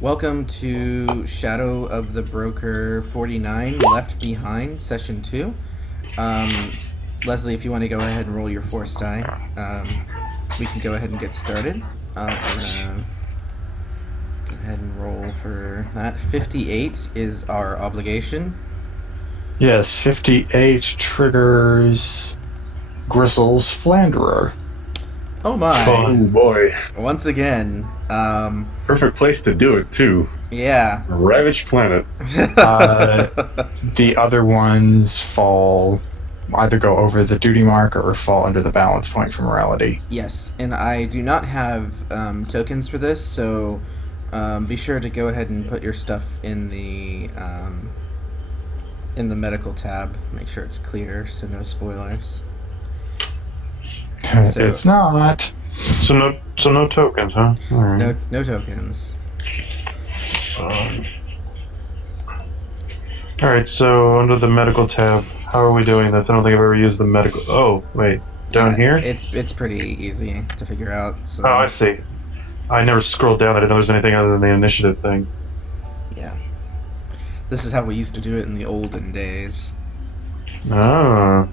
Welcome to Shadow of the Broker 49, Left Behind, Session 2. Leslie, if you want to go ahead and roll your force die, we can go ahead and get started. I'm going to go ahead and roll for that. 58 is our obligation. Yes, 58 triggers Gristle's Flanderer. Oh my. Oh boy. Once again. Perfect place to do it, too. Yeah. Ravaged Planet. The other ones either go over the duty mark or fall under the balance point for morality. Yes, and I do not have tokens for this, so be sure to go ahead and put your stuff in the medical tab. Make sure it's clear, so no spoilers. So, it's not. So no tokens, huh? All right. No tokens. All right. So under the medical tab, how are we doing this? I don't think I've ever used the medical. Oh wait, down here. It's pretty easy to figure out. So. Oh, I see. I never scrolled down. I didn't know there was anything other than the initiative thing. Yeah. This is how we used to do it in the olden days. Oh.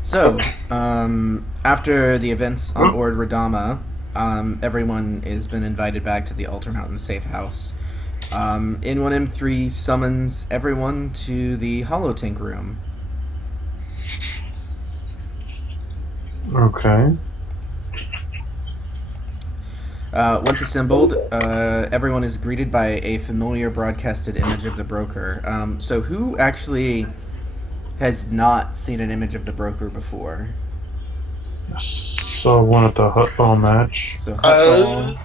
So, after the events on Ord Radama, everyone has been invited back to the Altar Mountain safe house. N1M3 summons everyone to the holotank room. Okay. Once assembled, everyone is greeted by a familiar broadcasted image of the broker. So who actually has not seen an image of the broker before? So one at the Hutball match. So Hutball.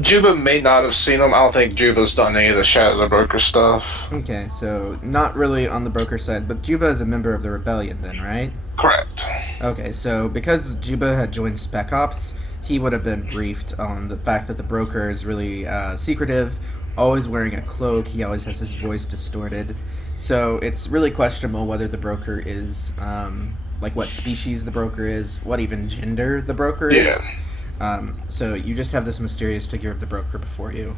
Juba may not have seen him. I don't think Juba's done any of the Shadow of the Broker stuff. Okay, so not really on the broker side, but Juba is a member of the rebellion then, right? Correct. Okay, so because Juba had joined Spec Ops, he would have been briefed on the fact that the broker is really secretive, always wearing a cloak, he always has his voice distorted. So it's really questionable whether the broker is, what species the broker is, what even gender the broker is. So you just have this mysterious figure of the broker before you.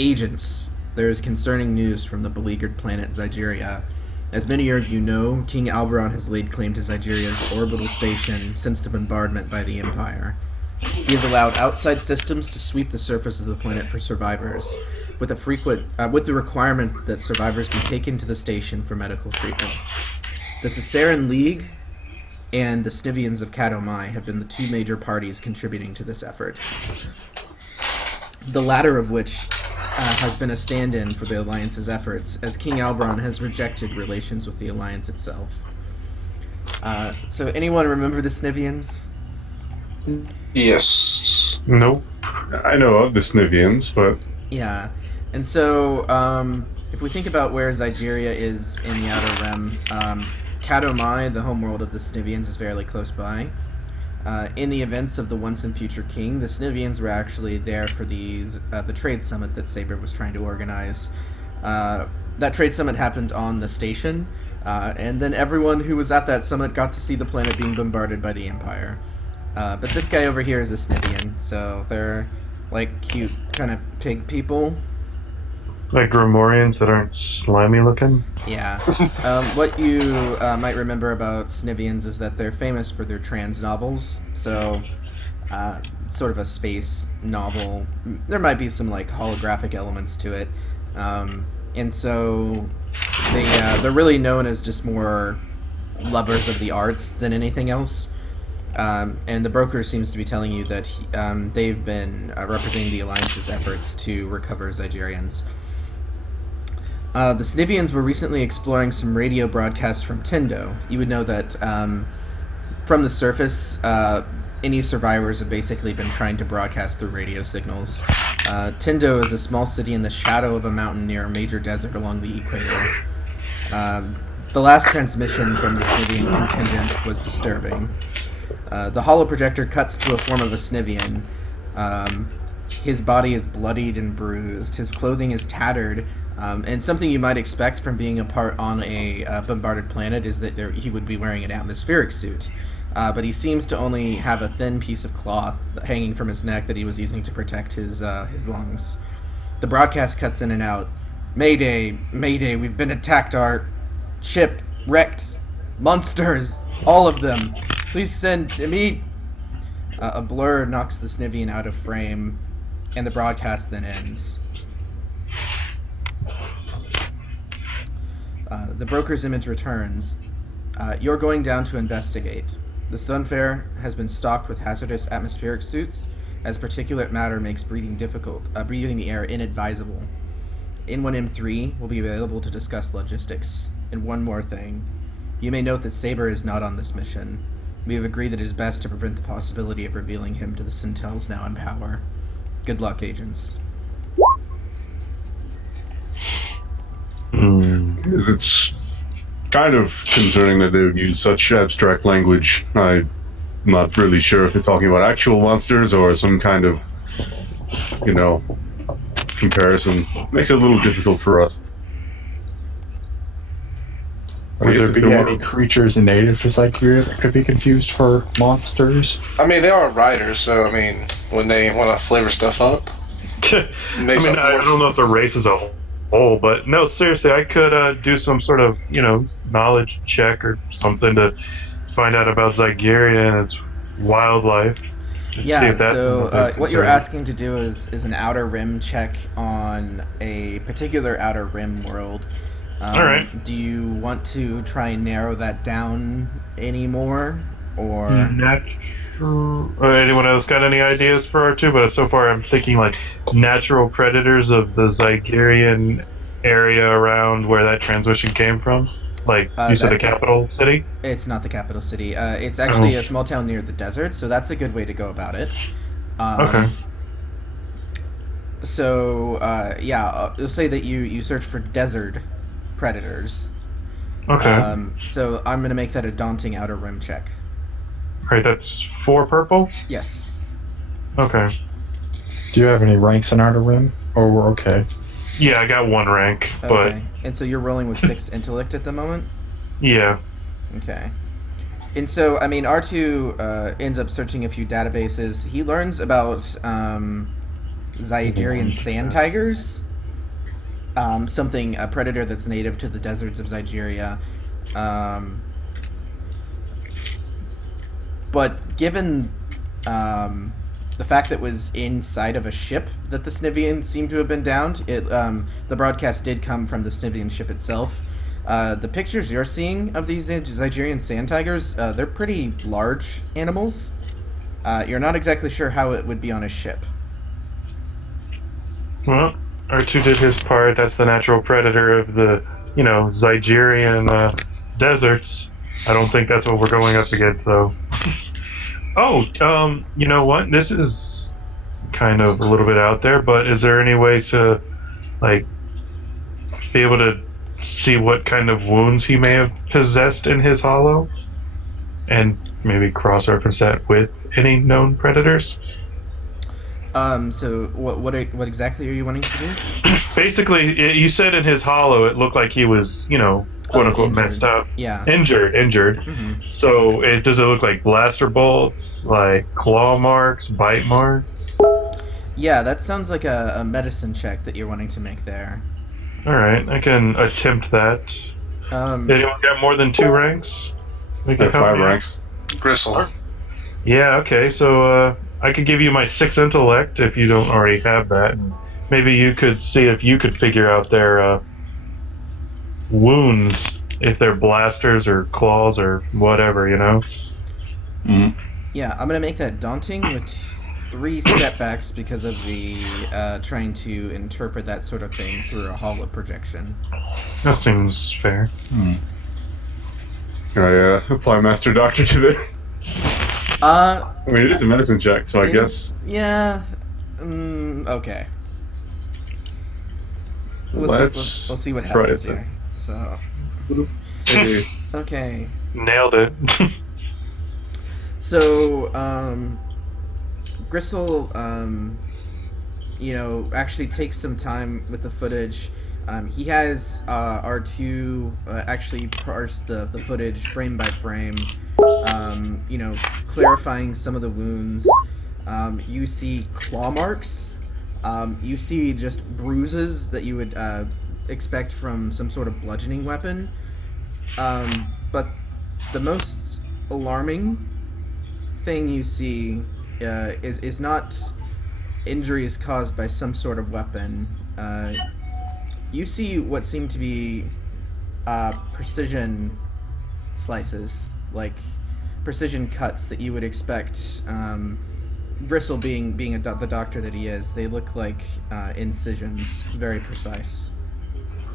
Agents, there is concerning news from the beleaguered planet Zygerria. As many of you know, King Alberon has laid claim to Zygeria's orbital station since the bombardment by the Empire. He has allowed outside systems to sweep the surface of the planet for survivors, with the requirement that survivors be taken to the station for medical treatment. The Caesaran League and the Snivians of Kadomai have been the two major parties contributing to this effort. The latter of which has been a stand-in for the Alliance's efforts, as King Alberon has rejected relations with the Alliance itself. So anyone remember the Snivians? Yes. Nope. I know of the Snivians, but... Yeah. And so, if we think about where Zygerria is in the Outer Rim, Kadomai, the homeworld of the Snivians, is fairly close by. In the events of the Once and Future King, the Snivians were actually there for the trade summit that Saber was trying to organize. That trade summit happened on the station, and then everyone who was at that summit got to see the planet being bombarded by the Empire. But this guy over here is a Snivian, so they're like cute kind of pig people. Like Gromorians that aren't slimy looking? Yeah. What you might remember about Snivians is that they're famous for their trans novels. So, sort of a space novel. There might be some like holographic elements to it. And so they're really known as just more lovers of the arts than anything else. And the broker seems to be telling you that they've been representing the Alliance's efforts to recover Zygerians. The Snivians were recently exploring some radio broadcasts from Tendo. You would know that from the surface, any survivors have basically been trying to broadcast through radio signals. Tendo is a small city in the shadow of a mountain near a major desert along the equator. The last transmission from the Snivian contingent was disturbing. The holoprojector cuts to a form of a Snivian. His body is bloodied and bruised. His clothing is tattered. And something you might expect from being on a bombarded planet is that he would be wearing an atmospheric suit. but he seems to only have a thin piece of cloth hanging from his neck that he was using to protect his lungs. The broadcast cuts in and out. Mayday, Mayday, we've been attacked, our ship wrecked. Monsters, all of them. Please send me. A blur knocks the Snivian out of frame, and the broadcast then ends. The broker's image returns. You're going down to investigate. The Sunfair has been stocked with hazardous atmospheric suits, as particulate matter makes breathing difficult, breathing the air inadvisable. In1M3 will be available to discuss logistics. And one more thing. You may note that Saber is not on this mission. We have agreed that it is best to prevent the possibility of revealing him to the Centels now in power. Good luck, agents. It's kind of concerning that they would use such abstract language. I'm not really sure if they're talking about actual monsters or some kind of, comparison. Makes it a little difficult for us. Would there be any creatures native to Zygerria that could be confused for monsters? I mean, they are writers, so I mean, when they want to flavor stuff up, I don't know if the race is a whole, but no, seriously, I could do some sort of, knowledge check or something to find out about Zygerria and its wildlife. Yeah, so what you're asking to do is an outer rim check on a particular outer rim world. Alright. Do you want to try and narrow that down anymore, or anyone else got any ideas for R2? But so far I'm thinking like natural predators of the Zygerrian area around where that transmission came from. Like you said, the capital city? It's not the capital city. It's actually a small town near the desert, so that's a good way to go about it. Okay. So, let's say that you search for desert predators. Okay. So I'm going to make that a daunting outer rim check. Right, that's 4 purple? Yes. Okay. Do you have any ranks in Outer Rim? Or we're okay? Yeah, I got 1 rank, but... Okay. And so you're rolling with 6 intellect at the moment? Yeah. Okay. And so, I mean, R2 ends up searching a few databases. He learns about Zygerrian sand tigers. A predator that's native to the deserts of Zygerria. But given the fact that it was inside of a ship that the Snivian seemed to have been downed, the broadcast did come from the Snivian ship itself. The pictures you're seeing of these Zygerrian sand tigers, they're pretty large animals. You're not exactly sure how it would be on a ship. Well, R2 did his part. That's the natural predator of the, Zygerrian deserts. I don't think that's what we're going up against, though. You know what? This is kind of a little bit out there, but is there any way to, be able to see what kind of wounds he may have possessed in his hollow? And maybe cross-reference that with any known predators? So what exactly are you wanting to do? Basically, you said in his hollow it looked like he was, quote-unquote messed up. Yeah. Injured. Mm-hmm. So does it look like blaster bolts, like claw marks, bite marks? Yeah, that sounds like a medicine check that you're wanting to make there. Alright, I can attempt that. Anyone got more than 2 ranks? I have 5 ranks. Gristle. Yeah, okay, so I could give you my 6 intellect if you don't already have that. Maybe you could see if you could figure out their wounds, if they're blasters or claws or whatever, Mm-hmm. Yeah, I'm gonna make that daunting with 3 setbacks because of the trying to interpret that sort of thing through a hollow projection. That seems fair. Can I apply Master Doctor to this? I mean, it is a medicine check, so I guess. Yeah. Okay. We'll see what happens here. So. Okay. Nailed it. So, Gristle, actually takes some time with the footage. He has R2 actually parse the footage frame by frame, clarifying some of the wounds. You see claw marks. You see just bruises that you would expect from some sort of bludgeoning weapon. But the most alarming thing you see is not injuries caused by some sort of weapon. You see what seem to be precision slices, like precision cuts that you would expect. Bristle being the doctor that he is, they look like incisions, very precise.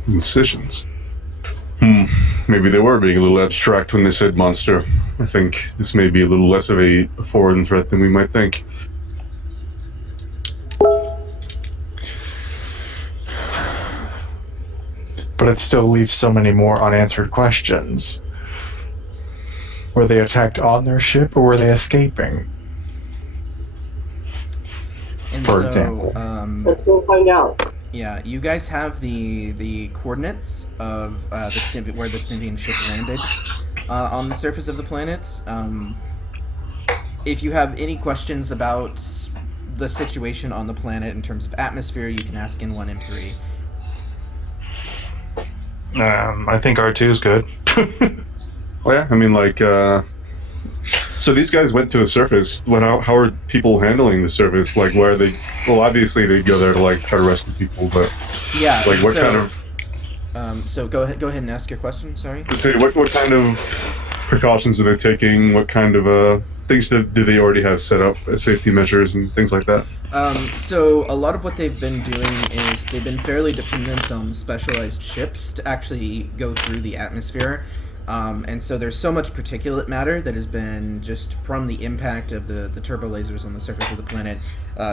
Incisions. Maybe they were being a little abstract when they said monster. I think this may be a little less of a foreign threat than we might think. But it still leaves so many more unanswered questions. Were they attacked on their ship, or were they escaping? And For so, example. Let's go find out. Yeah, you guys have the coordinates of where the Snivian ship landed on the surface of the planet. If you have any questions about the situation on the planet in terms of atmosphere, you can ask in 1M3. I think R2 is good. Oh yeah, I mean, so these guys went to the surface. How are people handling the surface? Like, why are they? Well, obviously they go there to try to rescue people, but Yeah. what kind of? So go ahead and ask your question. Sorry. Say what kind of precautions are they taking? What kind of things do they already have set up as safety measures and things like that? So a lot of what they've been doing is they've been fairly dependent on specialized ships to actually go through the atmosphere. And so there's so much particulate matter that has been just from the impact of the turbo lasers on the surface of the planet.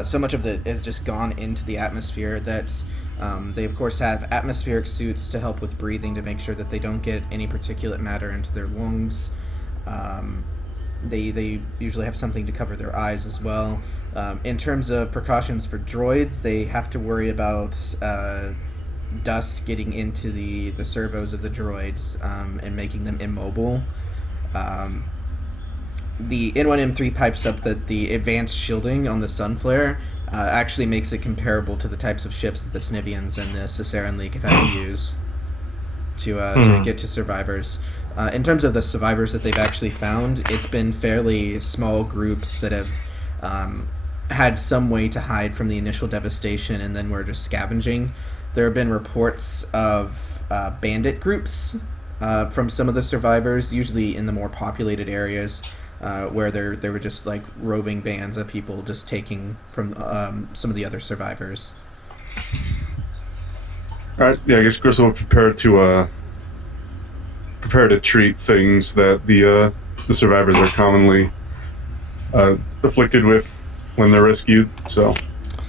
So much of it has just gone into the atmosphere that they, of course, have atmospheric suits to help with breathing to make sure that they don't get any particulate matter into their lungs. They usually have something to cover their eyes as well. In terms of precautions for droids, they have to worry about dust getting into the servos of the droids and making them immobile. The N1M3 pipes up that the advanced shielding on the Sunflare actually makes it comparable to the types of ships that the Snivians and the Ciceran League have had to use to get to survivors. In terms of the survivors that they've actually found, it's been fairly small groups that have had some way to hide from the initial devastation and then were just scavenging. There have been reports of bandit groups from some of the survivors, usually in the more populated areas, where there were just roving bands of people just taking from some of the other survivors. All right, yeah, I guess Gristle will prepare to treat things that the survivors are commonly afflicted with when they're rescued. So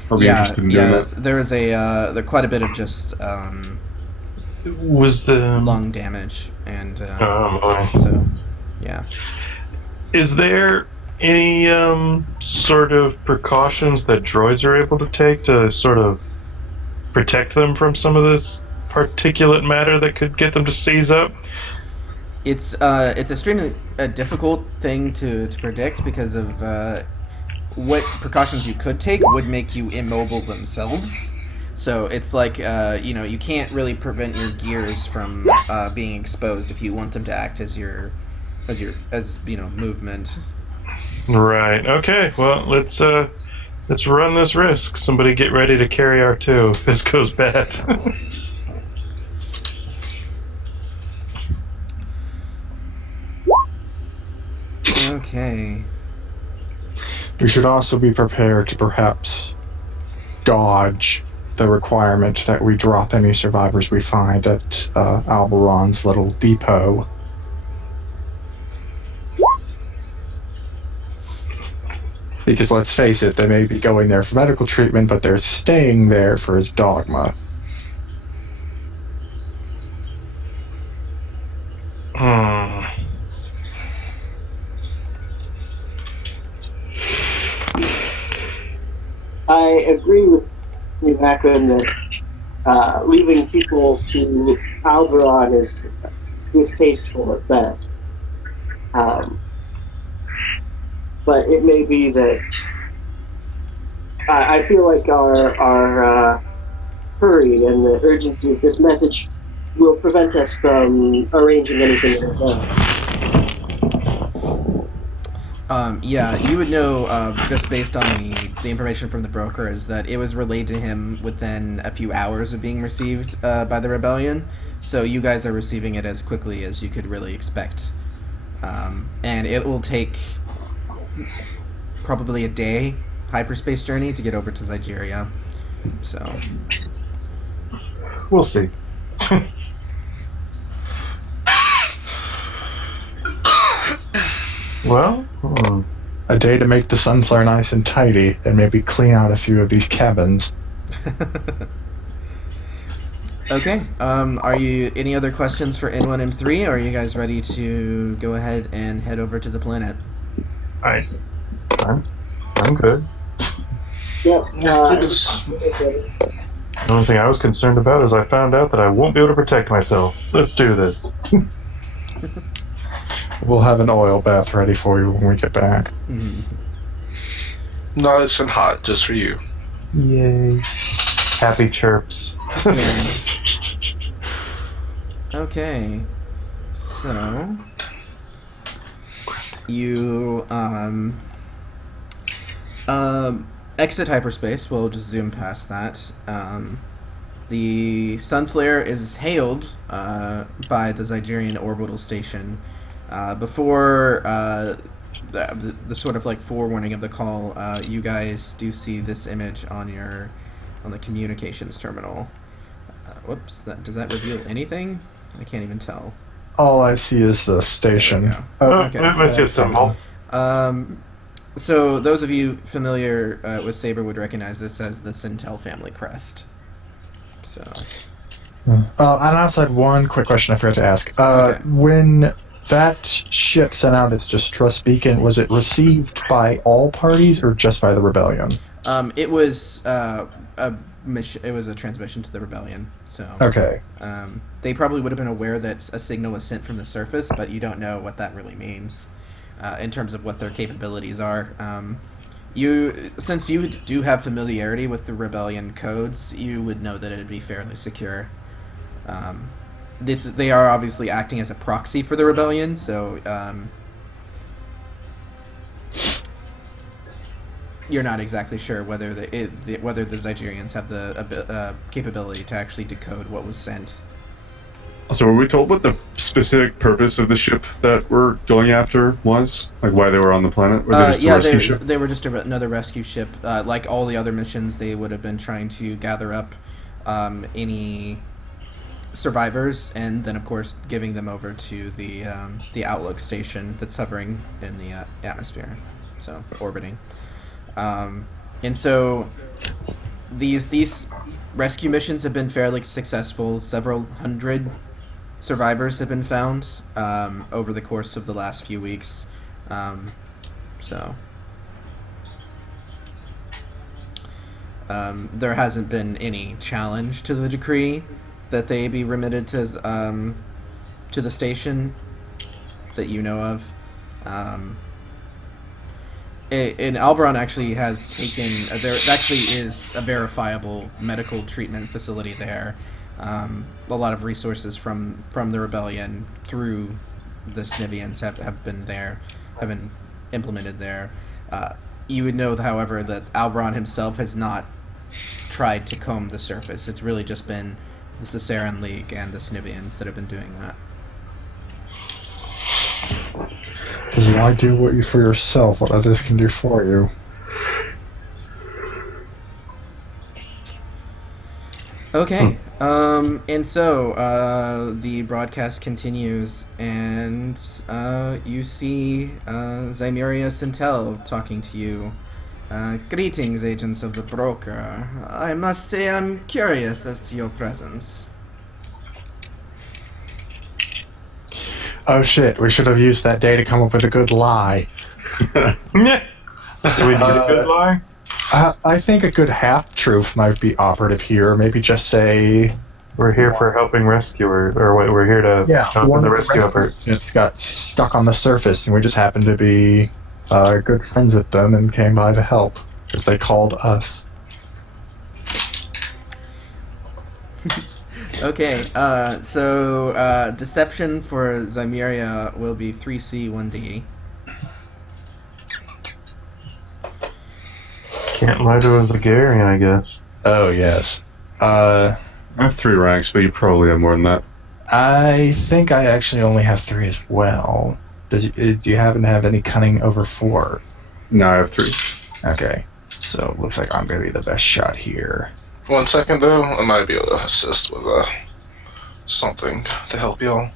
I'll be interested in doing that. There is there quite a bit of just Was the lung damage and my. so yeah. Is there any sort of precautions that droids are able to take to sort of protect them from some of this particulate matter that could get them to seize up? It's extremely difficult thing to predict because of what precautions you could take would make you immobile themselves. So it's you can't really prevent your gears from being exposed if you want them to act as movement. Right. Okay. Well, let's run this risk. Somebody get ready to carry R2 if this goes bad. Okay. We should also be prepared to perhaps dodge the requirement that we drop any survivors we find at Alberon's little depot. Because let's face it, they may be going there for medical treatment, but they're staying there for his dogma. I agree with you, Akron, that leaving people to Alberon is distasteful at best. but it may be that I feel like our hurry and the urgency of this message will prevent us from arranging anything in advance. Yeah, you would know just based on the information from the broker is that it was relayed to him within a few hours of being received by the rebellion. So you guys are receiving it as quickly as you could really expect, and it will take probably a day hyperspace journey to get over to Zygerria. So We'll see. Well, A day to make the sunflare nice and tidy, and maybe clean out a few of these cabins. Okay. Are you any other questions for N1 and 3, or are you guys ready to go ahead and head over to the planet? I'm good. Yep. Okay. The only thing I was concerned about is I found out that I won't be able to protect myself. Let's do this. We'll have an oil bath ready for you when we get back. Nice and hot, just for you. Yay. Happy chirps. Okay. So you exit hyperspace. We'll just zoom past that. The Sunflare is hailed by the Zygerian orbital station before the sort of like forewarning of the call. You guys do see this image on the communications terminal. Whoops! Does that reveal anything? I can't even tell. All I see is the station. Okay. It's just simple. So those of you familiar with Saber would recognize this as the Sintel family crest. So. And I also had one quick question I forgot to ask. Okay. When that ship sent out its distress beacon, was it received by all parties or just by the rebellion? It was a mission. It was a transmission to the rebellion. So. Okay. They probably would have been aware that a signal was sent from the surface, but you don't know what that really means in terms of what their capabilities are. Since you do have familiarity with the rebellion codes, you would know that it would be fairly secure. They are obviously acting as a proxy for the rebellion, so you're not exactly sure whether whether the Zygerians have the capability to actually decode what was sent. So were we told what the specific purpose of the ship that we're going after was? Like why they were on the planet? Were they just a rescue ship? They were just another rescue ship. Like all the other missions, they would have been trying to gather up any survivors, and then of course giving them over to the outlook station that's hovering in the atmosphere, so orbiting. And so these rescue missions have been fairly successful. Several hundred survivors have been found over the course of the last few weeks. There hasn't been any challenge to the decree that they be remitted to the station that you know of. And Alberon actually has taken... there actually is a verifiable medical treatment facility there. A lot of resources from the rebellion through the Snivians have been implemented there. You would know, however, that Alberon himself has not tried to comb the surface. It's really just been the Caesaran League and the Snivians that have been doing that. Because why do what you for yourself, what others can do for you? Okay, and so the broadcast continues, and you see Zymeria Sintel talking to you. Greetings, agents of the broker. I must say I'm curious as to your presence. Oh shit, we should have used that day to come up with a good lie. Do we need a good lie? I think a good half-truth might be operative here. Maybe just say... We're here for helping rescuers, or we're here to help in the rescue effort. It's got stuck on the surface, and we just happen to be good friends with them and came by to help, because they called us. Okay, so deception for Zygerria will be 3C 1D. Can't lie to a Zygerrian, I guess. Oh, yes. I have 3 ranks, but you probably have more than that. I think I actually only have 3 as well. Do you happen to have any cunning over 4? No, I have 3. Okay, so looks like I'm going to be the best shot here. 1 second though, I might be able to assist with something to help y'all.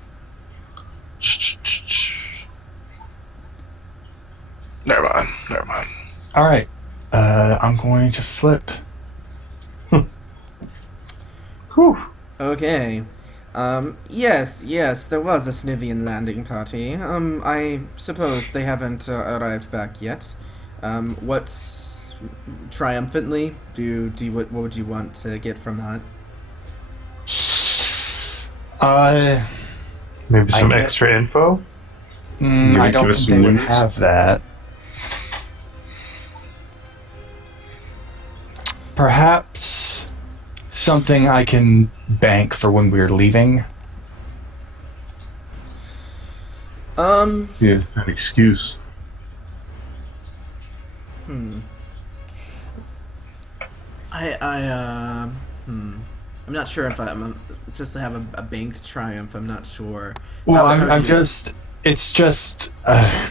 Never mind. Alright, I'm going to flip. Whew. Okay. Yes, there was a Snivian landing party. I suppose they haven't arrived back yet. What's triumphantly? What would you want to get from that? Maybe some extra info? I don't think they would have that. Perhaps something I can bank for when we're leaving. Yeah, an excuse. I'm not sure if I'm just to have a banked triumph. I'm not sure. Well, It's just,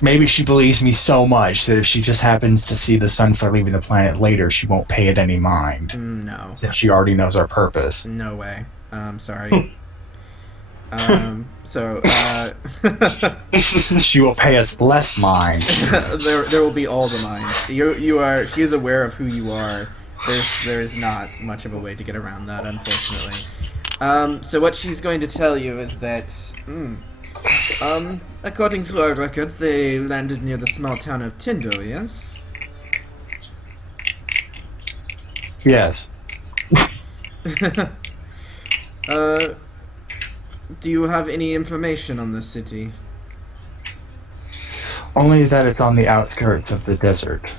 maybe she believes me so much that if she just happens to see the Sunflare leaving the planet later, she won't pay it any mind. No. Since she already knows our purpose. No way. Sorry. She will pay us less mind. there will be all the minds. She is aware of who you are. There's not much of a way to get around that, unfortunately. So what she's going to tell you is that, according to our records, they landed near the small town of Tindo, yes? Yes. Do you have any information on this city? Only that it's on the outskirts of the desert.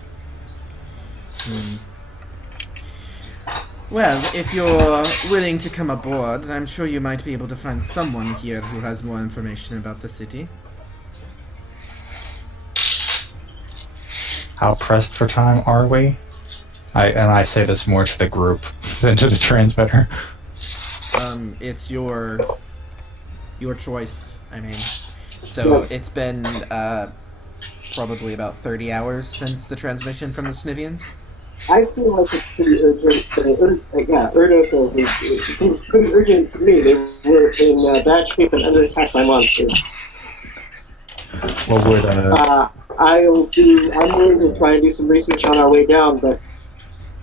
Well, if you're willing to come aboard, I'm sure you might be able to find someone here who has more information about the city. How pressed for time are we? I say this more to the group than to the transmitter. It's your choice. I mean, so it's been probably about 30 hours since the transmission from the Snivians. I feel like it's pretty urgent. Erdo says it seems pretty urgent to me. They were in bad shape and under attack by monsters. What would I'm willing to try and do some research on our way down, but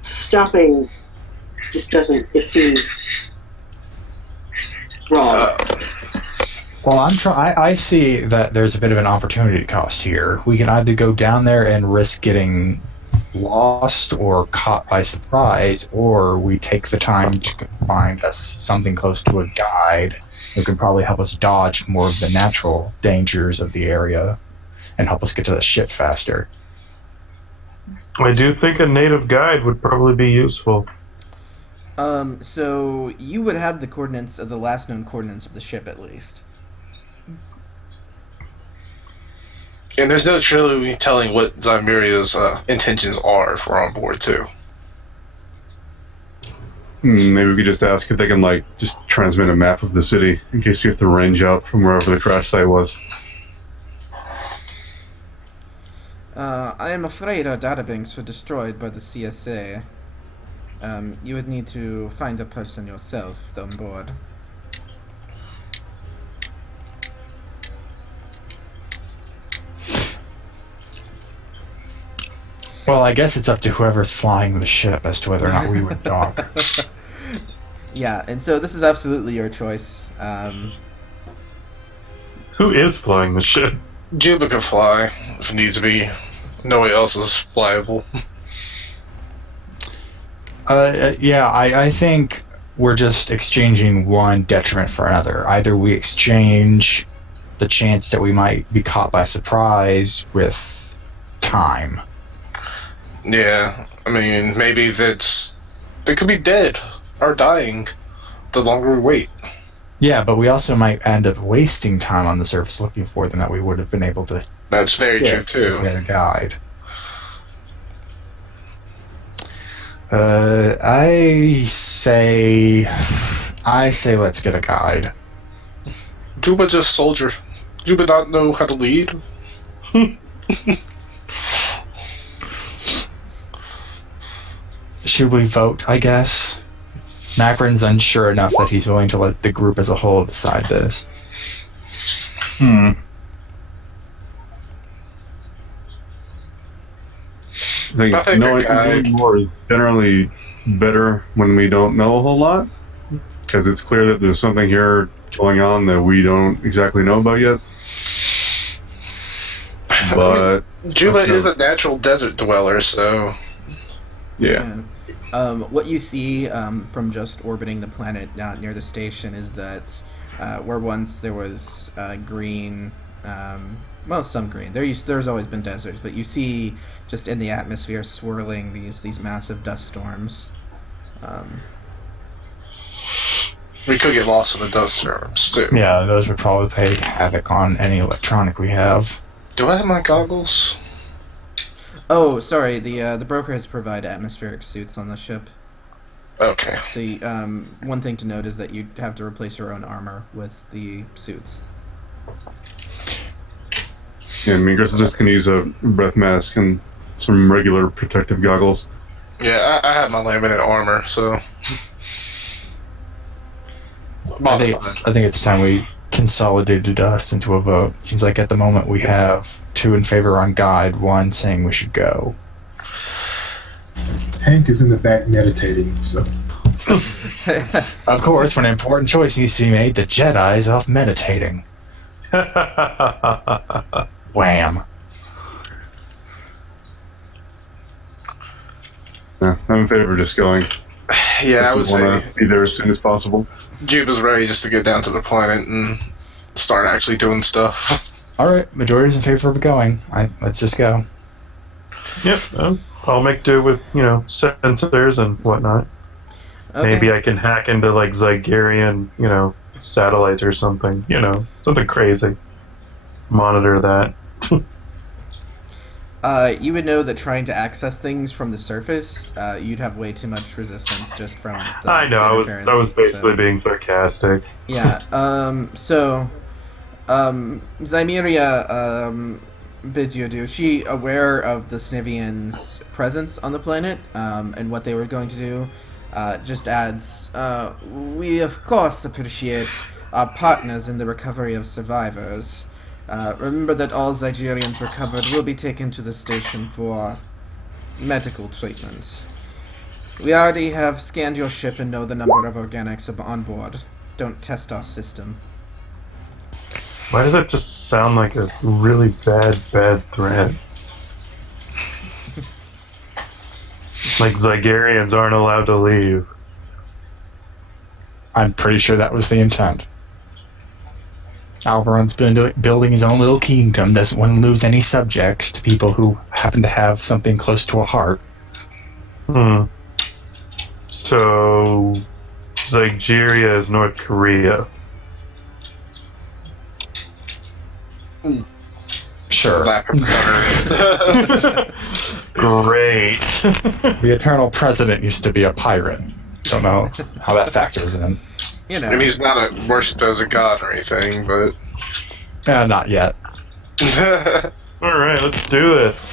stopping just doesn't. It seems wrong. Well, I see that there's a bit of an opportunity cost here. We can either go down there and risk getting lost or caught by surprise, or we take the time to find us something close to a guide who can probably help us dodge more of the natural dangers of the area and help us get to the ship faster. I do think a native guide would probably be useful. So you would have the coordinates of the last known coordinates of the ship, at least. And there's no truly telling what Zygerria's intentions are if we're on board, too. Maybe we could just ask if they can, just transmit a map of the city in case we have to range out from wherever the crash site was. I am afraid our databanks were destroyed by the CSA. You would need to find the person yourself on board. Well, I guess it's up to whoever's flying the ship as to whether or not we would dock. Yeah, and so this is absolutely your choice. Who is flying the ship? Juba can fly if it needs to be. Nobody else is flyable. I think we're just exchanging one detriment for another. Either we exchange the chance that we might be caught by surprise with time. Yeah, I mean, maybe they could be dead or dying the longer we wait. Yeah, but we also might end up wasting time on the surface looking for them that we would have been able to. That's very true If we too. had a guide. I say let's get a guide. Juba just soldier. Juba not know how to lead. Should we vote, I guess? Macron's unsure enough that he's willing to let the group as a whole decide this. I think I think knowing a guide. more is generally better when we don't know a whole lot, because it's clear that there's something here going on that we don't exactly know about yet. But Juba is a natural desert dweller, so yeah. What you see from just orbiting the planet near the station is that where once there was green, some green. There's always been deserts, but you see just in the atmosphere swirling these massive dust storms. we could get lost in the dust storms too. Yeah, those would probably play havoc on any electronic we have. Do I have my goggles? Oh, sorry. The broker has provided atmospheric suits on the ship. Okay. So one thing to note is that you have to replace your own armor with the suits. Yeah, I mean, Chris just can use a breath mask and some regular protective goggles. Yeah, I have my laminate armor, so. I think it's time we consolidated us into a vote. Seems like at the moment we have 2 in favor on guide, 1 saying we should go. Hank is in the back meditating, so. Of course, when an important choice needs to be made, the Jedi is off meditating. Wham. Yeah, I'm in favor of just going. Yeah, I would say want to be there as soon as possible. Juba's ready just to get down to the planet and start actually doing stuff. Alright, majority's in favor of going. Let's just go. Yep, I'll make do with, sensors and whatnot. Okay. Maybe I can hack into, like, Zygerrian, satellites or something, something crazy. Monitor that. You would know that trying to access things from the surface, you'd have way too much resistance just from the I know, I was interference, basically being sarcastic. Yeah, Zymeria bids you adieu. She aware of the Snivians' presence on the planet, and what they were going to do, just adds, we of course appreciate our partners in the recovery of survivors. Remember that all Zygerians recovered will be taken to the station for medical treatment. We already have scanned your ship and know the number of organics on board. Don't test our system. Why does that just sound like a really bad threat? Like Zygerians aren't allowed to leave. I'm pretty sure that was the intent. Alberon's been building his own little kingdom, doesn't want to lose any subjects to people who happen to have something close to a heart. So, Zygerria is North Korea. Sure. Lack of better. Great. The Eternal President used to be a pirate. Don't know how that factors in. You know. I mean, he's not worshipped as a god or anything, but. Not yet. Alright, let's do this.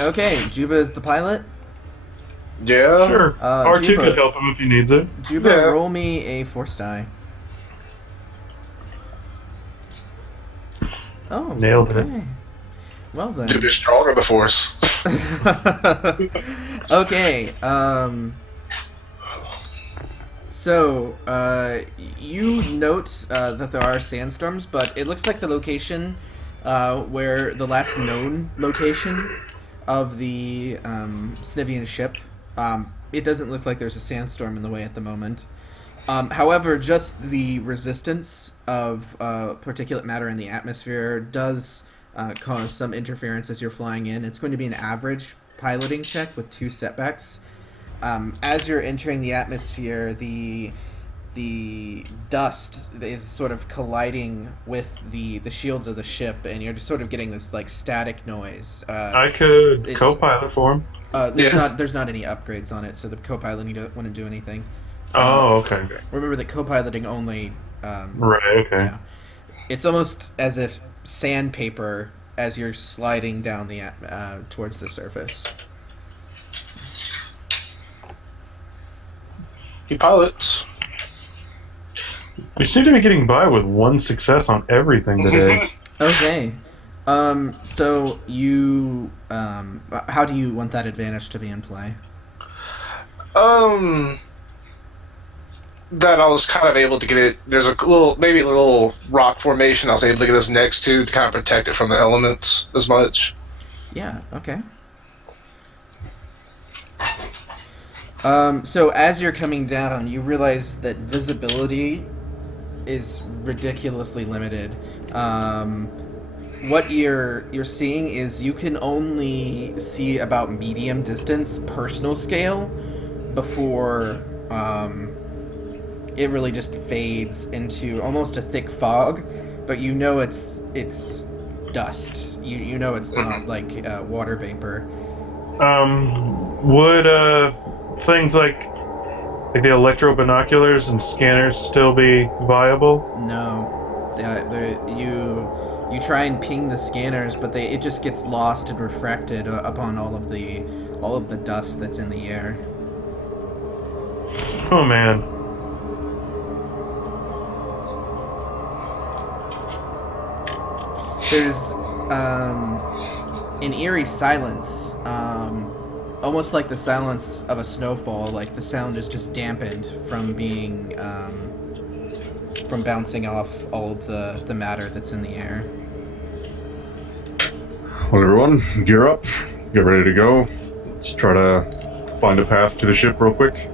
Okay, Juba is the pilot. Yeah. Sure. R2 Juba. could help him if he needs it. Juba, Yeah. roll me a force die. Oh, Nailed it. okay. Well then. To be strong in the force. Okay, so, you note that there are sandstorms, but it looks like the location where the last known location of the Snivian ship, it doesn't look like there's a sandstorm in the way at the moment. However, just the resistance of particulate matter in the atmosphere does cause some interference as you're flying in. It's going to be an average piloting check with 2 setbacks. As you're entering the atmosphere, the dust is sort of colliding with the shields of the ship, and you're just sort of getting this like static noise. I could co-pilot for him. There's not any upgrades on it, so the co-pilot wouldn't do anything. Oh, okay. Remember that co-piloting only. Right. Okay. Yeah. It's almost as if sandpaper as you're sliding down the towards the surface. He pilots. We seem to be getting by with 1 success on everything today. Okay. So you, how do you want that advantage to be in play? That I was kind of able to get it. There's a little rock formation I was able to get us next to kind of protect it from the elements as much. Yeah. Okay. So as you're coming down, you realize that visibility is ridiculously limited. What you're seeing is you can only see about medium distance personal scale before it really just fades into almost a thick fog, but you know it's dust. You know it's not like water vapor. Would things like the electro binoculars and scanners still be viable? No, you try and ping the scanners, but it just gets lost and refracted upon all of the dust that's in the air. Oh man. There's an eerie silence, almost like the silence of a snowfall. Like the sound is just dampened from being from bouncing off all of the matter that's in the air. Well, everyone, gear up. Get ready to go. Let's try to find a path to the ship real quick.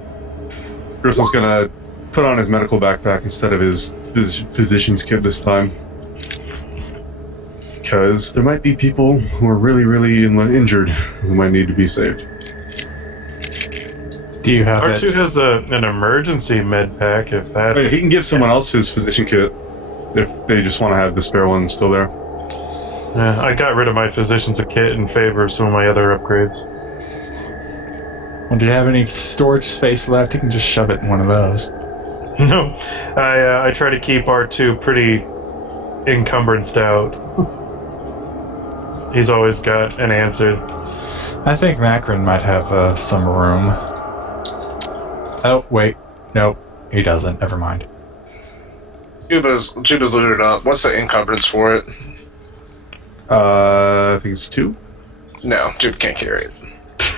Gristle's gonna put on his medical backpack instead of his physician's kit this time. Because there might be people who are really, really injured who might need to be saved. Do you have R2 has an emergency med pack if that... He can give someone else his physician kit if they just want to have the spare one still there. Yeah, I got rid of my physician's kit in favor of some of my other upgrades. Well, do you have any storage space left? You can just shove it in one of those. No, I try to keep R2 pretty encumbranceed out. He's always got an answer. I think Macron might have some room. Oh, wait. Nope, he doesn't. Never mind. Juba's looted up. What's the encumbrance for it? I think it's 2. No, Juba can't carry it.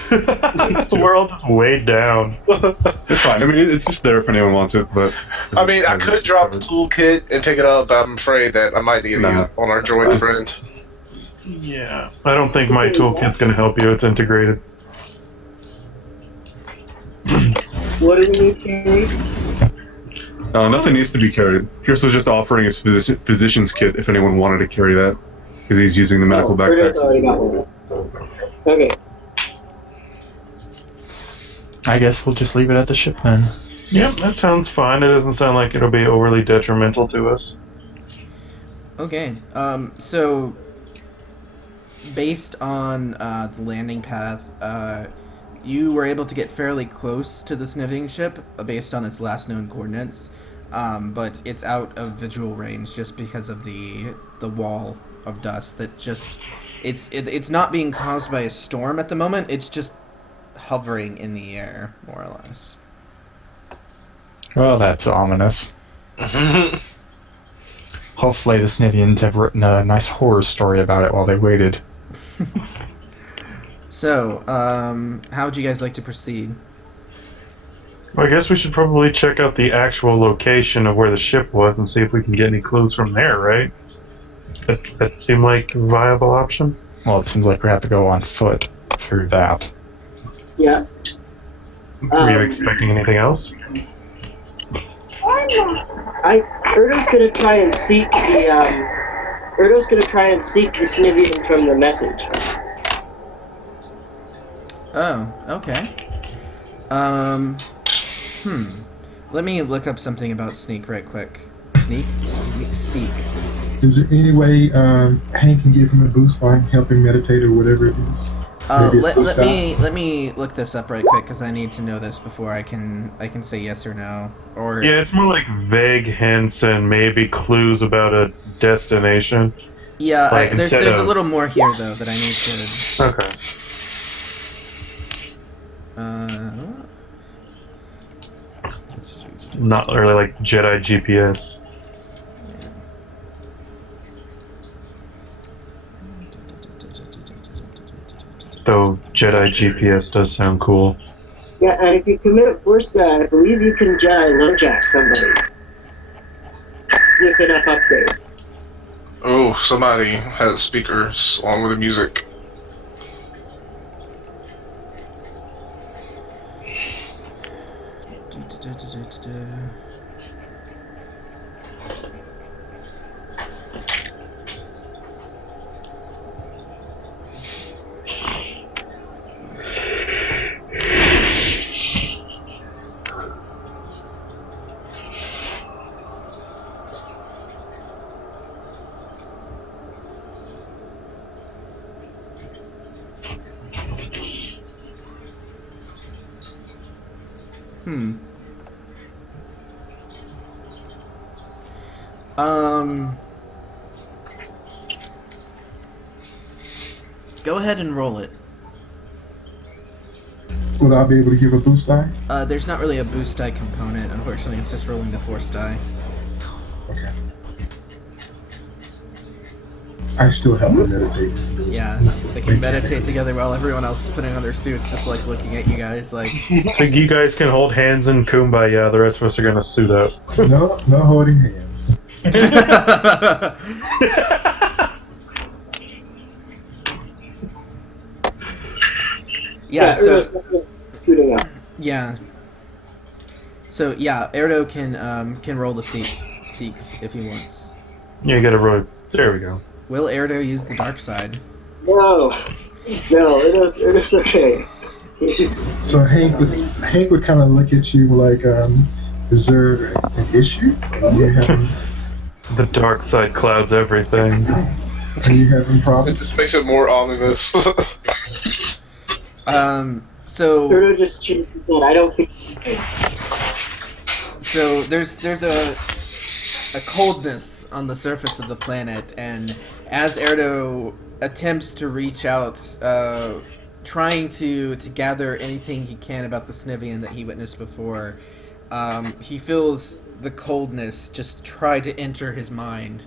The world is way down. It's fine. I mean, it's just there if anyone wants it, but... I mean, I could drop the toolkit and pick it up, but I'm afraid that I might need it on our droid friend. Yeah, I don't think my toolkit's going to help you. It's integrated. What do we need carried? Nothing needs to be carried. Chris was just offering his physician's kit if anyone wanted to carry that, because he's using the medical backpack. Curtis already got one. Okay. I guess we'll just leave it at the ship then. Yep, that sounds fine. It doesn't sound like it'll be overly detrimental to us. Okay, so based on the landing path, you were able to get fairly close to the sniffing ship based on its last known coordinates, but it's out of visual range just because of the wall of dust that just it's not being caused by a storm at the moment. It's just hovering in the air, more or less. Well, that's ominous. Hopefully the Snivians have written a nice horror story about it while they waited. So, how would you guys like to proceed? Well, I guess we should probably check out the actual location of where the ship was and see if we can get any clues from there, right? That seemed like a viable option. Well, it seems like we have to go on foot through that. Yeah. Were you expecting anything else? Erdo's gonna try and seek Erdo's gonna try and seek the Snivian from the message. Oh, okay. Let me look up something about sneak right quick. Seek. Is there any way Hank can give him a boost by helping meditate or whatever it is? Maybe a boost Let me look this up right quick because I need to know this before I can say yes or no. Or Yeah, it's more like vague hints and maybe clues about a destination. yeah, Like there's instead a of- little more here though that I need to. Okay. Not really like Jedi GPS. Though Jedi GPS does sound cool. Yeah, and if you commit force, I believe you can lumberjack somebody with enough upgrade. Oh, somebody has speakers along with the music. Go ahead and roll it. Would I be able to give a boost die? There's not really a boost die component, unfortunately. It's just rolling the force die. Okay. I still have to meditate. Yeah, they can meditate together while everyone else is putting on their suits, just like looking at you guys like. Think you guys can hold hands and kumbaya, the rest of us are gonna suit up. No holding hands. Yeah, so Erdo's definitely suiting up. yeah. So yeah, Erdo can roll the seek if he wants. Yeah, you gotta roll. There we go. Will Erdo use the dark side? No, Erdo's okay. So Hank would kind of look at you like, is there an issue? Are you having The dark side clouds everything. It problems? just makes it more ominous. So Erdo just shoots his head. I don't think. So there's a coldness on the surface of the planet, and as Erdo attempts to reach out, trying to gather anything he can about the Snivian that he witnessed before, he feels the coldness just try to enter his mind,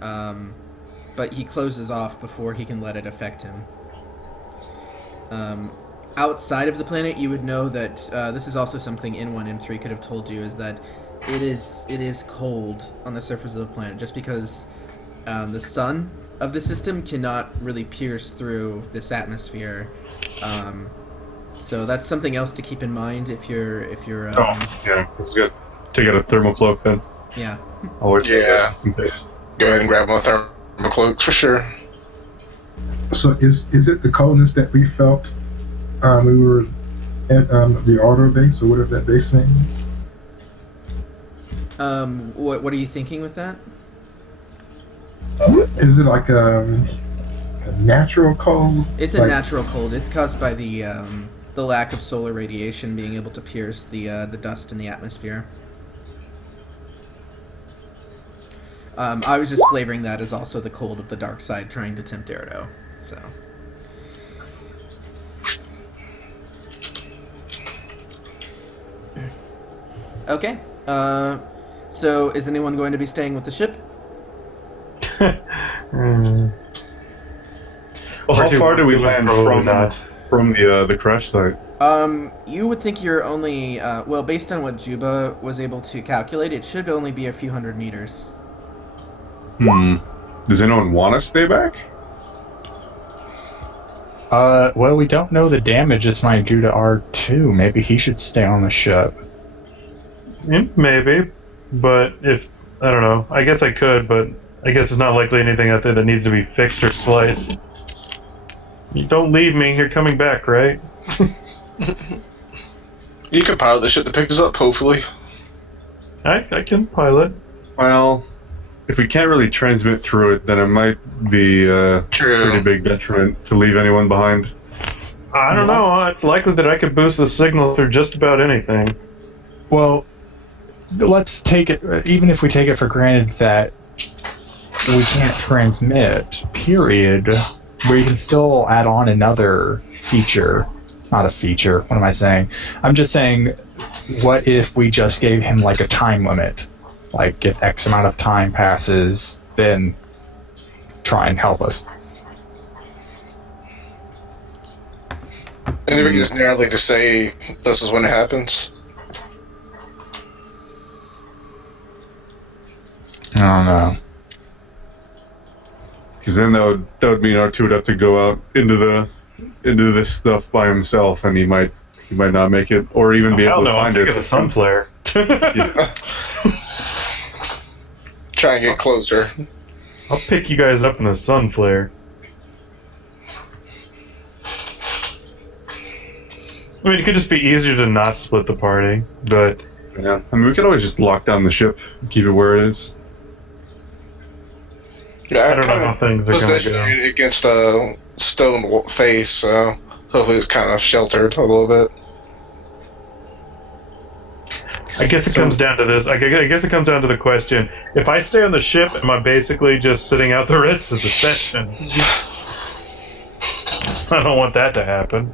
but he closes off before he can let it affect him. Outside of the planet, you would know that this is also something N1M3 could have told you, is that it is cold on the surface of the planet, just because the sun of the system cannot really pierce through this atmosphere. So that's something else to keep in mind if you're yeah, that's good. Take out a thermal cloak then. yeah. Always Yeah. just in case. Go ahead and grab my thermal cloaks for sure. So is it the coldness that we felt we were at the auto base or whatever that base name is? What are you thinking with that? Is it like a natural cold? It's a Like- natural cold. It's caused by the lack of solar radiation being able to pierce the dust in the atmosphere. I was just flavoring that as also the cold of the dark side trying to tempt Erdo. So. Okay. So is anyone going to be staying with the ship? Mm. Well, how far do we land Probably from the crash site? You would think you're only, well, based on what Juba was able to calculate, it should only be a few hundred meters. Does anyone want to stay back? Well, we don't know the damage this might do to R2. Maybe he should stay on the ship. Yeah, maybe, but if I don't know, I guess I could, but I guess it's not likely anything out there that needs to be fixed or sliced. You don't leave me. You're coming back, right? You can pilot the ship that picked us up, hopefully. I can pilot. Well, if we can't really transmit through it, then it might be a True. pretty big detriment to leave anyone behind. I don't know. It's likely that I could boost the signal through just about anything. Well, let's take it, even if we take it for granted that we can't transmit, period, we can still add on another feature. Not a feature, what am I saying? I'm just saying, what if we just gave him like a time limit? Like, if X amount of time passes, then try and help us. And then we can just narrowly just say, this is when it happens. I don't know. Because then that would mean R2 would have to go out into this stuff by himself, and he might not make it, or even be able to find I'm us. taking a sun flare. Yeah. Try and get closer. I'll pick you guys up in the sun flare. I mean, it could just be easier to not split the party, but... Yeah. I mean, we could always just lock down the ship and keep it where it is. Yeah, I don't know how things are going to positioned go. it against a stone face, so hopefully it's kind of sheltered a little bit. I guess it comes down to this. I guess it comes down to the question: if I stay on the ship, am I basically just sitting out the rest of the session? I don't want that to happen.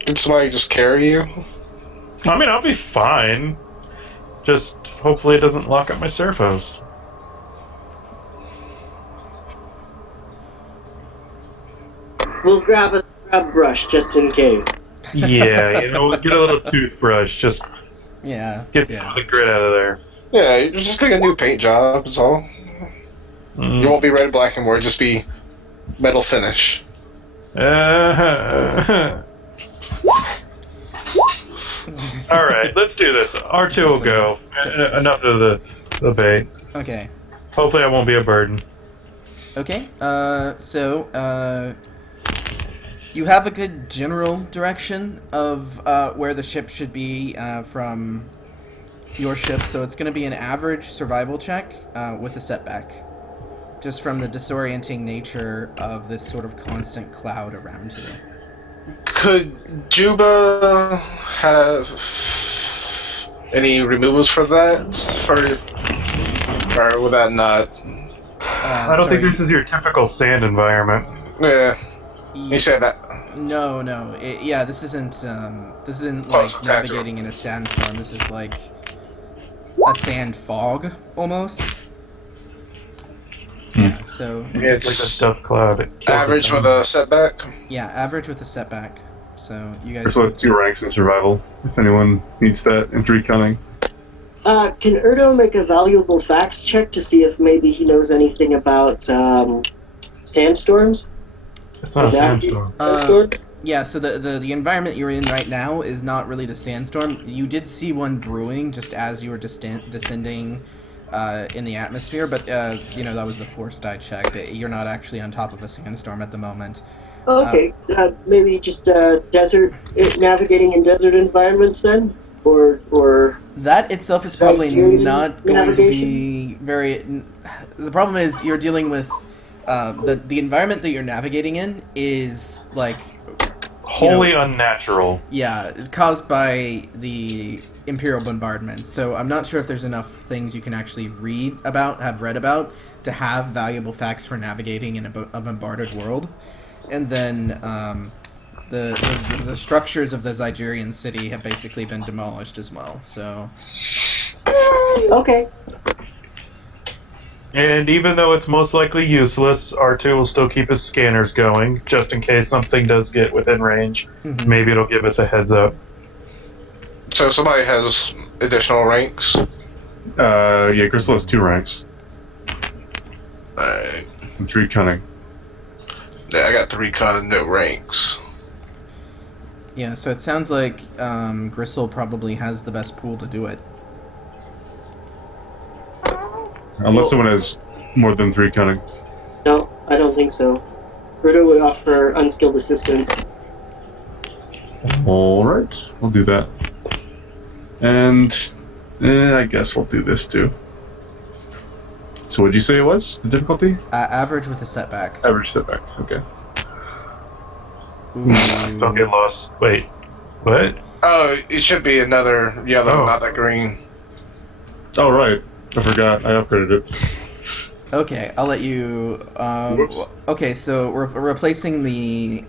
Can somebody just carry you? I mean, I'll be fine. Just hopefully it doesn't lock up my servos. We'll grab a brush just in case. Yeah, get a little toothbrush. Just Yeah. get some of the grit out of there. Yeah, you're just getting a new paint job, that's all. You won't be red and black anymore, just be metal finish. Alright, let's do this. R2 will go. Enough of the bait. Okay. Hopefully I won't be a burden. Okay. So you have a good general direction of where the ship should be from your ship, so it's going to be an average survival check with a setback, just from the disorienting nature of this sort of constant cloud around you. Could Juba have any removals for that? Or would that not? I don't think this is your typical sand environment. Yeah, you said that. No. This isn't like it's navigating in a sandstorm. This is like a sand fog almost. Yeah. So It's like a It's stuff cloud. It kills average the with thing. a setback. yeah, average with a setback. So you guys. So it's 2 ranks in survival, if anyone needs that, and 3 cunning. Can Erdo make a valuable facts check to see if maybe he knows anything about sandstorms? It's not a That- sandstorm. Sandstorm? Yeah, so the environment you're in right now is not really the sandstorm. You did see one brewing just as you were descending in the atmosphere, but that was the forced die check. You're not actually on top of a sandstorm at the moment. Okay, maybe just desert navigating in desert environments then, or That itself is probably Zygerrian not going to be very... The problem is you're dealing with... the environment that you're navigating in is, like... Wholly unnatural. Yeah, caused by the Imperial bombardment. So I'm not sure if there's enough things you can actually have read about, to have valuable facts for navigating in a bombarded world. And then the structures of the Zygerrian city have basically been demolished as well. So okay. And even though it's most likely useless, R2 will still keep his scanners going, just in case something does get within range. Mhm. Maybe it'll give us a heads up. So somebody has additional ranks. Yeah, Crystal has 2 ranks Alright. and 3 cunning. Yeah, I got 3 kind of no ranks. yeah, so it sounds like Gristle probably has the best pool to do it. Unless someone has more than 3 cunning. No, I don't think so. Rudo would offer unskilled assistance. Alright, we'll do that. And I guess we'll do this too. So what'd you say it was, the difficulty? Average with a setback. Average setback, okay. Don't get lost. Wait, what? Oh, it should be another yellow, Oh. not a green. Oh, right. I forgot. I upgraded it. Okay, I'll let you. Whoops. Okay, so we're replacing the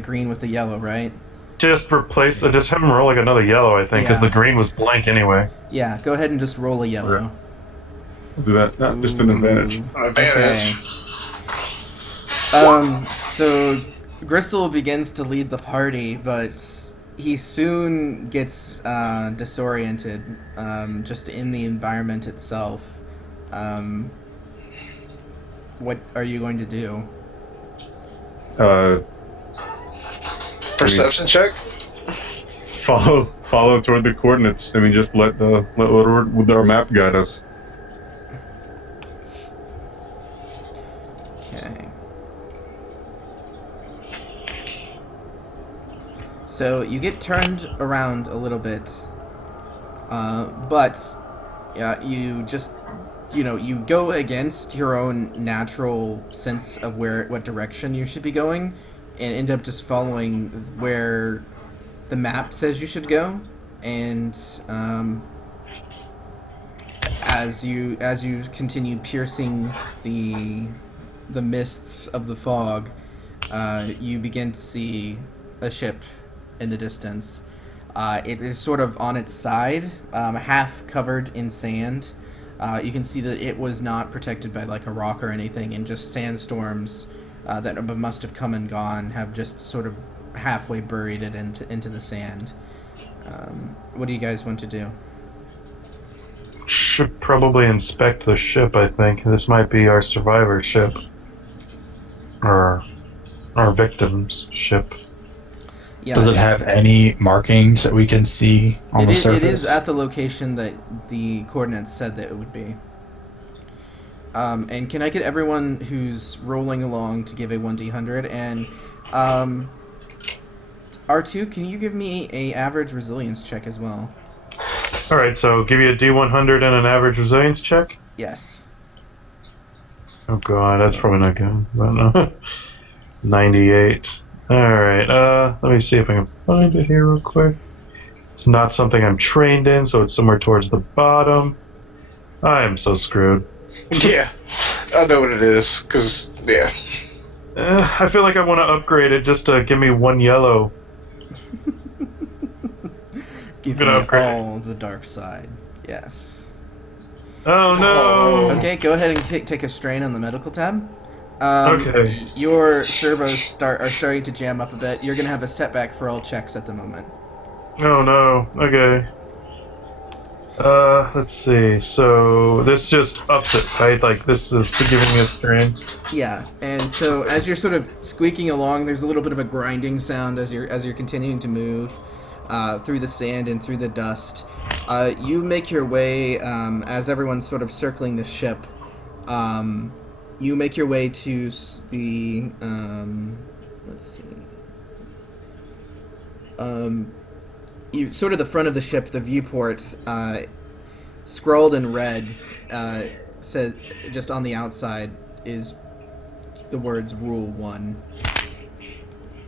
green with the yellow, right? Just replace. Just have him roll like another yellow, I think, because Yeah. the green was blank anyway. Yeah, go ahead and just roll a yellow. Okay. I'll do that. Not just an advantage. Advantage. So Gristle begins to lead the party, but he soon gets disoriented just in the environment itself. What are you going to do? Perception check? Follow toward the coordinates. I mean, just let our map guide us. Okay. So you get turned around a little bit, but you just, you go against your own natural sense of what direction you should be going, and end up just following where the map says you should go, and as you continue piercing the mists of the fog, you begin to see a ship in the distance. It is sort of on its side, half covered in sand. You can see that it was not protected by like a rock or anything, and just sandstorms that must have come and gone have just sort of halfway buried it into the sand. What do you guys want to do? Should probably inspect the ship, I think. This might be our survivor ship. Or our victim's ship. Yeah, Does it have any markings that we can see on the surface? It is at the location that the coordinates said that it would be. And can I get everyone who's rolling along to give a 1d100? And R2, can you give me a average resilience check as well? Alright, so give you a D100 and an average resilience check? Yes. Oh god, that's probably not good. But no. 98. Alright, let me see if I can find it here real quick. It's not something I'm trained in, so it's somewhere towards the bottom. I am so screwed. Yeah, I know what it is, because, yeah. I feel like I want to upgrade it just to give me 1 yellow. Give Gonna me upgrade. all the dark side. Yes. Oh no! Okay, go ahead and take a strain on the medical tab. Okay. Your servos are starting to jam up a bit. You're gonna have a setback for all checks at the moment. Oh no. Okay. Let's see. So this just ups it, right? Like this is giving me a strain. Yeah, and so as you're sort of squeaking along, there's a little bit of a grinding sound as you're continuing to move through the sand and through the dust. You make your way as everyone's sort of circling the ship. You make your way to the let's see. You sort of the front of the ship, the viewport, scrawled in red, says just on the outside is the words "Rule 1."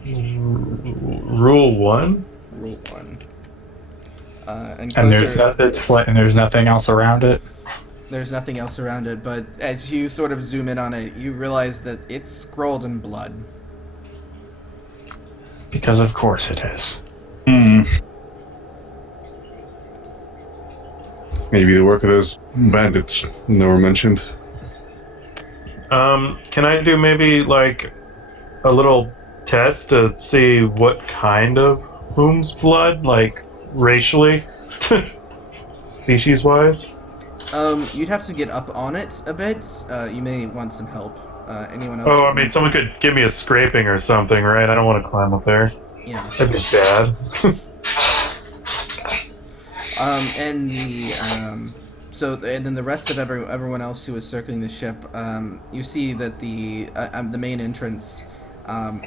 Rule 1? Rule 1. And there's nothing else around it. There's nothing else around it, but as you sort of zoom in on it, you realize that it's scrawled in blood. Because of course it is. Maybe the work of those bandits that were mentioned. Can I do maybe like a little test to see what kind of whom's blood, like racially, species wise? You'd have to get up on it a bit. You may want some help. Anyone else? Oh, I mean, someone could give me a scraping or something, right? I don't want to climb up there. Yeah. That'd be bad. And And then the rest of everyone else who is circling the ship, you see that the main entrance,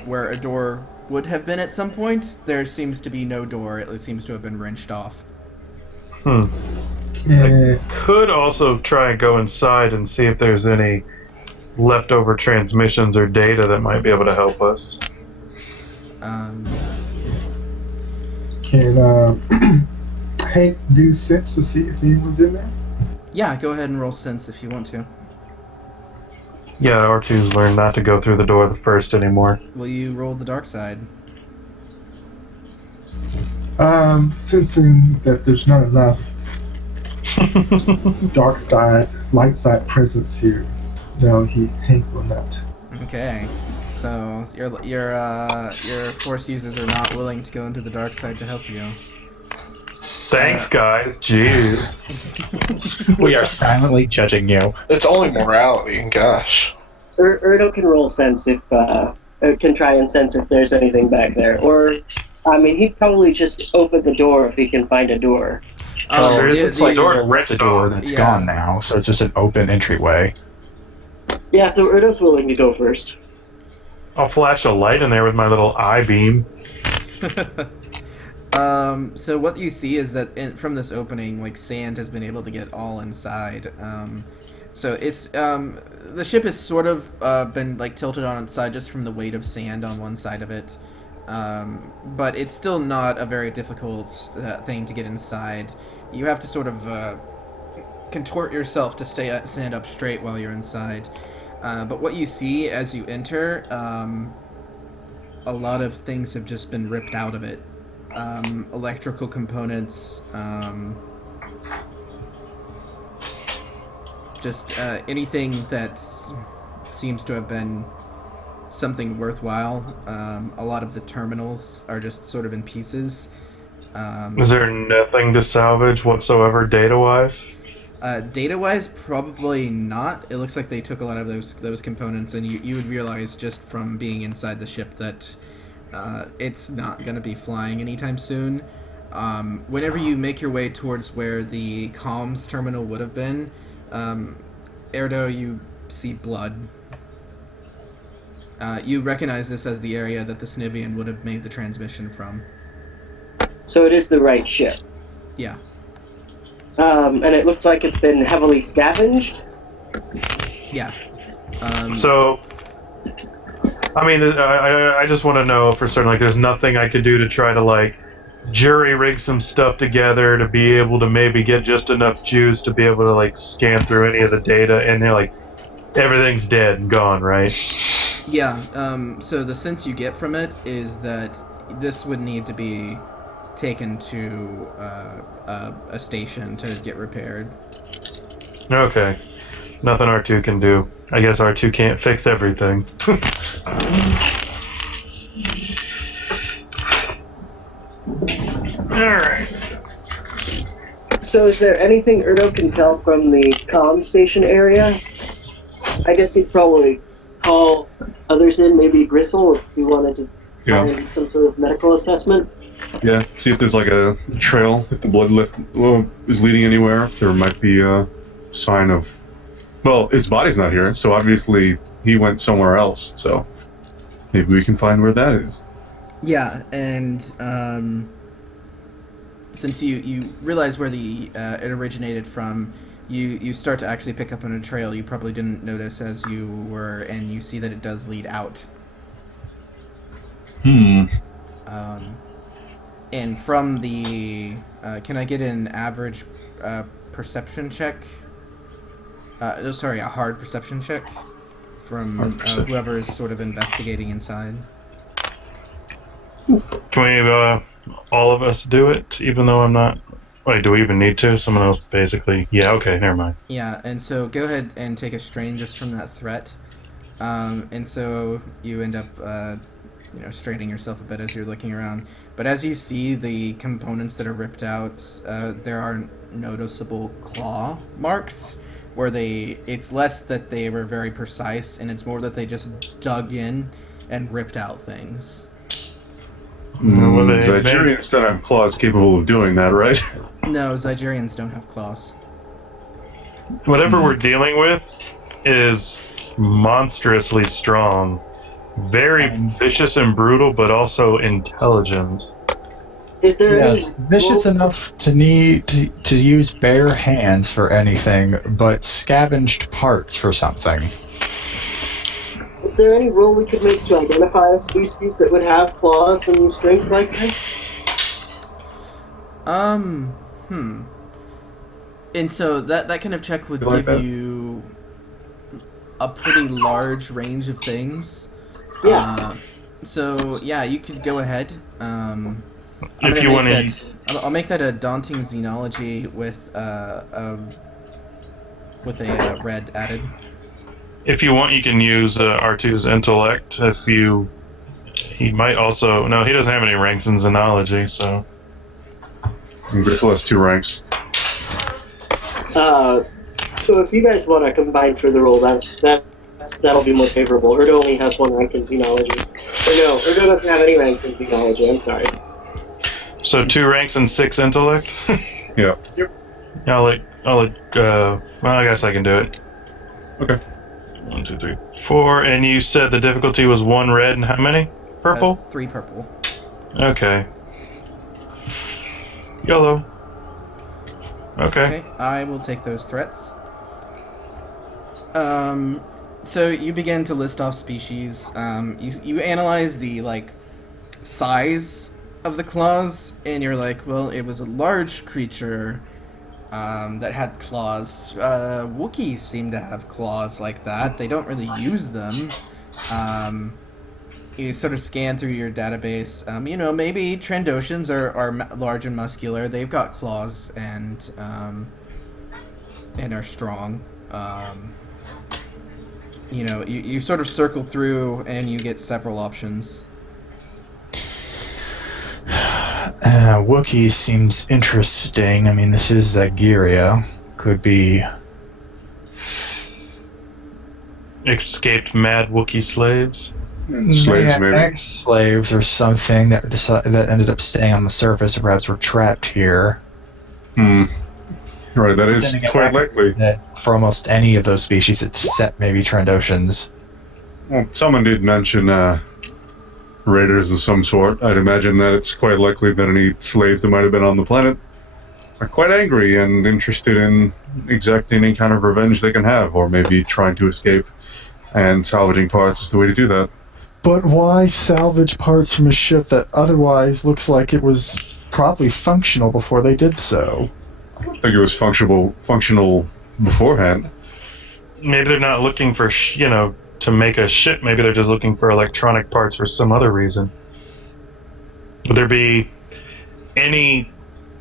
where a door would have been at some point, there seems to be no door. It seems to have been wrenched off. Yeah. Could also try and go inside and see if there's any leftover transmissions or data that might be able to help us. Can Hank do sense to see if anyone's in there? Yeah, go ahead and roll sense if you want to. Yeah, R2's learned not to go through the door first anymore. Will you roll the dark side? Sensing that there's not enough dark side, light side presence here. No, Hank will not. Okay, so your force users are not willing to go into the dark side to help you. Thanks, guys. Jeez. We are silently judging you. It's only morality. Gosh. Erdo can roll sense if can try and sense if there's anything back there, or I mean, he'd probably just open the door if he can find a door. It's like a door that's yeah. gone now, so it's just an open entryway. Yeah, so Erdo's willing to go first. I'll flash a light in there with my little eye beam. So what you see is that from this opening, like, sand has been able to get all inside. So it's the ship has sort of been like tilted on its side just from the weight of sand on one side of it. But it's still not a very difficult thing to get inside. You have to sort of contort yourself to stand up straight while you're inside. But what you see as you enter, a lot of things have just been ripped out of it. Electrical components, just anything that seems to have been something worthwhile. A lot of the terminals are just sort of in pieces. Is there nothing to salvage whatsoever data-wise? Data-wise, probably not. It looks like they took a lot of those components, and you would realize just from being inside the ship that it's not going to be flying anytime soon. Whenever you make your way towards where the comms terminal would have been, Erdo, you see blood. You recognize this as the area that the Snivian would have made the transmission from. So it is the right ship. Yeah. And it looks like it's been heavily scavenged. Yeah. So, I mean, I just want to know for certain, like, there's nothing I could do to try to, like, jury rig some stuff together to be able to maybe get just enough juice to be able to, like, scan through any of the data, and they're like, everything's dead and gone, right? Yeah, so the sense you get from it is that this would need to be taken to a station to get repaired. Okay. Nothing R2 can do. I guess R2 can't fix everything. Alright. So is there anything Erdo can tell from the comm station area? I guess he'd probably call others in, maybe Gristle, if he wanted to find some sort of medical assessment. Yeah, see if there's like a trail, if the blood is leading anywhere, if there might be a sign of... Well, his body's not here, so obviously he went somewhere else, so maybe we can find where that is. Yeah, and since you realize where it originated from, you start to actually pick up on a trail you probably didn't notice as you were, and you see that it does lead out. And from the... can I get an average perception check? A hard perception check from whoever is sort of investigating inside. Can we, all of us do it, even though I'm not... Wait, do we even need to? Someone else basically... Yeah, okay, never mind. Yeah, and so go ahead and take a strain just from that threat. And so you end up, straining yourself a bit as you're looking around. But as you see the components that are ripped out, there are noticeable claw marks where it's less that they were very precise, and it's more that they just dug in and ripped out things. Zygerians don't have claws capable of doing that, right? No, Zygerians don't have claws. Whatever we're dealing with is monstrously strong. Very vicious and brutal, but also intelligent. Is there Yes, any vicious role- enough to need to use bare hands for anything, but scavenged parts for something. Is there any rule we could make to identify a species that would have claws and strength like this? And so that kind of check would You like give that? you a pretty large range of things. Yeah. So yeah, you could go ahead. If you want to, I'll make that a daunting xenology with a red added. if you want, you can use R2's intellect. He might also. No, he doesn't have any ranks in xenology, so. And Gristle has 2 ranks. So if you guys want to combine for the roll, that'll be more favorable. Erdo only has 1 rank in xenology. Or no, Erdo doesn't have any ranks in xenology. I'm sorry. So 2 ranks and 6 intellect. Yeah. Yep. I'll let. Well, I guess I can do it. Okay. 1, 2, 3, 4. And you said the difficulty was 1 red and how many? Purple. 3 purple. Okay. Yellow. Okay. Okay, I will take those threats. So you begin to list off species. You analyze the size of the claws, and you're like, well, it was a large creature that had claws. Wookiees seem to have claws like that. They don't really use them. You sort of scan through your database. Maybe Trandoshans are large and muscular. They've got claws and are strong. You sort of circle through and you get several options. Wookiee seems interesting. I mean, this is Zygerria. Could be... Escaped mad Wookiee slaves. Slaves, maybe. Ex-slaves or something that ended up staying on the surface, or perhaps were trapped here. Right, that is Then again, quite likely. That for almost any of those species, except maybe Trandoshans. Well, someone did mention raiders of some sort. I'd imagine that it's quite likely that any slaves that might have been on the planet are quite angry and interested in exacting any kind of revenge they can have, or maybe trying to escape, and salvaging parts is the way to do that. But why salvage parts from a ship that otherwise looks like it was probably functional before they did so? I don't think it was functional beforehand. Maybe they're not looking for, to make a ship. Maybe they're just looking for electronic parts for some other reason. Would there be any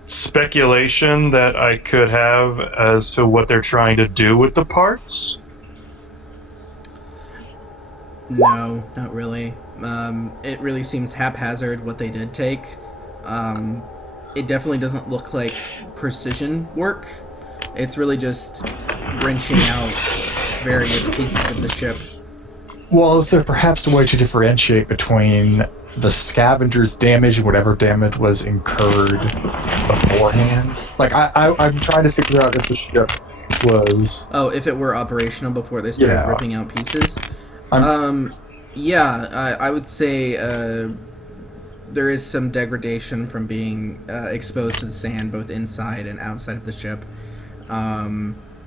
speculation that I could have as to what they're trying to do with the parts? No, not really. It really seems haphazard what they did take. It definitely doesn't look like precision work. It's really just wrenching out various pieces of the ship. Well, is there perhaps a way to differentiate between the scavenger's damage and whatever damage was incurred beforehand? Like, I'm trying to figure out if the ship was... Oh, if it were operational before they started ripping out pieces? I would say there is some degradation from being exposed to the sand both inside and outside of the ship.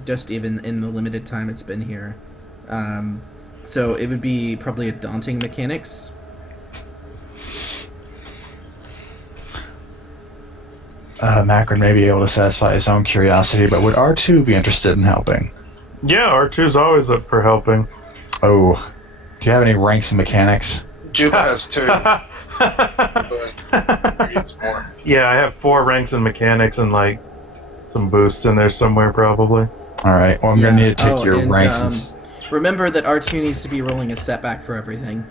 Just even in the limited time it's been here. So it would be probably a daunting mechanics. Macron may be able to satisfy his own curiosity, but would R2 be interested in helping? Yeah, R2's always up for helping. Oh, do you have any ranks in mechanics? Juba has 2. But maybe it's more. Yeah, I have 4 ranks in mechanics and some boosts in there somewhere probably. Alright, well I'm gonna need to take your ranks and... Remember that R2 needs to be rolling a setback for everything.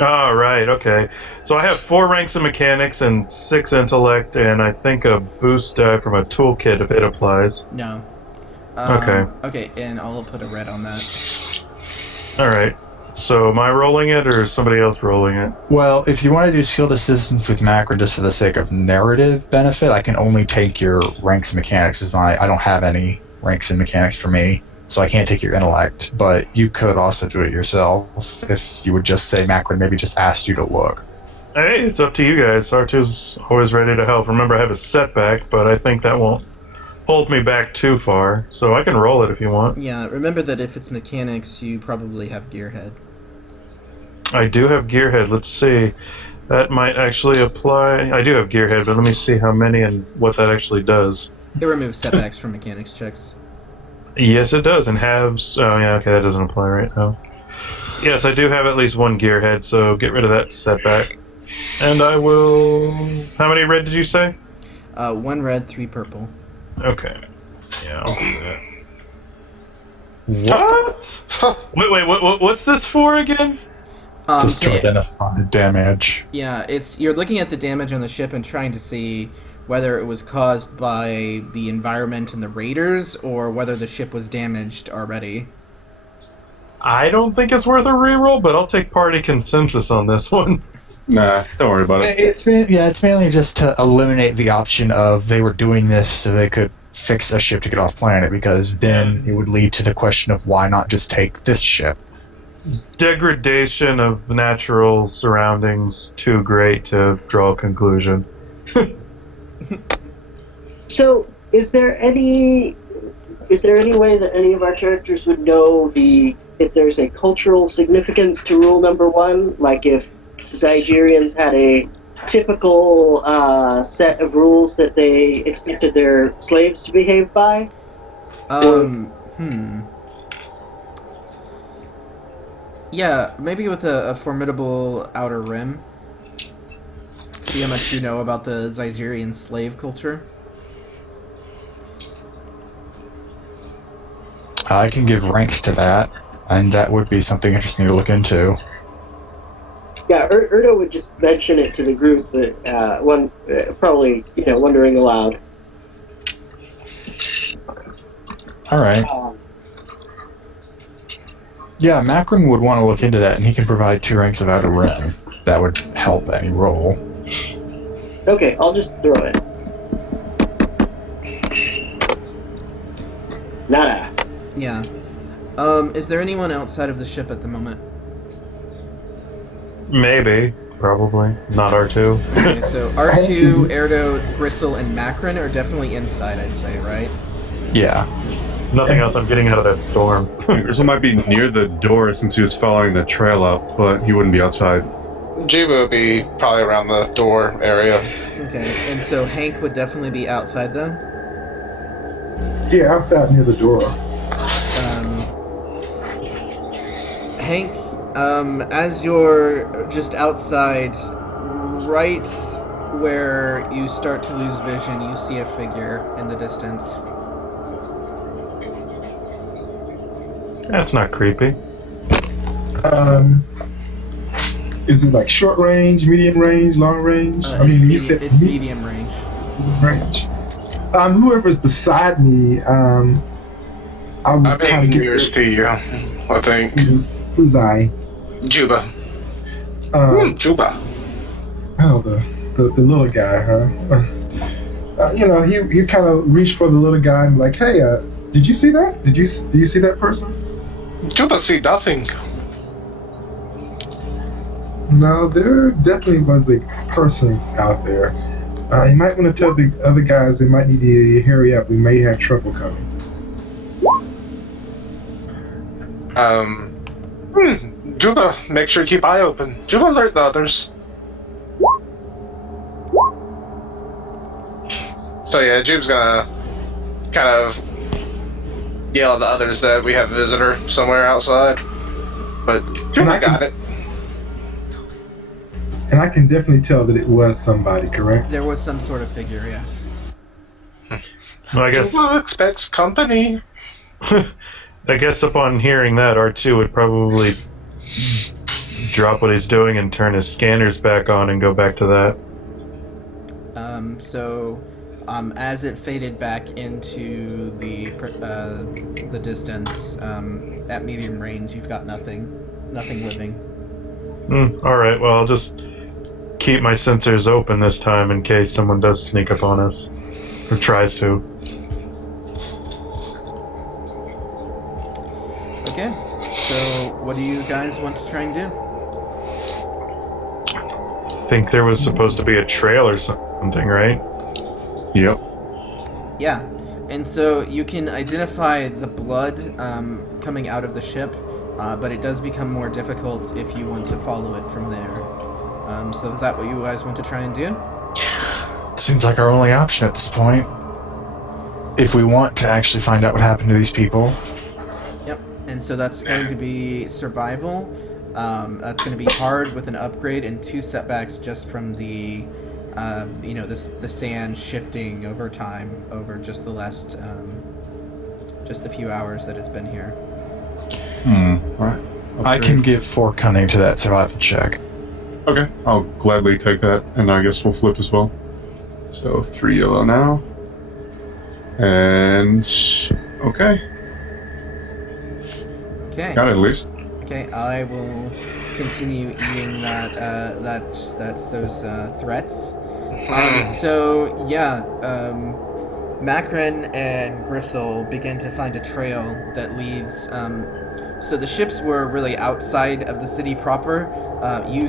Oh, right, okay. So I have 4 ranks in mechanics and 6 intellect, and I think a boost die from a toolkit if it applies. No. Okay. Okay, and I'll put a red on that. Alright. So am I rolling it, or is somebody else rolling it? Well, if you want to do skilled assistance with Macron just for the sake of narrative benefit, I can only take your ranks in mechanics as I don't have any ranks in mechanics for me, so I can't take your intellect. But you could also do it yourself if you would just say Macron maybe just asked you to look. Hey, it's up to you guys. R2's always ready to help. Remember, I have a setback, but I think that won't hold me back too far, so I can roll it if you want. Yeah, remember that if it's mechanics, you probably have gearhead. I do have gearhead. Let's see. That might actually apply. I do have gearhead, but let me see how many and what that actually does. It removes setbacks from mechanics checks. Yes, it does, and halves. Oh, yeah, okay, that doesn't apply right now. Yes, I do have at least one gearhead, so get rid of that setback. And I will. How many red did you say? 1 red, 3 purple. Okay. Yeah, I'll do that. What? Wait, what's this for again? Just to identify damage. Yeah, you're looking at the damage on the ship and trying to see whether it was caused by the environment and the raiders, or whether the ship was damaged already. I don't think it's worth a reroll, but I'll take party consensus on this one. Nah, don't worry about it. It's mainly just to eliminate the option of they were doing this so they could fix a ship to get off planet, because then it would lead to the question of why not just take this ship. Degradation of natural surroundings too great to draw a conclusion. So, is there any way that any of our characters would know if there's a cultural significance to rule number 1? Like if Zygerians had a typical set of rules that they expected their slaves to behave by? Yeah, maybe with a formidable outer rim. See how much you know about the Zygerian slave culture. I can give ranks to that, and that would be something interesting to look into. Yeah, Erdo would just mention it to the group, but probably wondering aloud. All right. Yeah, Macron would want to look into that, and he can provide 2 ranks of outer rim. That would help any roll. Okay, I'll just throw it. Nada. Yeah. Is there anyone outside of the ship at the moment? Maybe. Probably. Not R2. Okay, so R2, Erdo, Gristle, and Macron are definitely inside, I'd say, right? Yeah. Nothing else I'm getting out of that storm. Gristle might be near the door since he was following the trail up, but he wouldn't be outside. Jiva would be probably around the door area. Okay, and so Hank would definitely be outside, though? Yeah, outside near the door. Hank, as you're just outside, right where you start to lose vision, you see a figure in the distance. That's not creepy. Is it like short range, medium range, long range? It's medium range. Range. Whoever's beside me, I would I'm kind of aiming get yours to you, I think. Who's I? Juba. Juba. Oh, the little guy, huh? He kind of reached for the little guy and like, hey, did you see that? Do you see that person? Juba see nothing. No, there definitely was a person out there. You might want to tell the other guys they might need to hurry up. We may have trouble coming. Juba, make sure you keep eye open. Juba, alert the others. So yeah, Jube's gonna kind of yell at the others that we have a visitor somewhere outside. But Juba got it. And I can definitely tell that it was somebody, correct? There was some sort of figure, yes. Well, I guess. Juba expects company. I guess upon hearing that, R2 would probably drop what he's doing and turn his scanners back on and go back to that. As it faded back into the distance, at medium range, you've got nothing living. Alright, well, I'll just keep my sensors open this time in case someone does sneak up on us. Or tries to. Okay. So, what do you guys want to try and do? I think there was supposed to be a trail or something, right? Yep. Yeah. And so you can identify the blood coming out of the ship, but it does become more difficult if you want to follow it from there. So is that what you guys want to try and do? Seems like our only option at this point. If we want to actually find out what happened to these people. Yep. And so that's going to be survival. That's going to be hard with an upgrade and 2 setbacks just from the, the sand shifting over time, over just the last, just the few hours that it's been here. Right. I can give 4 cunning to that survival check. Okay, I'll gladly take that, and I guess we'll flip as well. So 3 yellow now. And okay, Okay. got it at least. Okay, I will continue eating that's those threats. So yeah, Macron and Gristle begin to find a trail that leads. So the ships were really outside of the city proper. You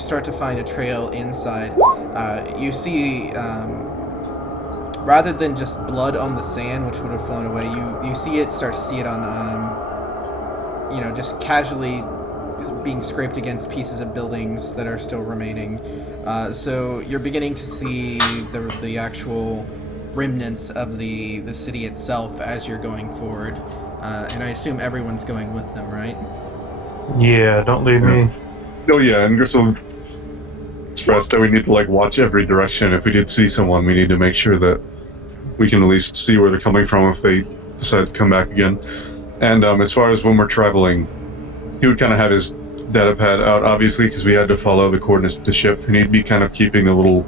start to find a trail inside. You see. Rather than just blood on the sand, which would have flown away, you start to see it on, just casually being scraped against pieces of buildings that are still remaining. So you're beginning to see the actual remnants of the city itself as you're going forward. And I assume everyone's going with them, right? Yeah, don't leave me. Oh yeah, and Gristle expressed that we need to watch every direction. If we did see someone, we need to make sure that we can at least see where they're coming from if they decide to come back again. And as far as when we're traveling, he would kind of have his data pad out, obviously, because we had to follow the coordinates of the ship, and he'd be kind of keeping a little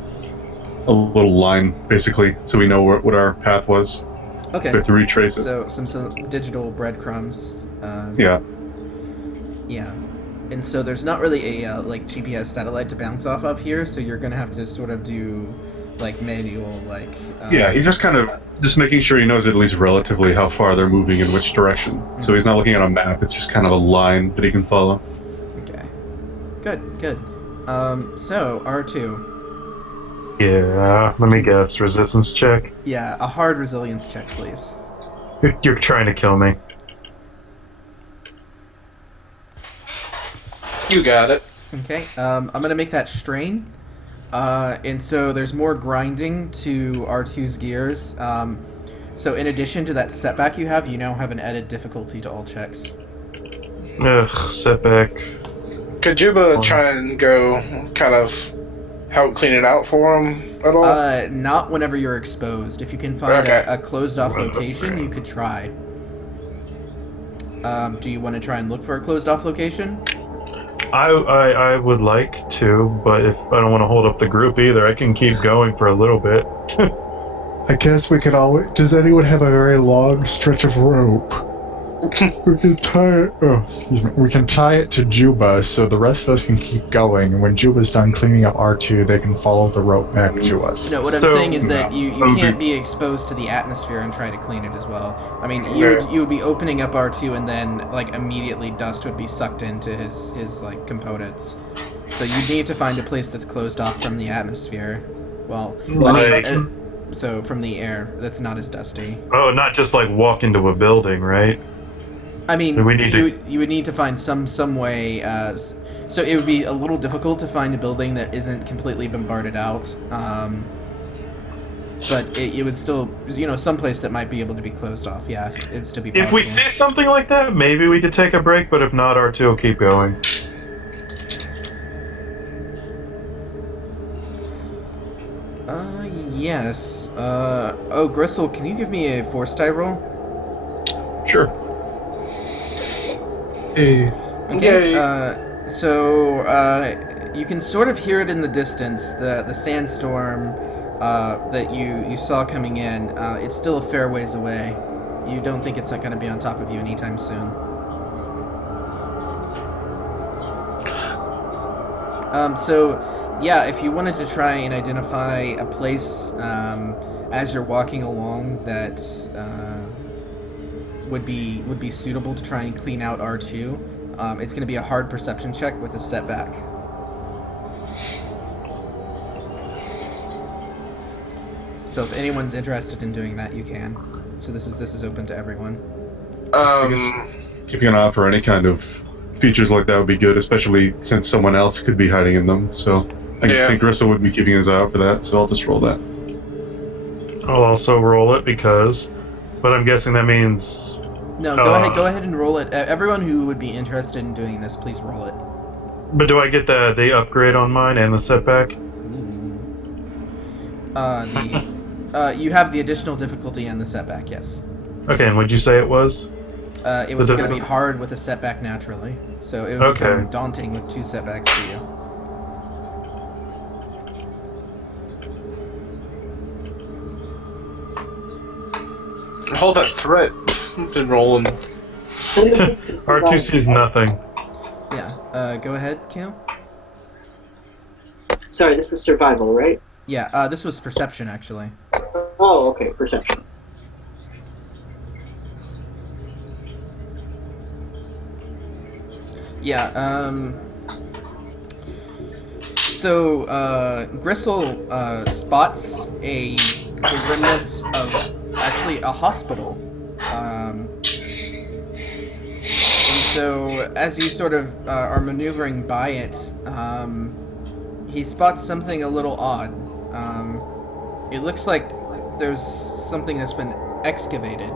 line, basically, so we know what our path was. Okay. We have to retrace it. So some digital breadcrumbs. Yeah. Yeah. And so there's not really a GPS satellite to bounce off of here, so you're gonna have to sort of do manual yeah, he's just kind of making sure he knows at least relatively how far they're moving in which direction. Mm-hmm. So he's not looking at a map, it's just kind of a line that he can follow. Okay. Good. So R2. Yeah, let me guess. Resistance check? Yeah, a hard resilience check, please. You're trying to kill me. You got it. Okay, I'm gonna make that strain. And so there's more grinding to R2's gears. So in addition to that setback you now have an added difficulty to all checks. Ugh, setback. Could Juba try and go kind of help clean it out for him at all? Not whenever you're exposed. If you can find Okay. a closed-off location, you could try. Do you want to try and look for a closed-off location? I would like to, but if I don't want to hold up the group either, I can keep going for a little bit. I guess we could always... Does anyone have a very long stretch of rope? We can tie it... Oh, excuse me. We can tie it to Juba so the rest of us can keep going, and when Juba's done cleaning up R2, they can follow the rope back to us. No, what I'm saying is that you can't be exposed to the atmosphere and try to clean it as well. I mean, you would be opening up R2 and then, immediately dust would be sucked into his components. So you need to find a place that's closed off from the atmosphere. Well, so from the air that's not as dusty. Oh, not just walk into a building, right? I mean, you would need to find some way. So it would be a little difficult to find a building that isn't completely bombarded out. But it would still, some place that might be able to be closed off. Yeah, it'd still be possible. If we see something like that, maybe we could take a break. But if not, R2 will keep going. Yes. Gristle, can you give me a force die roll? Sure. Okay. So you can sort of hear it in the distance. The sandstorm that you saw coming in. It's still a fair ways away. You don't think it's not going to be on top of you anytime soon. So yeah, if you wanted to try and identify a place as you're walking along that would be suitable to try and clean out R2. It's going to be a hard perception check with a setback. So if anyone's interested in doing that, you can. So this is open to everyone. I guess keeping an eye out for any kind of features like that would be good, especially since someone else could be hiding in them. So I think Gristle would be keeping his eye out for that, so I'll just roll that. I'll also roll it but I'm guessing that means... No, go ahead and roll it. Everyone who would be interested in doing this, please roll it. But do I get the upgrade on mine and the setback? You have the additional difficulty and the setback, yes. Okay, and what'd you say it was? It was going to be hard with a setback naturally, so it would become daunting with 2 setbacks for you. Hold that threat. Been rolling. R2 sees nothing. Yeah, go ahead, Cam. Sorry, this was survival, right? Yeah, this was perception, actually. Oh, okay, perception. Yeah, so, Gristle, spots a remnants of, actually, a hospital. And so, as you sort of are maneuvering by it, he spots something a little odd. It looks like there's something that's been excavated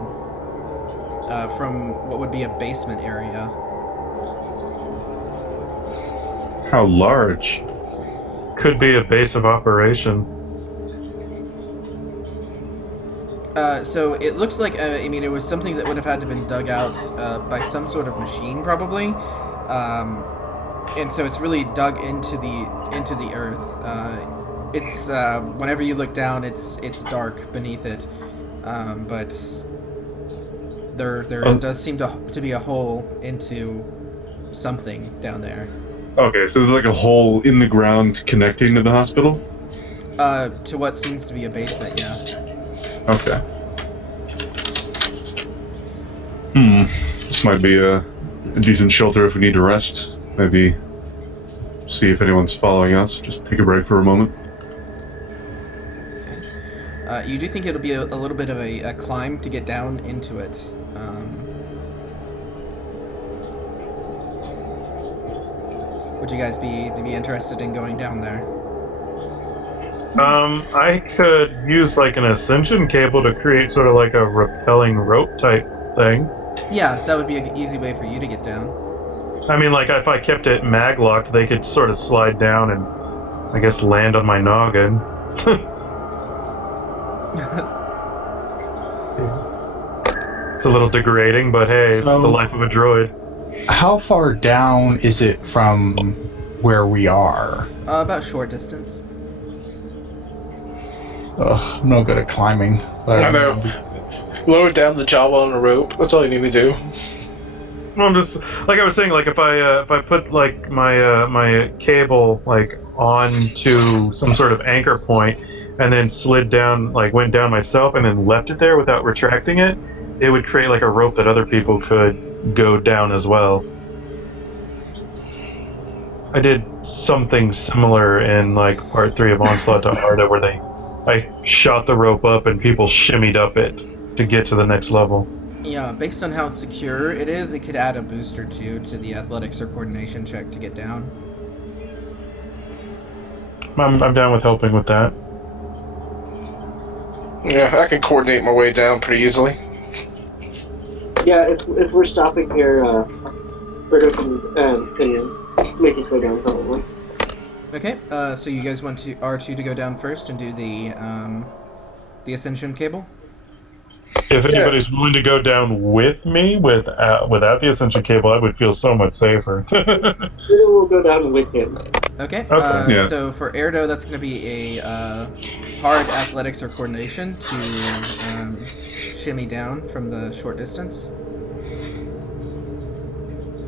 from what would be a basement area. How large? Could be a base of operation. So it looks like, I mean, it was something that would have had to have been dug out by some sort of machine, probably. And so it's really dug into the earth. It's whenever you look down, it's dark beneath it, but there does seem to be a hole into something down there. Okay, so there's like a hole in the ground connecting to the hospital? To what seems to be a basement, yeah. Okay. This might be a decent shelter if we need to rest. Maybe see if anyone's following us. Just take a break for a moment. Okay. You do think it'll be a little bit of a climb to get down into it. Would you guys be interested in going down there? I could use like an ascension cable to create sort of like a rappelling rope type thing. Yeah, that would be an easy way for you to get down. I mean, like if I kept it mag locked, they could sort of slide down and I guess land on my noggin. It's a little degrading, but hey, it's the life of a droid. How far down is it from where we are? About short distance. Ugh, I'm no good at climbing. I know. Lower down the jaw on a rope. That's all you need to do. Well, I'm just like I was saying. Like if I put like my cable like onto some sort of anchor point, and then slid down, like went down myself, and then left it there without retracting it, it would create like a rope that other people could go down as well. I did something similar in like part 3 of Onslaught to Arda, where I shot the rope up and people shimmied up it to get to the next level. Yeah, based on how secure it is, it could add a boost or 2 to the athletics or coordination check to get down. I'm down with helping with that. Yeah, I can coordinate my way down pretty easily. Yeah, if we're stopping here, Berto can make his way down probably. Okay, so you guys want to R2 to go down first and do the ascension cable? If anybody's willing to go down with me without the ascension cable, I would feel so much safer. We'll go down with him. Okay. Yeah. So for Erdo, that's going to be a hard athletics or coordination to shimmy down from the short distance.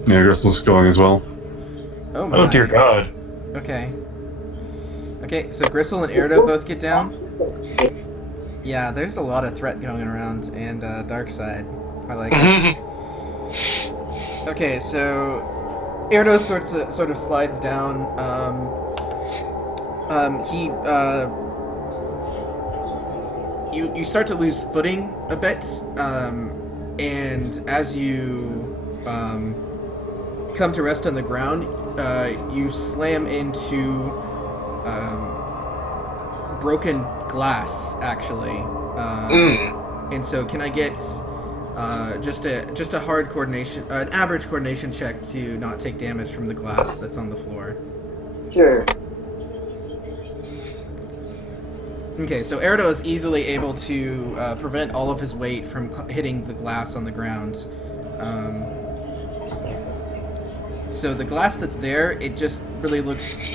Yeah, Gristle's going as well. Oh my. Oh dear God. Okay. Okay, so Gristle and Erdo both get down. Yeah, there's a lot of threat going around, and dark side. I like it. Okay, so Erdo sort of slides down. You start to lose footing a bit, and as you come to rest on the ground, you slam into broken glass, actually. And so, can I get just a hard coordination, an average coordination check to not take damage from the glass that's on the floor? Sure. Okay, so Erdo is easily able to prevent all of his weight from hitting the glass on the ground. So the glass that's there, it just really looks...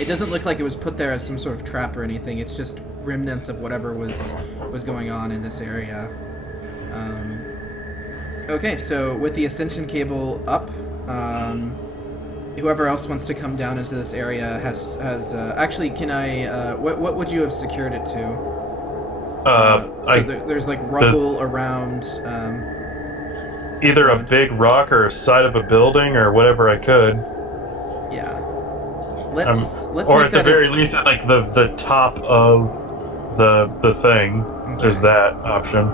it doesn't look like it was put there as some sort of trap or anything. It's just remnants of whatever was going on in this area. Okay, so with the ascension cable up, whoever else wants to come down into this area has actually, can I, what would you have secured it to? There's like rubble around, either a big rock or a side of a building or whatever I could. Yeah. Let's or make at the that very least at like the top of the thing. Okay. There's that option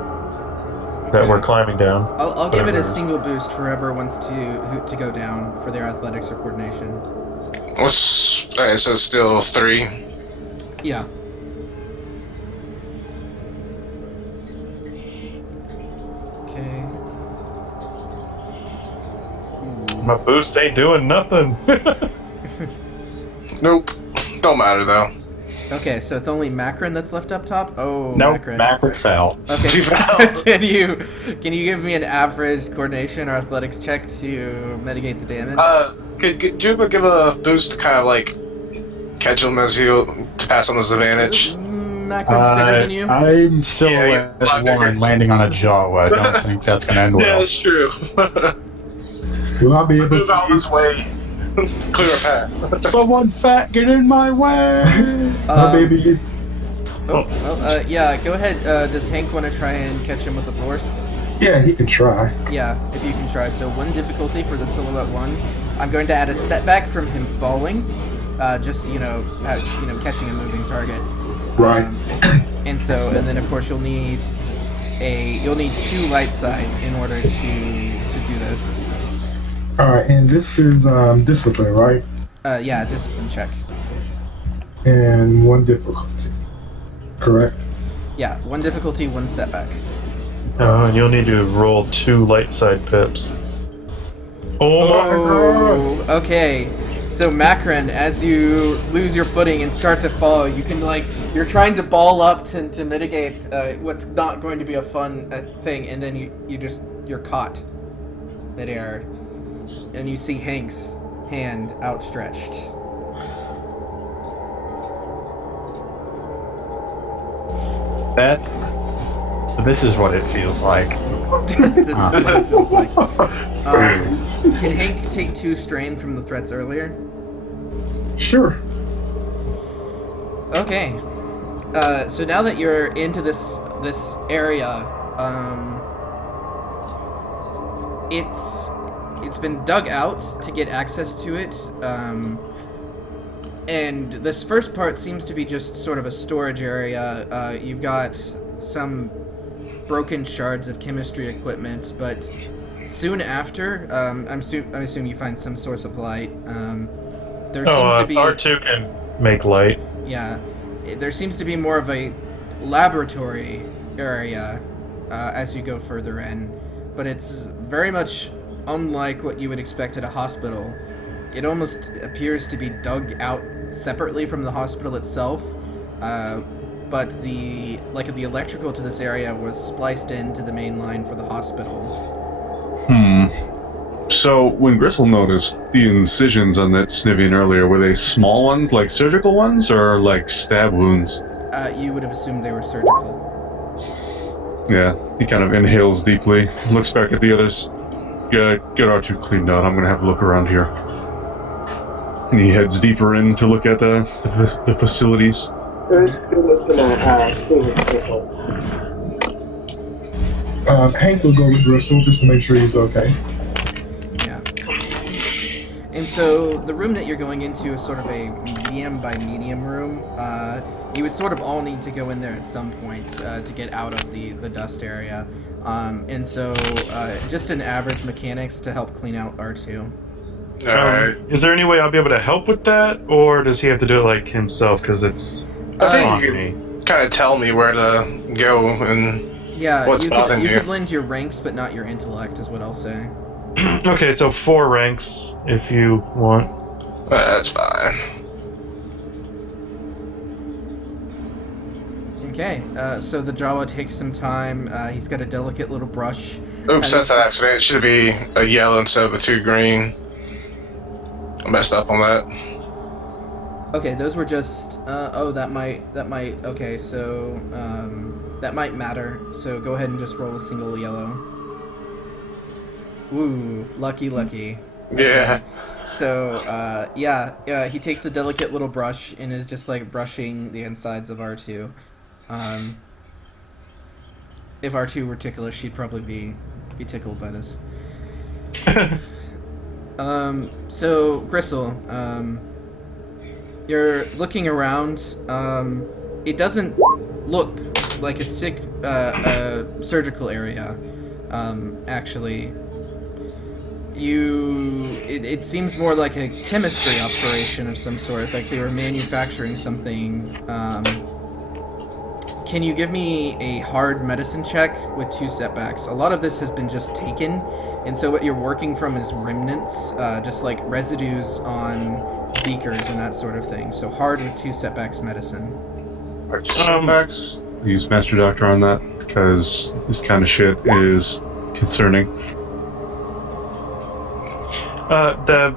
that we're climbing down. I'll give it a single boost for whoever wants to go down for their athletics or coordination. Alright, so it's still 3. Yeah. Okay. My boost ain't doing nothing. Nope. Don't matter though. Okay, so it's only Macron that's left up top? Oh, Nope, Macron. Macron fell. Okay, fell. can you give me an average coordination or athletics check to mitigate the damage? Could Juba give a boost to kind of like catch him as to pass on his advantage? Macron's bigger than you? I'm still Yeah, at you're 1 landing on a jaw. I don't think that's going to end well. Yeah, that's true. Will I be able Move out to? his way. Clear a path. Someone fat, get in my way! My baby. Yeah, go ahead. Does Hank want to try and catch him with the force? Yeah, he can try. Yeah, if you can try. So 1 difficulty for the silhouette 1. I'm going to add a setback from him falling. Just, catching a moving target. Right. And then of course you'll need 2 light side in order to do this. All right, and this is discipline, right? Yeah, discipline check. And 1 difficulty. Correct. Yeah, 1 difficulty, 1 setback. Oh, and you'll need to roll 2 light side pips. Oh my god! Okay. So Macron, as you lose your footing and start to fall, you can you're trying to ball up to mitigate what's not going to be a fun thing, and then you're caught midair, and you see Hank's hand outstretched. So this is what it feels like. This is what it feels like. Can Hank take 2 strain from the threats earlier? Sure. Okay. So now that you're into this area, it's been dug out to get access to it, and this first part seems to be just sort of a storage area. You've got some broken shards of chemistry equipment, but soon after, I assume you find some source of light. There seems to be R2 can make light. Yeah, there seems to be more of a laboratory area as you go further in, but it's very much unlike what you would expect at a hospital. It almost appears to be dug out separately from the hospital itself, but the electrical to this area was spliced into the main line for the hospital. So, when Gristle noticed the incisions on that Snivian earlier, were they small ones, like surgical ones, or like stab wounds? You would have assumed they were surgical. Yeah, he kind of inhales deeply, looks back at the others. Yeah, get R2 cleaned out, I'm gonna have a look around here. And he heads deeper in to look at the facilities. Or is Kudos gonna stay with Gristle? Hank will go with Gristle just to make sure he's okay. Yeah. And so the room that you're going into is sort of a medium by medium room. You would sort of all need to go in there at some point to get out of the dust area. And so just an average mechanics to help clean out R2. Alright. Is there any way I'll be able to help with that, or does he have to do it like himself? Because it's I on think you me. could kind of tell me where to go and Yeah, what's you bothering you. could lend your ranks, but not your intellect, is what I'll say. Okay, so 4 ranks if you want. That's fine. Okay, so the Jawa takes some time. He's got a delicate little brush. Oops, that's an accident. It should be a yellow instead of the 2 green. I messed up on that. Okay, those were just. That might. Okay, so that might matter. So go ahead and just roll a single yellow. Ooh, lucky. Yeah. So yeah, he takes a delicate little brush and is just like brushing the insides of R2. If R2 were ticklish, she'd probably be tickled by this. So Gristle, you're looking around. It doesn't look like a surgical area. Actually, it seems more like a chemistry operation of some sort. Like they were manufacturing something. Can you give me a hard medicine check with 2 setbacks? A lot of this has been just taken, and so what you're working from is remnants, just like residues on beakers and that sort of thing. So hard with 2 setbacks medicine. Setbacks. Use Master Doctor on that because this kind of shit is concerning.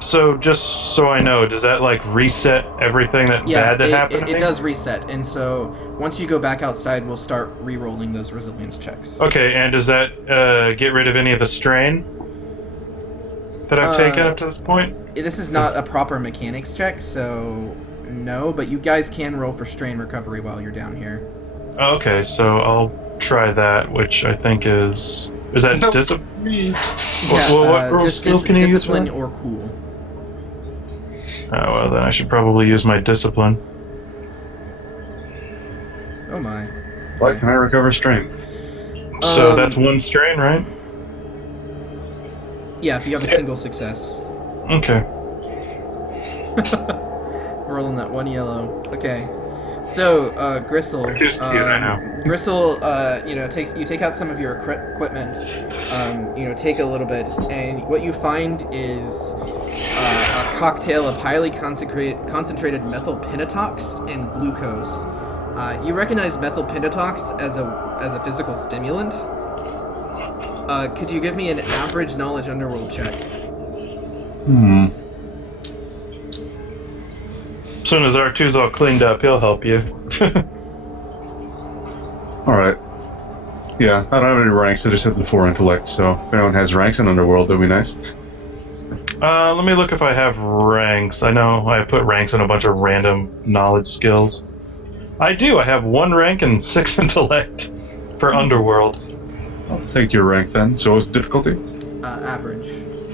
So just so I know, does that like reset everything bad that happened? It does reset, and so once you go back outside, we'll start re-rolling those resilience checks. Okay, and does that get rid of any of the strain that I've taken up to this point? This is not a proper mechanics check, so no, but you guys can roll for strain recovery while you're down here. Okay, so I'll try that, which I think is that discipline? Yeah, what skills can you use? Discipline or cool. Oh, well, then I should probably use my discipline. Oh my. Why can I recover strain? So that's 1 strain, right? Yeah, if you have a single success. Okay. Rolling that 1 yellow. Okay. So, Gristle, I know. Gristle, you take out some of your equipment, take a little bit, and what you find is a cocktail of highly concentrated methyl pentox and glucose. You recognize methyl pentox as a physical stimulant. Could you give me an average knowledge underworld check? As soon as R2's all cleaned up, he'll help you. Alright. Yeah, I don't have any ranks, I just have the 4 intellect, so if anyone has ranks in Underworld, that'd be nice. Let me look if I have ranks. I know I put ranks in a bunch of random knowledge skills. I do, I have 1 rank and 6 intellect for Underworld. I'll take your rank then. So what's the difficulty? Average.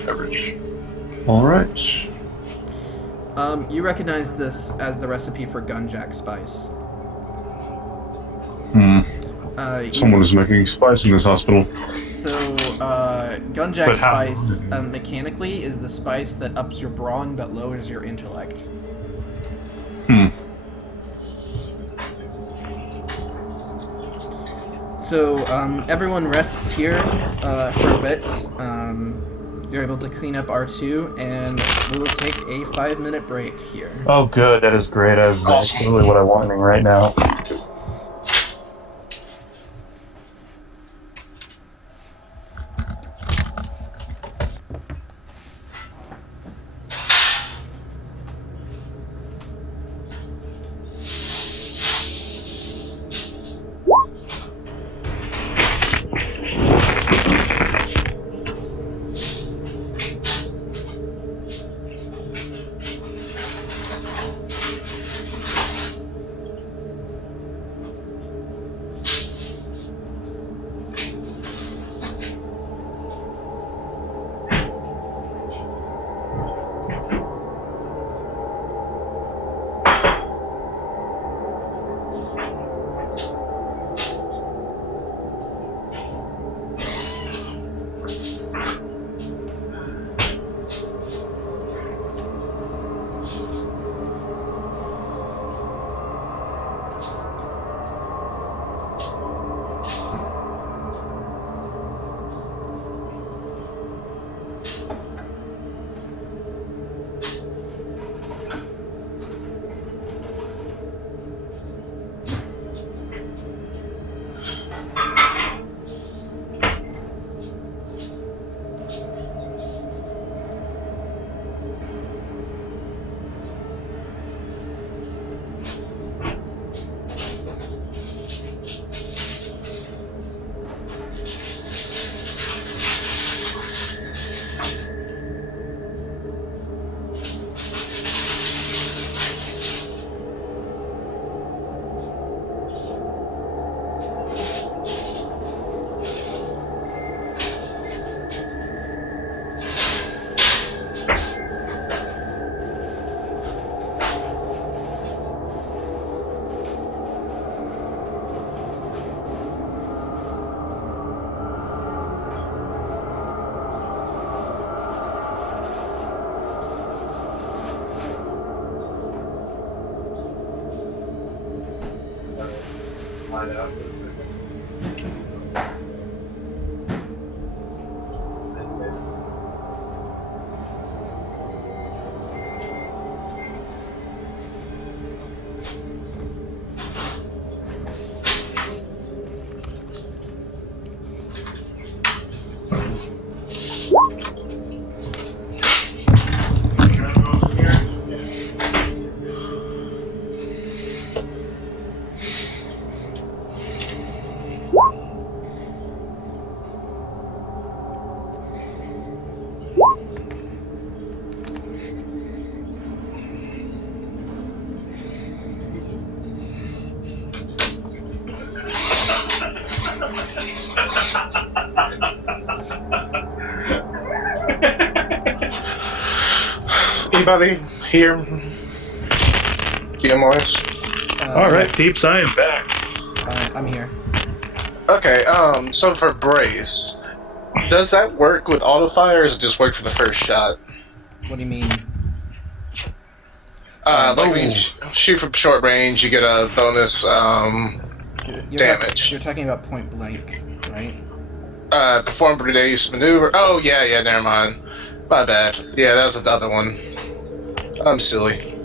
Average. Alright. You recognize this as the recipe for gunjack spice. Someone is making spice in this hospital. So, gunjack spice, mechanically, is the spice that ups your brawn but lowers your intellect. So, everyone rests here for a bit. You're able to clean up R2, and we will take a 5-minute break here. Oh, good. That is great. That's really what I'm wanting right now. Anybody here? GMOS? All right, Yes. peeps, I am back. I'm here. Okay, so for brace, does that work with auto fire or does it just work for the first shot? What do you mean? Like when you shoot from short range, you get a bonus damage. You're talking about point blank, right? Perform brace maneuver. Oh, yeah, never mind. My bad. Yeah, that was the other one. I'm silly.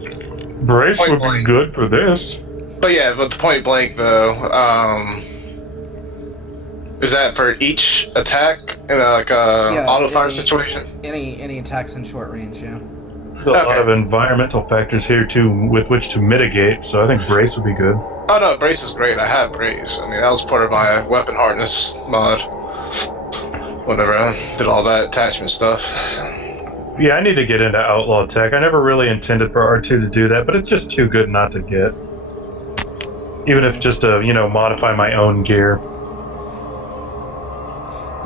Brace Point would blank. be good for this. But yeah, with the point blank though, is that for each attack in like a auto fire situation? Any attacks in short range, yeah. There's a lot of environmental factors here too with which to mitigate, so I think brace would be good. Oh no, brace is great. I have brace. I mean, that was part of my weapon hardness mod. Whenever I did all that attachment stuff. Yeah, I need to get into outlaw tech. I never really intended for R2 to do that, but it's just too good not to get. Even if just to, modify my own gear.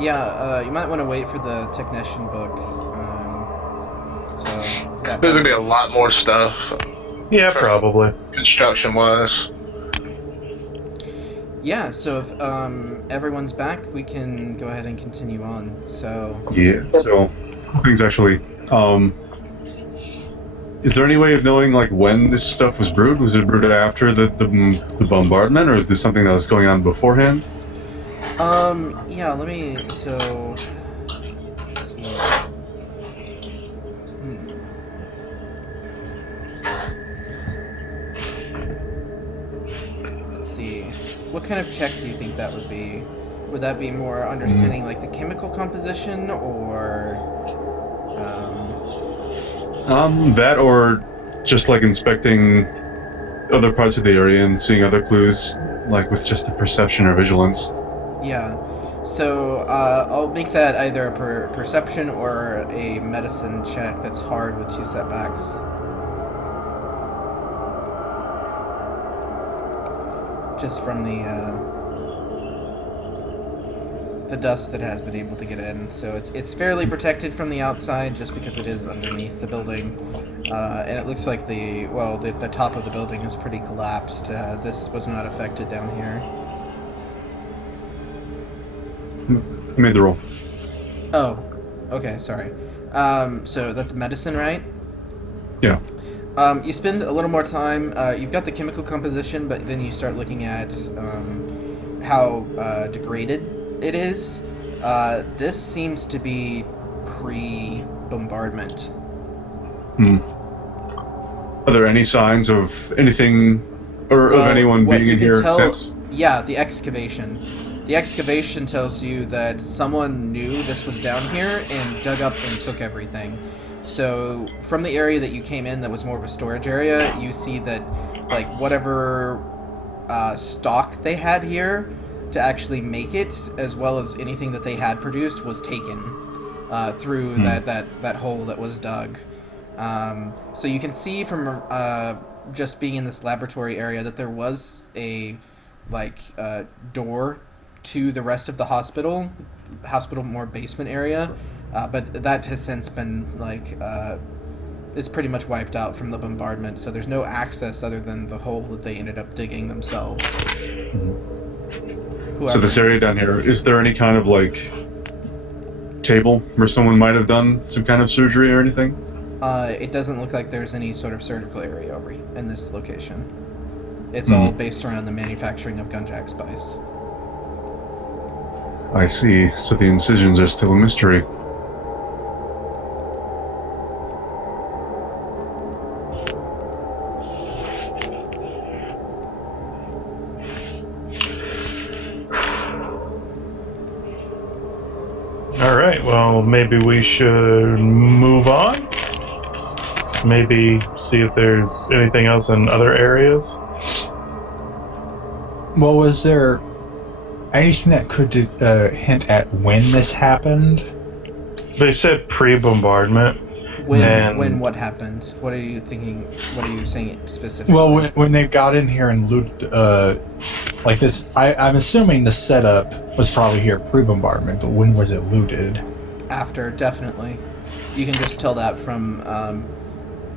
Yeah, you might want to wait for the technician book. There's gonna be a lot more stuff. Yeah, probably. Construction-wise. Yeah, so if everyone's back, we can go ahead and continue on. So Yeah. So things actually. Is there any way of knowing like when this stuff was brewed? Was it brewed after the bombardment, or is this something that was going on beforehand? yeah, let's see. Let's see. What kind of check do you think that would be? Would that be more understanding like the chemical composition, or That or just like inspecting other parts of the area and seeing other clues, like with just a perception or vigilance. Yeah. So I'll make that either a perception or a medicine check that's hard with 2 setbacks. Just from the dust that has been able to get in. So it's fairly protected from the outside just because it is underneath the building. And it looks like the top of the building is pretty collapsed. This was not affected down here. I made the roll. Oh, okay, sorry. So that's medicine, right? Yeah. You spend a little more time. You've got the chemical composition, but then you start looking at how degraded it is. This seems to be pre-bombardment. Are there any signs of anything or of anyone what being you in can here tell, since? Yeah, the excavation. The excavation tells you that someone knew this was down here and dug up and took everything. So from the area that you came in that was more of a storage area, you see that like whatever stock they had here to actually make it, as well as anything that they had produced, was taken through that hole that was dug. So you can see from just being in this laboratory area that there was a door to the rest of the hospital more basement area, but that has since been is pretty much wiped out from the bombardment, so there's no access other than the hole that they ended up digging themselves. So this area down here, is there any kind of table where someone might have done some kind of surgery or anything? It doesn't look like there's any sort of surgical area over in this location. It's all based around the manufacturing of gunjack spice. I see. So the incisions are still a mystery. Alright, well, maybe we should move on? Maybe see if there's anything else in other areas? Well, was there anything that could hint at when this happened? They said pre-bombardment. When what happened? What are you thinking? What are you saying specifically? Well, when they got in here and looted, like this, I'm assuming the setup was probably here pre-bombardment, but when was it looted? After, definitely. You can just tell that from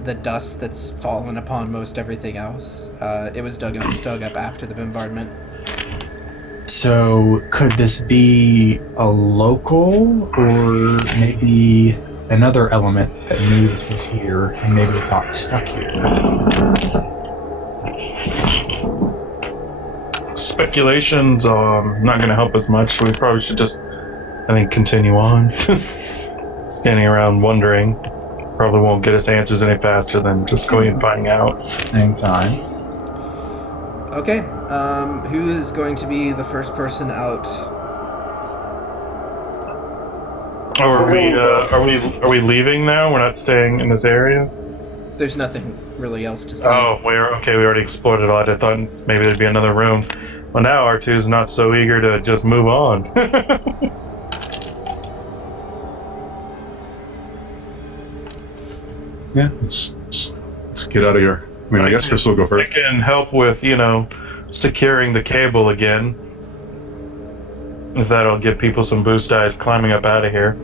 the dust that's fallen upon most everything else. It was dug up after the bombardment. So, could this be a local, or maybe another element that knew this was here and maybe got stuck here? Speculations are not going to help us much. We probably should just, I think, continue on. Standing around wondering probably won't get us answers any faster than just going and finding out. Same time. Okay, who is going to be the first person out? Are we leaving now? We're not staying in this area? There's nothing really else to see. Oh, we already explored it all. I thought maybe there'd be another room. Well, now R2's not so eager to just move on. Yeah, let's get out of here. I mean, I guess Crystal will go first. I can help with, securing the cable again. If that'll give people some boost eyes climbing up out of here.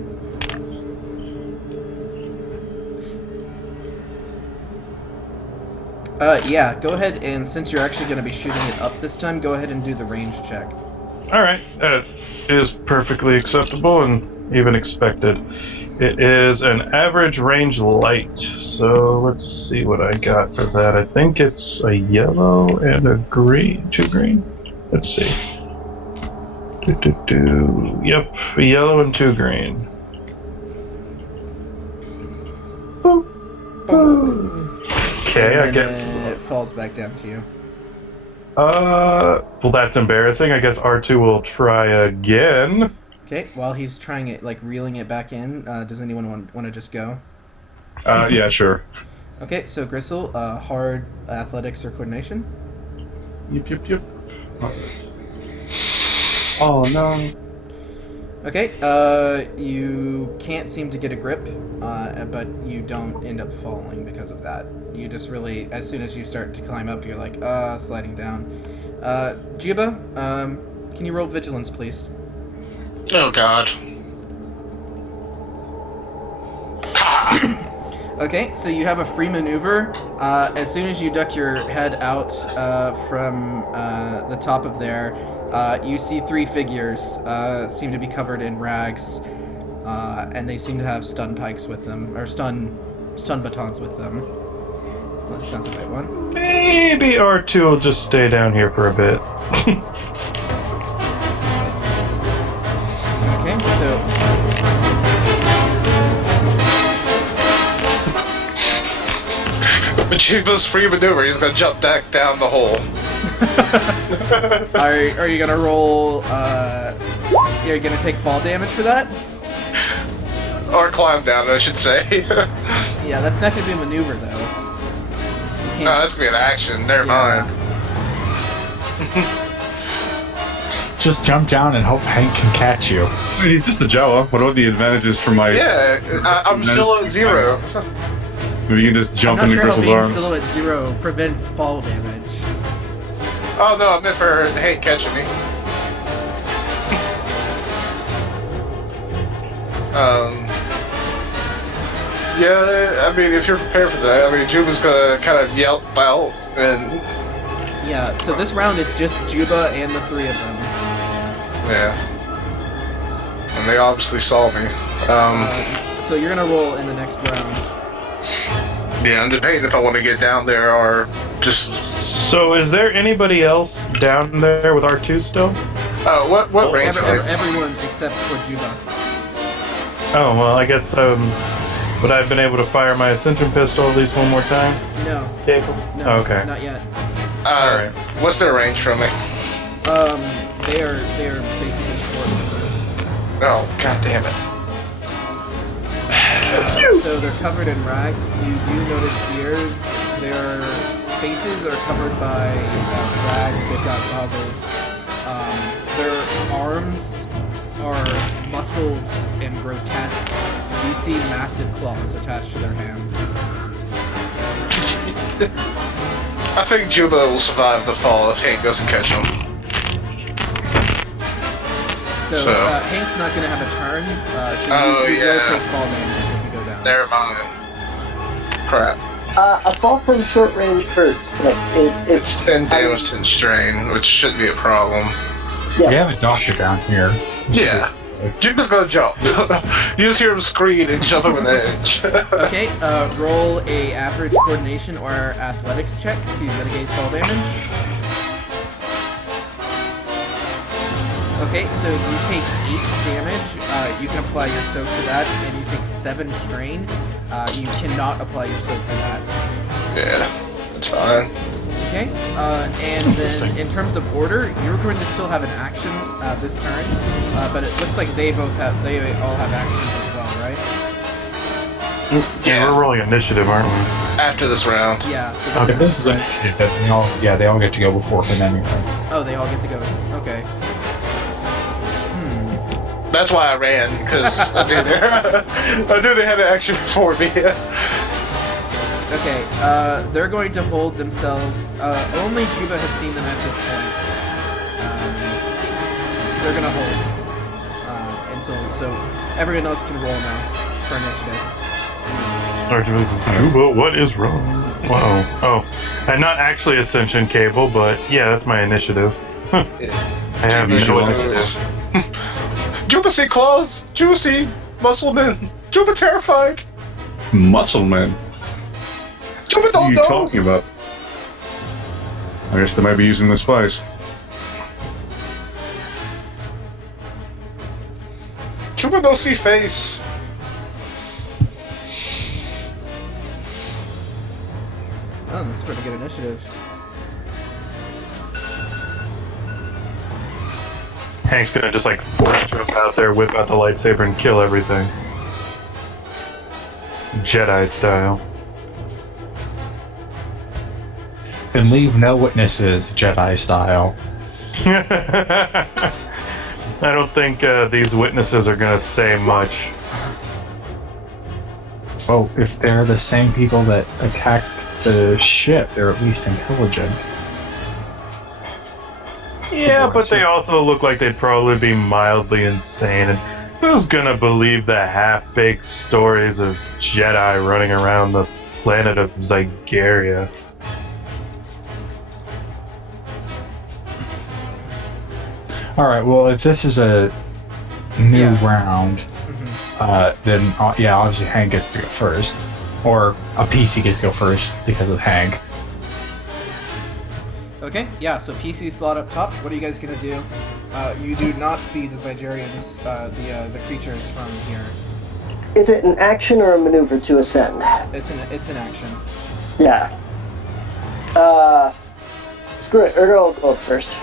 Yeah, go ahead and since you're actually going to be shooting it up this time, go ahead and do the range check. Alright, that is perfectly acceptable and even expected. It is an average range light, so let's see what I got for that. I think it's a yellow and a green. 2 green? Let's see. Yep, a yellow and 2 green. Okay, I guess. It falls back down to you. Well, that's embarrassing. I guess R2 will try again. Okay, while he's trying it, like reeling it back in, does anyone want to just go? Yeah, sure. Okay, so Gristle, hard athletics or coordination? Yep. Oh no. Okay, you can't seem to get a grip, but you don't end up falling because of that. You just really, as soon as you start to climb up, you're like, sliding down. Juba, can you roll vigilance, please? Oh God. Okay, so you have a free maneuver. As soon as you duck your head out from the top of there, you see 3 figures seem to be covered in rags, and they seem to have stun pikes with them, or stun batons with them. That's not the right one. Maybe R2 will just stay down here for a bit. Okay, so Machiva's free maneuver. He's gonna jump back down the hole. are you gonna roll? Are you gonna take fall damage for that? Or climb down, I should say. Yeah, that's not gonna be a maneuver though. No, that's gonna be an action. Never mind. Just jump down and hope Hank can catch you. He's just a Jawa. What are the advantages for my... Yeah, I'm still at 0. Maybe you can just jump I'm into not sure Crystal's how being arms. still at 0 prevents fall damage. Oh no, I meant for Hank catching me. Yeah, I mean, if you're prepared for that, I mean, Juba's gonna kind of yelp out and... Yeah, so this round it's just Juba and the 3 of them. Yeah. And they obviously saw me. So you're gonna roll in the next round. Yeah, and depending if I want to get down there or just... So is there anybody else down there with R2 still? What range are they? Everyone except for Juba. Oh, well, I guess, would I have been able to fire my Ascension pistol at least one more time? No. Capable? No, Oh, okay. not yet. Alright. What's their range from me? They are basically short. Oh, god damn it. So they're covered in rags. You do notice ears. Their faces are covered by rags. They've got goggles. Their arms are muscled and grotesque. you see massive claws attached to their hands. I think Juba will survive the fall if Hank doesn't catch him. So Hank's not going to have a turn, so you will take fall damage if you go down. Never mind. Crap. A fall from short range hurts, but It's 10 damage and strain, which shouldn't be a problem. We have a doctor down here. Yeah. Juba's gonna jump. You just hear him scream and jump over the edge. Okay, roll a average coordination or athletics check to mitigate fall damage. Okay, so you take 8 damage. You can apply your soak to that, and you take 7 strain. You cannot apply your soak to that. Yeah, that's fine. Okay, and then in terms of order, you're going to still have an action this turn, but it looks like they all have actions as well, right? Yeah, we're rolling initiative, aren't we? After this round. Yeah. So Okay, this is initiative. They all get to go before him anyway. Oh, they all get to go. Okay. That's why I ran, because I knew they had an action before me. Okay, they're going to hold themselves. Only Juba has seen them at this point. They're gonna hold until so everyone else can roll now for initiative. Juba, what is wrong? Whoa. Oh, and not actually Ascension Cable, but yeah, that's my initiative. I have no initiative. Juba see claws. Juba see muscle men. Juba terrified. Muscle man. Juba What are don't you know. talking about? I guess they might be using the spice. Juba don't see face. Oh, that's a pretty good initiative. Hank's gonna just like jump out there, whip out the lightsaber, and kill everything. Jedi style. And leave no witnesses, Jedi style. I don't think these witnesses are gonna say much. Well, if they're the same people that attacked the ship, they're at least intelligent. Yeah, but they also look like they'd probably be mildly insane. And who's gonna believe the half-baked stories of Jedi running around the planet of Zygerria? Alright, well, if this is a new Yeah. round, then, yeah, obviously Hank gets to go first. Or a PC gets to go first because of Hank. Okay, yeah. So PC slot up top. What are you guys gonna do? You do not see the Zygerians, the creatures from here. is it an action or a maneuver to ascend? It's an action. Yeah. Screw it. Ergo will go up first.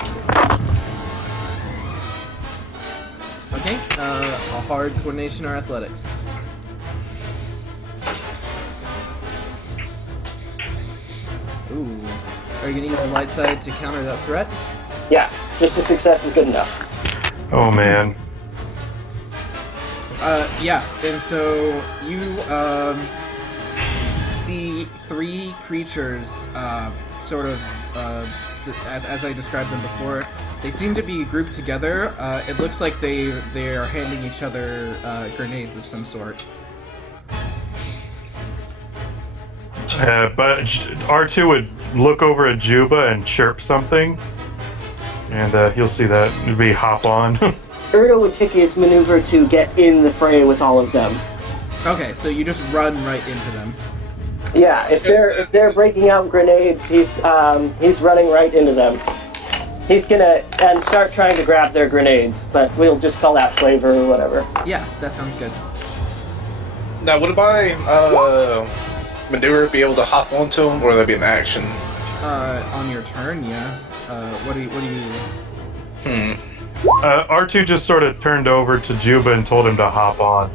Okay, a hard coordination or athletics. Ooh. Are you gonna use the light side to counter that threat? Yeah, just a success is good enough. Oh man. Yeah, and so you, see 3 creatures, sort of, as I described them before. They seem to be grouped together. It looks like they are handing each other, grenades of some sort. But R2 would look over at Juba and chirp something, and he'll see that. It'd be hop on. Erdo would take his maneuver to get in the fray with all of them. Okay, so you just run right into them. Yeah, if they're breaking out grenades, he's running right into them. He's gonna start trying to grab their grenades, but we'll just call that flavor or whatever. Yeah, that sounds good. Now, would my maneuver be able to hop onto him, or would that be an action? On your turn, yeah. What do you... R2 just sort of turned over to Juba and told him to hop on.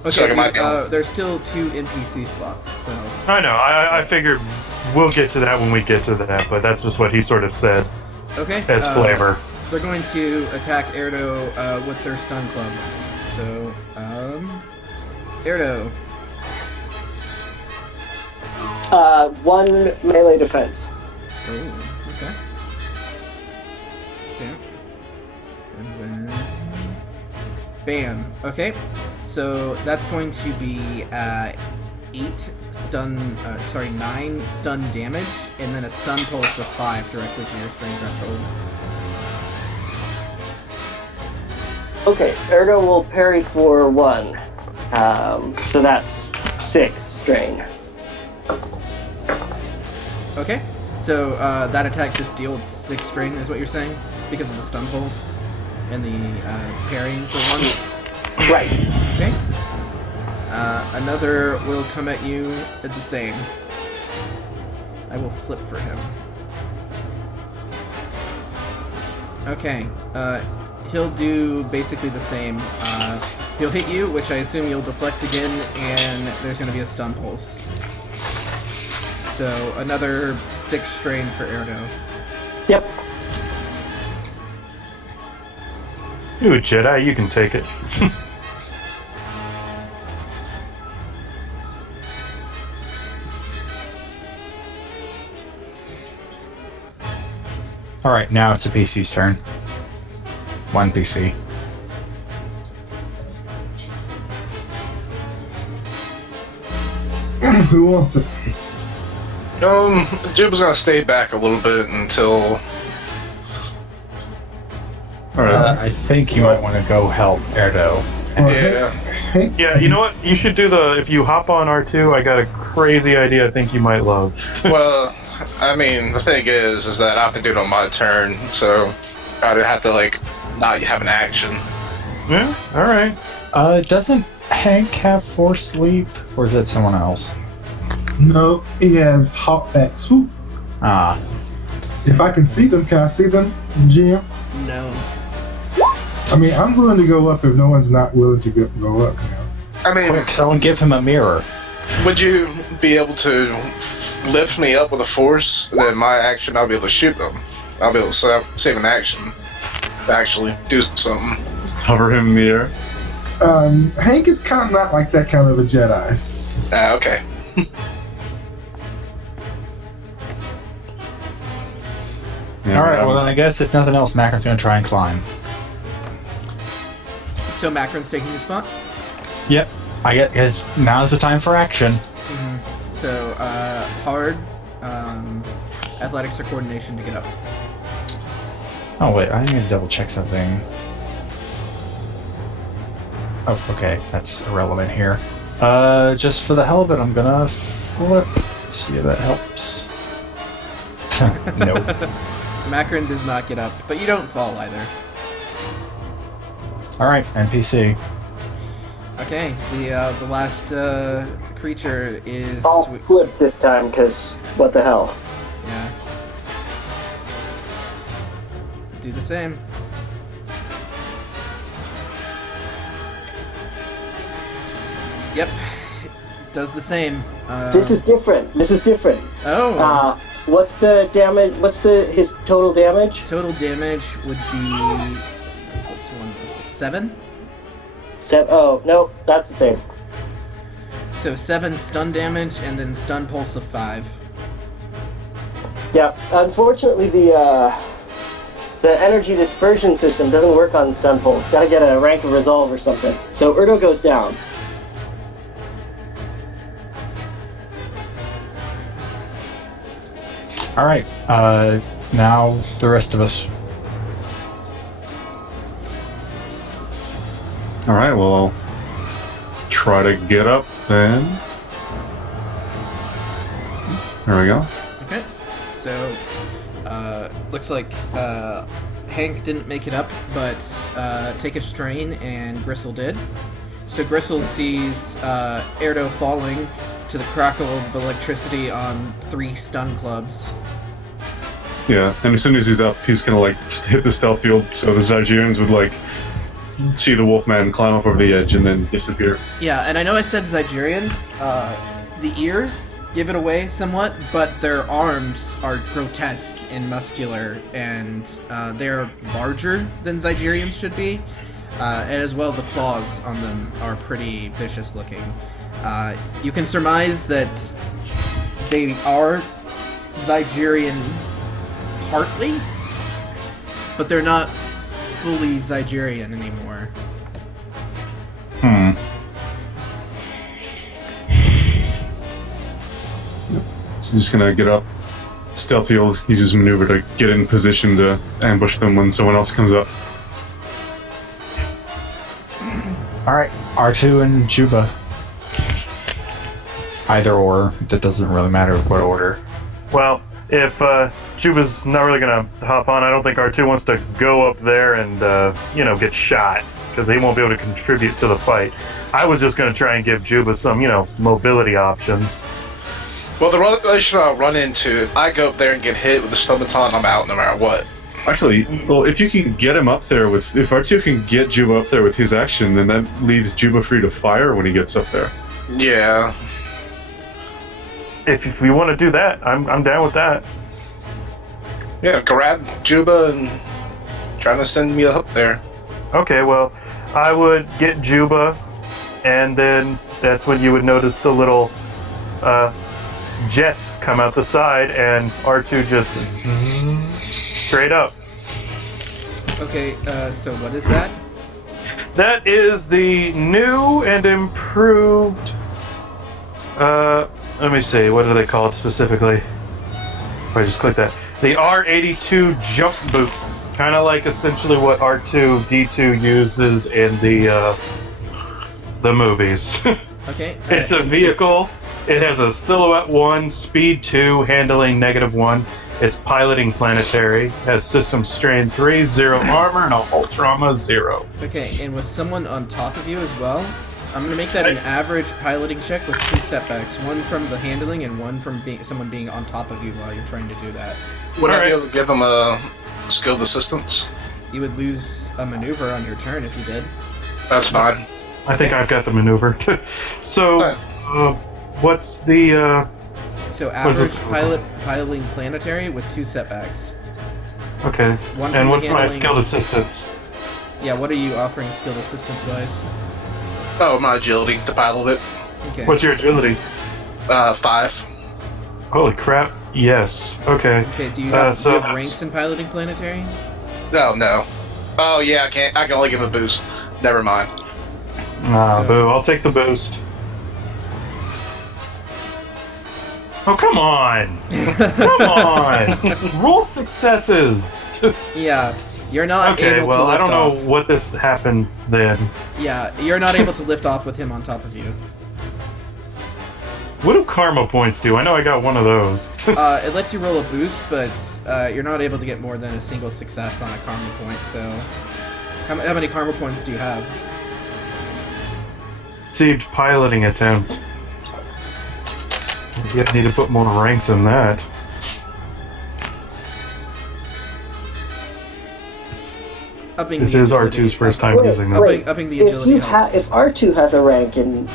Okay, So it might be on. there's still 2 NPC slots, so... I know, I figured we'll get to that when we get to that, but that's just what he sort of said Okay. as flavor. They're going to attack Erdo with their stun clubs. So, Erdo. 1 melee defense. Oh, okay. Okay. And then... Bam. Okay. So that's going to be 9 stun damage, and then a stun pulse of 5 directly to your strain threshold. Okay, Erdo will parry for 1. So that's 6 strain. Okay. So that attack just deals 6 strain, is what you're saying? Because of the stun pulse and the parrying for 1? Right. Okay. Another will come at you at the same. I will flip for him. Okay. He'll do basically the same. He'll hit you, which I assume you'll deflect again, and there's going to be a stun pulse. So another 6 strain for Erdo. Yep. You a Jedi, you can take it. Alright, now it's a PC's turn. 1 PC. Who wants it? Jib's gonna stay back a little bit until. Alright. I think you might want to go help Erdo. Yeah. Hank, Yeah, you know what? You should do if you hop on R2, I got a crazy idea I think you might love. Well, I mean, the thing is that I have to do it on my turn, so I'd have to, like, not have an action. Yeah, alright. Doesn't Hank have Force Sleep? Or is that someone else? No, he has hop back swoop. Ah. If I can see them, can I see them, Jim? No. I mean, I'm willing to go up if no one's not willing to go up now. I mean, Quick, someone give him a mirror. would you be able to lift me up with a force? Then my action, I'll be able to shoot them. I'll be able to save an action. To actually do something. Just hover him in the air. Hank is kind of not like that kind of a Jedi. Ah, okay. Yeah, Alright, well then I guess if nothing else, Macron's gonna try and climb. So Macron's taking your spot? Yep. I guess now's the time for action. Mm-hmm. So, hard, athletics or coordination to get up. Oh wait, I need to double check something. Oh, okay, that's irrelevant here. Just for the hell of it, I'm gonna flip. See if that helps. Nope. Macron does not get up, but you don't fall either. Alright, NPC. Okay, the last creature is... I'll flip this time, because what the hell? Yeah. Do the same. Yep. Does the same. This is different. This is different. Oh. What's the damage? What's his total damage? Total damage would be... Plus 1 7? Oh, no, that's the same. So 7 stun damage and then stun pulse of 5. Yeah, unfortunately the energy dispersion system doesn't work on stun pulse. Gotta get a rank of resolve or something. So Erdo goes down. Alright, now the rest of us. Alright, well, I'll try to get up then. There we go. Okay. So, looks like Hank didn't make it up, but take a strain and Gristle did. So Gristle sees Erdo falling to the crackle of electricity on 3 stun clubs. Yeah, and as soon as he's up, he's gonna like just hit the stealth field so the Zygerrians would like see the Wolfman climb up over the edge and then disappear. Yeah, and I know I said Zygerrians. The ears give it away somewhat, but their arms are grotesque and muscular, and they're larger than Zygerrians should be. and as well the claws on them are pretty vicious looking. You can surmise that they are Zygerian partly, but they're not fully Zygerian anymore. So he's just gonna get up, stealthy, use his maneuver to get in position to ambush them when someone else comes up. Alright, R2 and Juba. Either or, that doesn't really matter what order. Well, if Juba's not really gonna hop on, I don't think R2 wants to go up there and get shot, because he won't be able to contribute to the fight. I was just gonna try and give Juba some mobility options. Well, the relation I'll run into, if I go up there and get hit with the stomaton, I'm out no matter what. Actually, well, if you can get him up there if R2 can get Juba up there with his action, then that leaves Juba free to fire when he gets up there. Yeah. If we want to do that, I'm down with that. Yeah, grab Juba and try to send me up there. Okay, well, I would get Juba, and then that's when you would notice the little jets come out the side, and R2 just straight up. Okay, so what is that? That is the new and improved. Let me see. What do they call it specifically? If I just click that, the R82 jump boots, kind of like essentially what R2D2 uses in the movies. Okay. It's a vehicle. It has a silhouette 1, speed 2, handling -1. It's piloting planetary. Has system strain 3, 0 armor, and a hull trauma 0. Okay, and with someone on top of you as well, I'm gonna make that an average piloting check with 2 setbacks, one from the handling and one from someone being on top of you while you're trying to do that. Would I be able to give him a skilled assistance? You would lose a maneuver on your turn if you did. That's fine. I think I've got the maneuver. So, what's the? So average piloting planetary with 2 setbacks. Okay. One And from what's the my handling. skilled assistance? Yeah, what are you offering skilled assistance wise? Oh, my agility to pilot it. Okay. What's your agility? 5. Holy crap! Yes. Okay. Okay, do you have, so do you have ranks in piloting planetary? No. Oh yeah, I can't. I can only give a boost. Never mind. So- Boo! I'll take the boost. Oh come on! Come on! Roll successes. Yeah, you're not Okay. able Well, to lift I don't off. know what this happens then. Yeah, you're not able to lift off with him on top of you. What do karma points do? I know I got one of those. It lets you roll a boost, but you're not able to get more than a single success on a karma point, so... How many karma points do you have? Received piloting attempt. You need to put more ranks in that. Upping This the is agility. R2's first time Wait, using that. wait. Upping the If agility you helps. if R2 has a rank in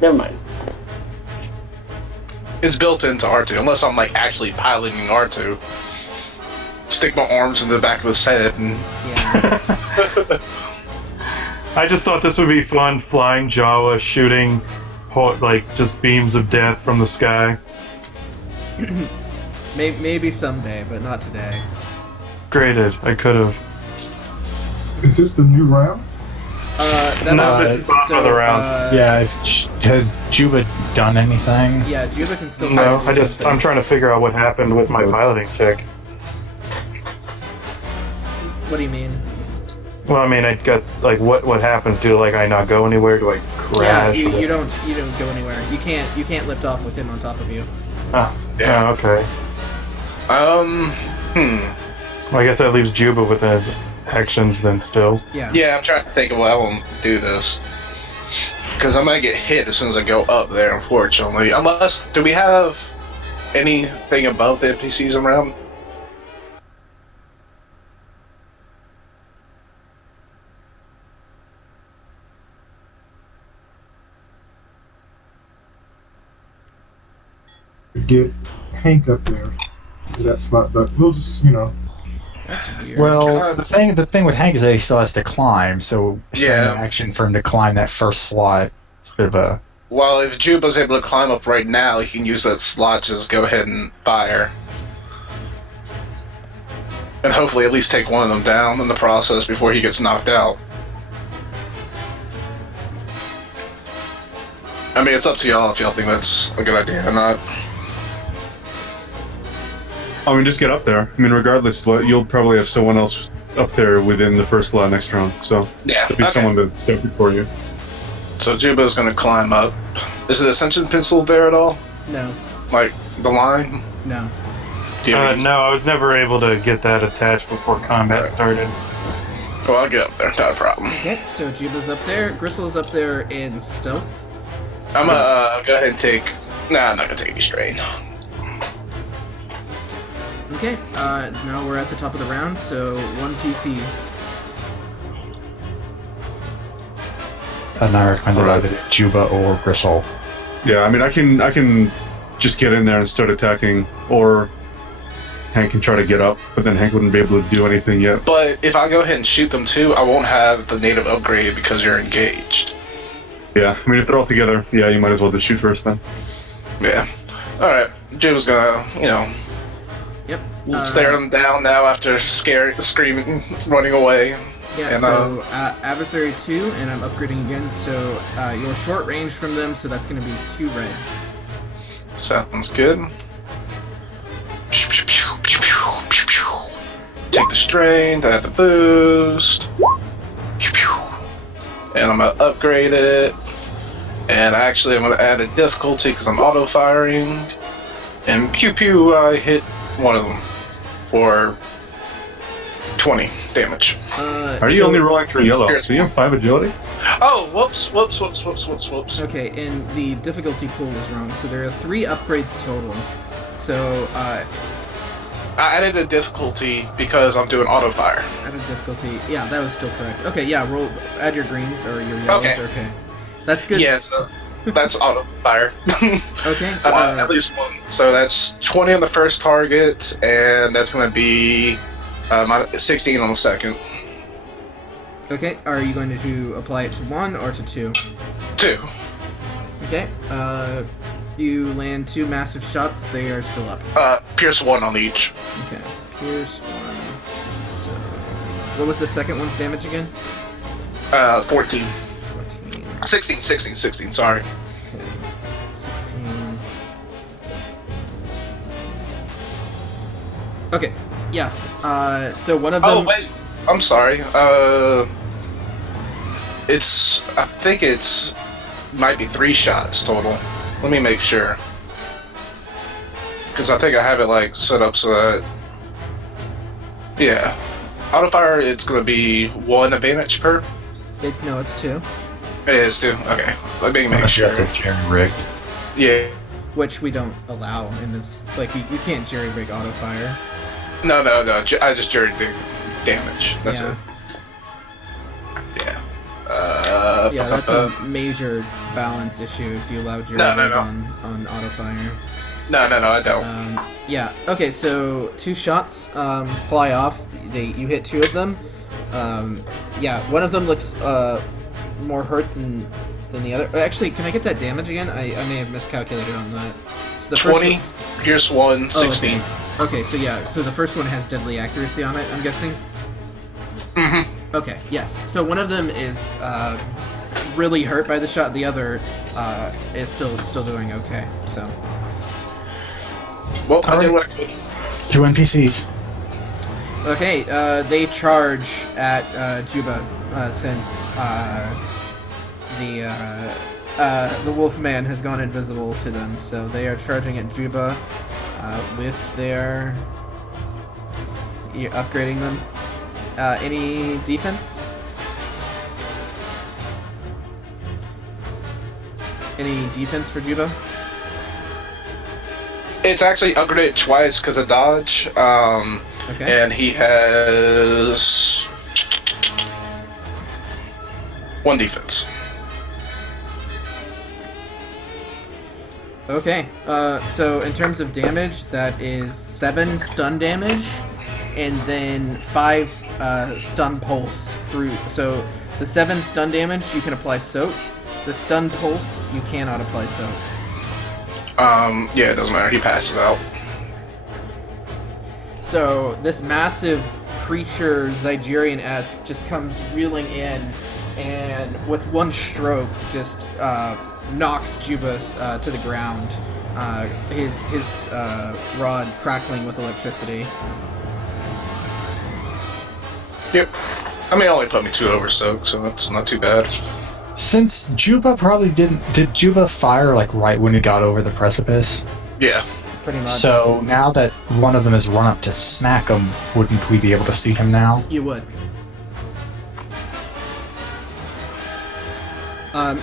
never mind. It's built into R2, unless I'm like actually piloting R2. Stick my arms in the back of his head and Yeah. I just thought this would be fun, flying Jawa, shooting like just beams of death from the sky. Maybe someday, but not today. Graded, I could have. Is this the new round? That No, was it's bottom of the round. Yeah, has Juba done anything? Yeah, Juba can still No, try to do something. I'm trying to figure out what happened with my piloting check. What do you mean? Well, I mean, I got like what happens? Do like I not go anywhere? Do I Yeah, crash? you don't go anywhere. You can't lift off with him on top of you. Oh, Yeah. oh, okay. Well, I guess that leaves Juba with his actions then still. Yeah. yeah, I'm trying to think of what I want to do this. Because I'm gonna get hit as soon as I go up there, unfortunately. Unless, do we have anything above the NPCs around? Get Hank up there to that slot, but we'll just, That's weird. Well, the thing with Hank is that he still has to climb, so it's an action for him to climb that first slot. It's a bit of a... Well, if Juba's able to climb up right now, he can use that slot to just go ahead and fire. And hopefully at least take one of them down in the process before he gets knocked out. I mean, it's up to y'all if y'all think that's a good idea or not. I mean, just get up there. I mean, regardless, you'll probably have someone else up there within the first slot next round, so Yeah, there'll be someone to step before you. So Juba's gonna climb up. Is the ascension pencil there at all? No. Like, the line? No. Do you have any- No, I was never able to get that attached before combat started. Well, I'll get up there, not a problem. Okay, so Juba's up there. Gristle's up there in stealth. I'm gonna go ahead and take... Nah, I'm not gonna take any strain. Okay, now we're at the top of the round, so 1 PC. And I recommend either Juba or Gristle. Yeah, I mean, I can just get in there and start attacking, or Hank can try to get up, but then Hank wouldn't be able to do anything yet. But if I go ahead and shoot them too, I won't have the native upgrade because you're engaged. Yeah, I mean, if they're all together, yeah, you might as well just shoot first then. Yeah. Alright, Juba's gonna, Yep. stare them down now after screaming, running away. Yeah, And, so adversary 2, and I'm upgrading again, so you're short range from them, so that's going to be 2 red. Sounds good. Take the strain, to add the boost. And I'm gonna upgrade it. And actually I'm gonna add a difficulty because I'm auto-firing. And pew pew, I hit one of them for 20 damage. Are you only rolling for yellow? So you have 5 agility? Oh, whoops. Okay, and the difficulty pool was wrong, so there are 3 upgrades total. So, I added a difficulty because I'm doing auto-fire. add a difficulty. Yeah, that was still correct. Okay, yeah, add your greens or your yellows. Okay. That's good. Yeah, so that's auto-fire. Okay. At least one. So that's 20 on the first target, and that's going to be 16 on the second. Okay, are you going to apply it to 1 or to 2? 2. Okay, you land 2 massive shots, they are still up. Pierce 1 on each. Okay, pierce 1. So, what was the second one's damage again? 14. 14. 16, sorry. Okay, 16. Okay, yeah. So one of them. Oh, wait. I'm sorry. I think it's might be 3 shots total. Let me make sure. Because I think I have it like set up so that... Yeah. Auto fire, it's going to be 1 advantage per? No, it's 2. It is 2. Okay. Let me make sure. Jerry-rigged. Yeah. Which we don't allow in this. Like, we can't jerry rig auto fire. No. I just jury the damage. That's Yeah. it. Yeah. Yeah, that's a major balance issue if you allow jerry rig on auto fire. No, I don't. Yeah. Okay. So 2 shots fly off. You hit 2 of them. Yeah. One of them looks more hurt than the other. Actually, can I get that damage again? I may have miscalculated on that. So the 20, first Pierce 1, 16. Okay. So yeah. So the first one has deadly accuracy on it, I'm guessing. Mm-hmm. Okay. Yes. So one of them is really hurt by the shot. The other is still doing okay. So. Well, I did what I could. 2 NPCs. Okay, they charge at Juba since the Wolfman has gone invisible to them, so they are charging at Juba with their... You're upgrading them. Any defense? Any defense for Juba? It's actually upgraded twice because of dodge. Okay. And he has 1 defense. Okay, so in terms of damage, that is 7 stun damage and then 5 stun pulse through. So the 7 stun damage you can apply soak. The stun pulse you cannot apply soak. Yeah, it doesn't matter. He passes out. So this massive creature, Zygerian-esque, just comes reeling in, and with one stroke, just knocks Jubas to the ground. His rod crackling with electricity. Yep. I mean, it only put me 2 over soak, so it's not too bad. Since Juba probably did Juba fire like right when he got over the precipice? Yeah. Pretty much. So now that one of them has run up to smack him, wouldn't we be able to see him now? You would.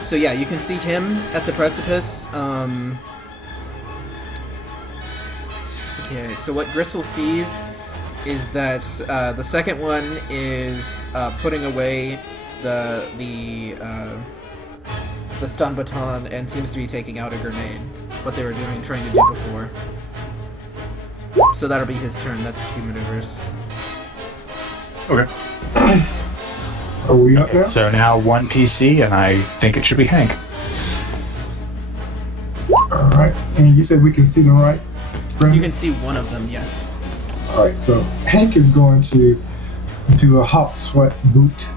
So yeah, you can see him at the precipice. Okay, so what Gristle sees is that the second one is putting away the stun baton and seems to be taking out a grenade. What they were trying to do before. So that'll be his turn. That's 2 maneuvers. Okay. Are we up now? So now 1 PC, and I think it should be Hank. Alright. And you said we can see them, right? You can see one of them, yes. Alright, so Hank is going to do a hot sweat boot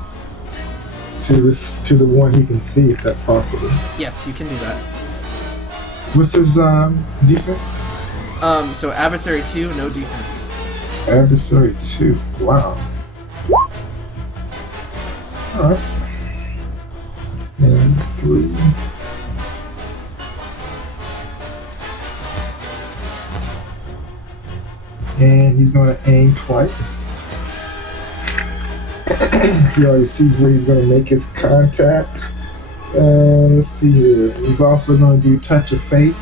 to the one he can see, if that's possible. Yes, you can do that. What's his defense? So Adversary 2, no defense. Adversary 2. Wow. Alright. And 3. And he's going to aim twice. He already sees where he's going to make his contact. Let's see here. He's also going to do Touch of Fate.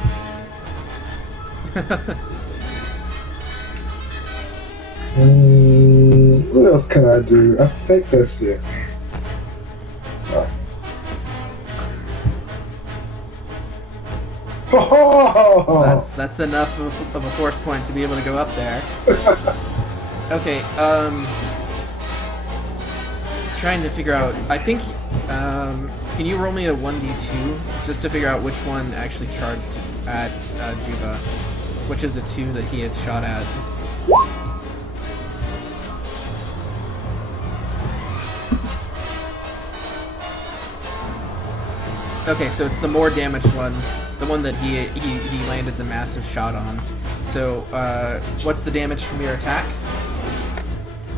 What else can I do? I think that's it. That's enough of a force point to be able to go up there. Okay, trying to figure out. I think. Can you roll me a 1d2 just to figure out which one actually charged at Juba? Which of the 2 that he had shot at? Okay, so it's the more damaged one, the one that he landed the massive shot on. So, what's the damage from your attack?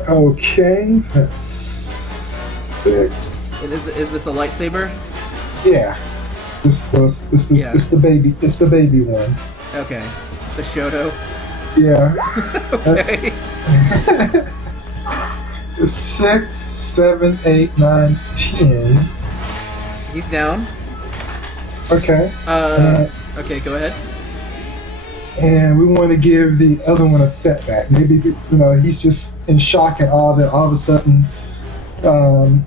Okay, that's 6. And is this a lightsaber? Yeah. It's the baby. It's the baby one. Okay, the Shoto. Yeah. Okay. It's 6, 7, 8, 9, 10. He's down. Okay. Okay, go ahead. And we want to give the other one a setback. Maybe he's just in shock at all that all of a sudden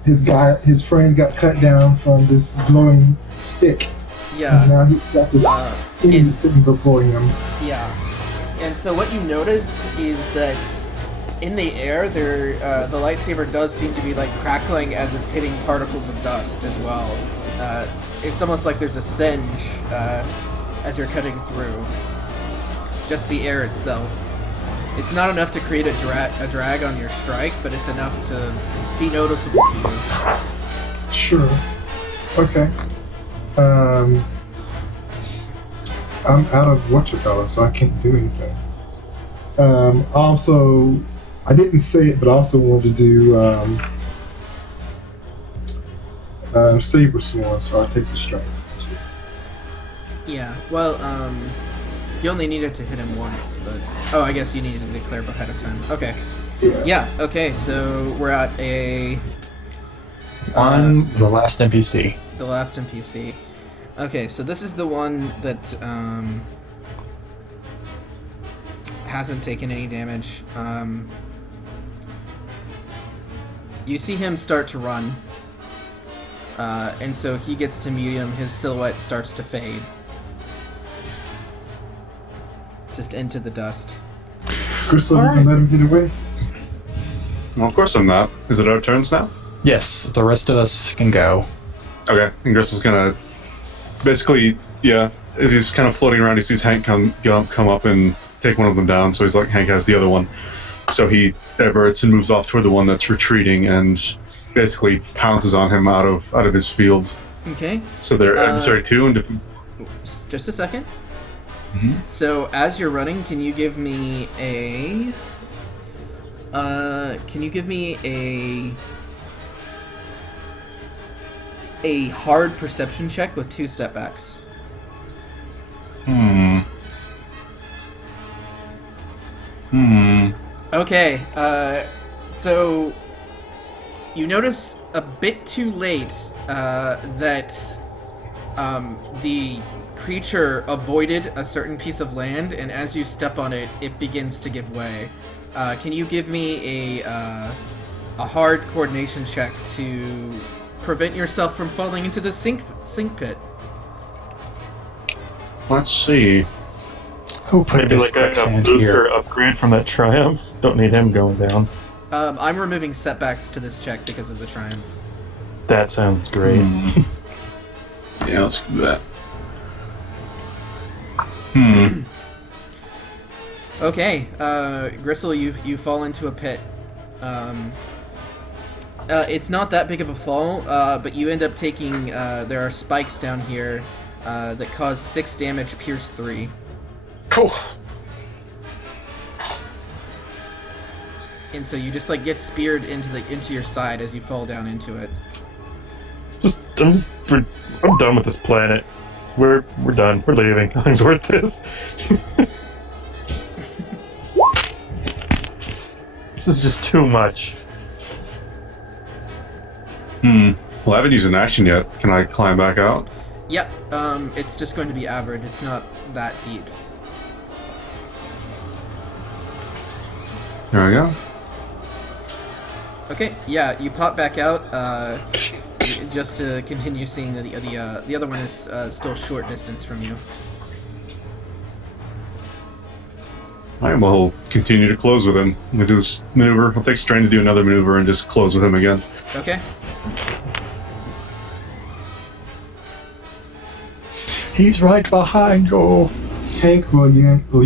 his friend got cut down from this glowing stick. Yeah. And now he's got this enemy sitting before him. Yeah. And so what you notice is that in the air, the lightsaber does seem to be like crackling as it's hitting particles of dust as well. It's almost like there's a singe as you're cutting through. Just the air itself. It's not enough to create a drag on your strike, but it's enough to be noticeable to you. Sure. Okay. I'm out of whatchamacallit, so I can't do anything. Also, I didn't say it, but I also wanted to do Saber Sworn, so I'll take the strike. Yeah, well, you only needed to hit him once, but... Oh, I guess you needed to declare ahead of time. Okay. Yeah, okay, so we're at a... On the last NPC. The last NPC. Okay, so this is the one that hasn't taken any damage. You see him start to run, and so he gets to medium. His silhouette starts to fade, just into the dust. Crystal, you can let him get away? Well, of course I'm not. Is it our turns now? Yes, the rest of us can go. Okay, and Gristle's gonna basically, as he's kind of floating around, he sees Hank come up and take one of them down. So he's like, Hank has the other one. So he diverts and moves off toward the one that's retreating and basically pounces on him out of his field. Okay. So they're adversary 2 and Just a second. Mhm. So as you're running, can you give me a hard perception check with 2 setbacks? Okay, so you notice a bit too late that the creature avoided a certain piece of land, and as you step on it, it begins to give way. Can you give me a hard coordination check to prevent yourself from falling into the sink pit? let's see. Who put Maybe this like a quicksand booster here? upgrade from that Triumph. Don't need him going down. I'm removing setbacks to this check because of the Triumph. That sounds great. Yeah, let's do that. Okay, Gristle, you fall into a pit. It's not that big of a fall, but you end up taking. There are spikes down here that cause 6 damage, pierce 3. Cool. And so you just like get speared into your side as you fall down into it. I'm done with this planet. We're done. We're leaving. Nothing's worth this. This is just too much. Well, I haven't used an action yet. Can I climb back out? Yep. It's just going to be average. It's not that deep. There we go. Okay. Yeah, you pop back out. Just to continue seeing that the other one is still short distance from you. Alright, well, he'll continue to close with him with his maneuver. He'll take strain to do another maneuver and just close with him again. Okay. He's right behind you. Hank will Hank will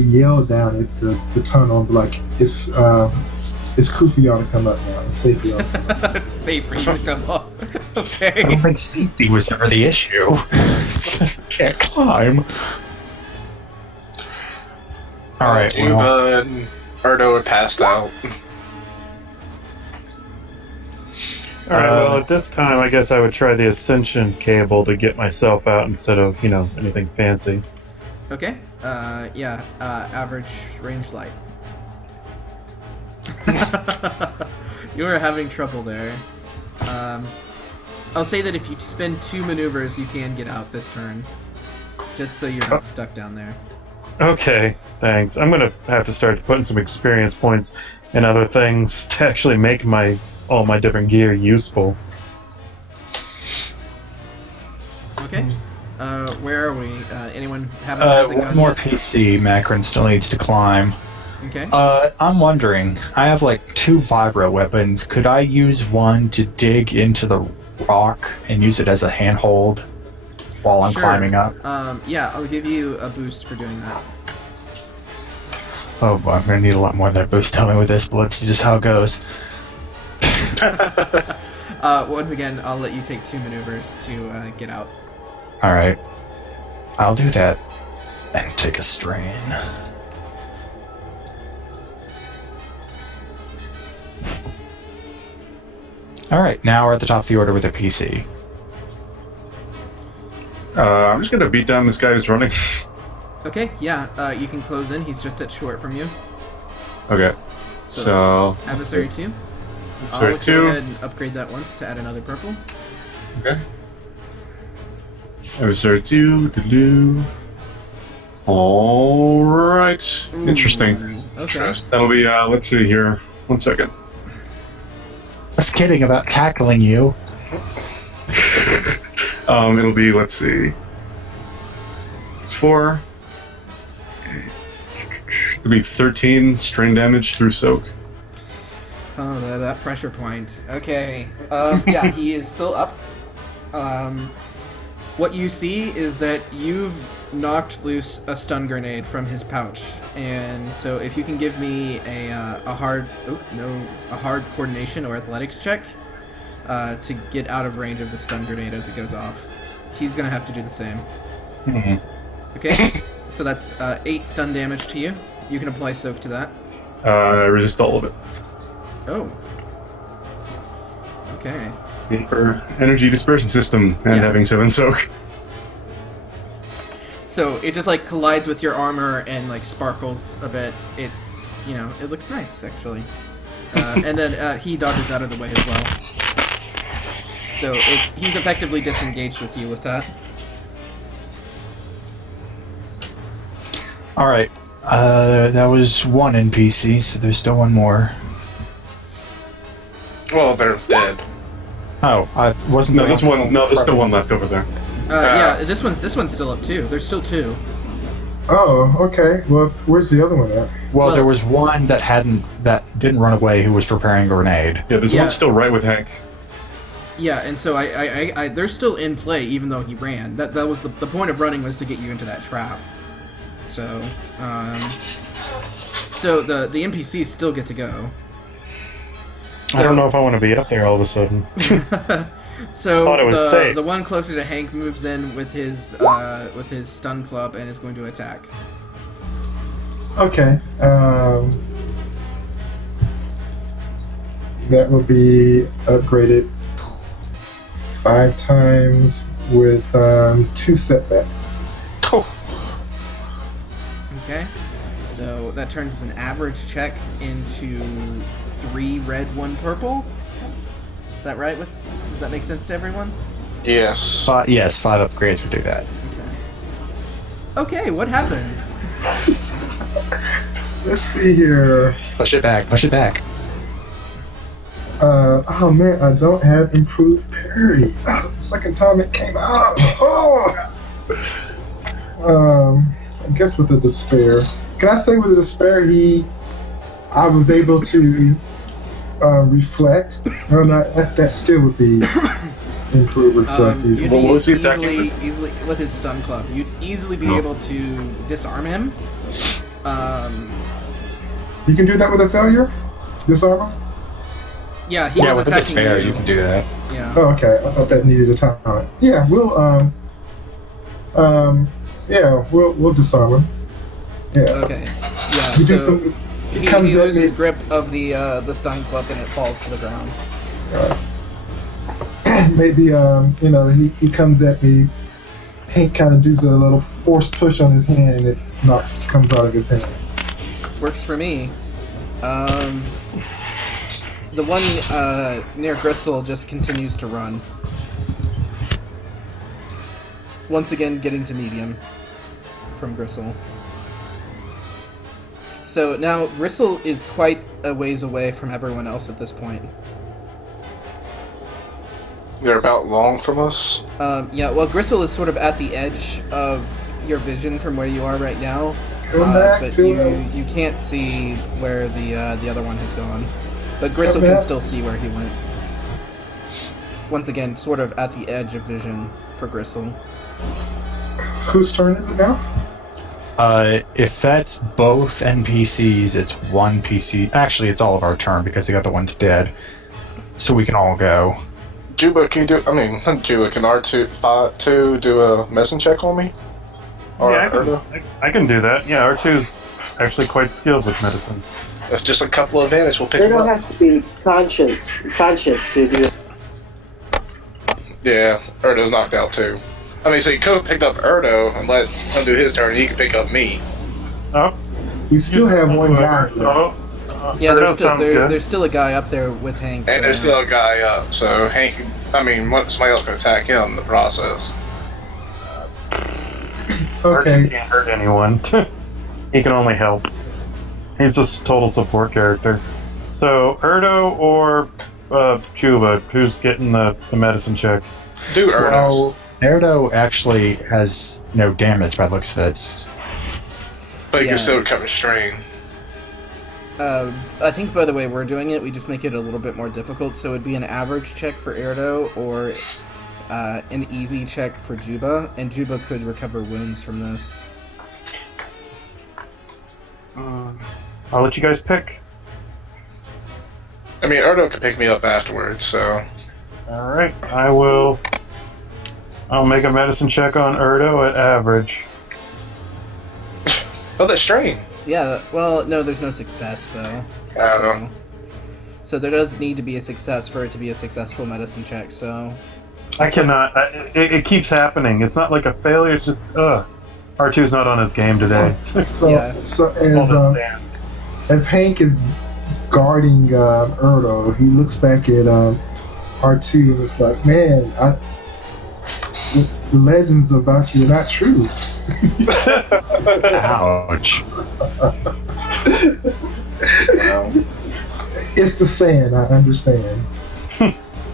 yell down at the tunnel like it's cool for y'all to come up now. It's safe for y'all. It's safe for you to come up. I Okay. don't think safety was ever the issue. It's just we can't climb. Alright, well, Erdo had passed out. Alright, well, at this time, I guess I would try the Ascension cable to get myself out instead of, anything fancy. Okay. Average range light. You are having trouble there. I'll say that if you spend 2 maneuvers, you can get out this turn. Just so you're not stuck down there. Okay, thanks. I'm gonna have to start putting some experience points and other things to actually make all my different gear useful. Okay. Where are we? Anyone have a one more PC Macron still needs to climb. Okay. I'm wondering, I have like 2 vibro weapons. Could I use one to dig into the rock and use it as a handhold while I'm Sure. climbing up? Yeah, I'll give you a boost for doing that. Oh boy, I'm gonna need a lot more than that boost. Tell me with this, but let's see just how it goes. Once again, I'll let you take 2 maneuvers to get out. Alright. I'll do that. And take a strain. Alright, now we're at the top of the order with a PC. I'm just gonna beat down this guy who's running. Okay, yeah, you can close in. He's just at short from you. Okay. So Adversary 2. Adversary I'll 2. go ahead and upgrade that once to add another purple. Okay. Adversary 2. Do. Alright. Interesting. Okay. That'll be, let's see here. 1 second. I was kidding about tackling you. It'll be, let's see. It's 4. It'll be 13 strain damage through soak. Oh, that pressure point. Okay. Yeah, he is still up. What you see is that you've knocked loose a stun grenade from his pouch, and so if you can give me a hard coordination or athletics check to get out of range of the stun grenade as it goes off, he's gonna have to do the same. Okay, so that's 8 stun damage to you. You can apply soak to that. I resist all of it. Oh. Okay. For energy dispersion system and having 7 soak. So it just like collides with your armor and like sparkles a bit. It looks nice actually. And then he dodges out of the way as well. So he's effectively disengaged with you with that. Alright, that was one NPC, so there's still one more. Well, they're dead. Oh, wasn't No, there there's one. No, there's still one left over there. Yeah, this one's still up too. There's still 2. Oh, okay. Well, where's the other one at? Well, there was one that didn't run away who was preparing a grenade. Yeah, there's one still right with Hank. Yeah, and so I they're still in play even though he ran. That was the point of running was to get you into that trap. So the NPCs still get to go. So, I don't know if I want to be up there all of a sudden. So Thought it was safe. the one closer to Hank moves in with his stun club and is going to attack. Okay. That would be upgraded 5 times with 2 setbacks. Cool. Okay. So that turns an average check into 3 red, 1 purple. Is that right? Does that make sense to everyone? Yes. Yes, 5 upgrades would do that. Okay, what happens? Let's see here. Push it back, push it back. Oh man, I don't have improved parry. Oh, it's the second time it came out. I guess with the despair. Can I say with the despair, I was able to reflect. No, that still would be improved reflect. You'd What be was he attacking easily with his stun club. You'd easily be able to disarm him. You can do that with a failure? Disarm? Yeah, he was with the attacking despair, you. you can do that. Yeah. Oh, okay. I thought that needed a time. Yeah, we'll disarm him. Yeah. Okay. Yeah. He do So some- he comes at loses me- grip of the stun club and it falls to the ground. Maybe he comes at me. Hank kind of does a little forced push on his hand, and it comes out of his hand. Works for me. The one near Gristle just continues to run. Once again, getting to medium from Gristle. So now Gristle is quite a ways away from everyone else at this point. They're about long from us. Yeah, well, Gristle is sort of at the edge of your vision from where you are right now, Come back but to you us. you can't see where the other one has gone. But Gristle Come can back. still see where he went. Once again, sort of at the edge of vision for Gristle. Whose turn is it now? If that's both NPCs, it's one PC. Actually, it's all of our turn because the other one's dead. So we can all go. Juba, can you not Juba, can R2 do a medicine check on me? Or Yeah, I can do that. Yeah, R2's actually quite skilled with medicine. If just a couple of advantage, we'll pick him Erdo up. has to be conscious to do it. Yeah, Erdo's knocked out too. So you could have picked up Erdo and let him do his turn, and he could pick up me. Oh, We still have one guy. whoever. Oh, Yeah, Erdo sounds good. there's still a guy up there with Hank. And there's still a guy up, so Hank, somebody else can attack him in the process. Erdo Okay. can't hurt anyone. He can only help. He's just a total support character. So, Erdo or Juba, who's getting the medicine check? Do Erdo's. Well, Erdo actually has no damage by the looks of it. But he Yeah. can still recover strain. I think, by the way we're doing it, we just make it a little bit more difficult, so it'd be an average check for Erdo or an easy check for Juba, and Juba could recover wounds from this. I'll let you guys pick. I mean, Erdo could pick me up afterwards, so... Alright, I'll make a medicine check on Erdo at average. Oh, that's strain. Yeah, well, no, there's no success, though. Oh. So there does need to be a success for it to be a successful medicine check, so... I cannot. It keeps happening. It's not like a failure, it's just, R2's not on his game today. So, Yeah. so as Hank is guarding Erdo, he looks back at R2 and it's like, man, the legends about you are not true. Ouch. It's the sand, I understand.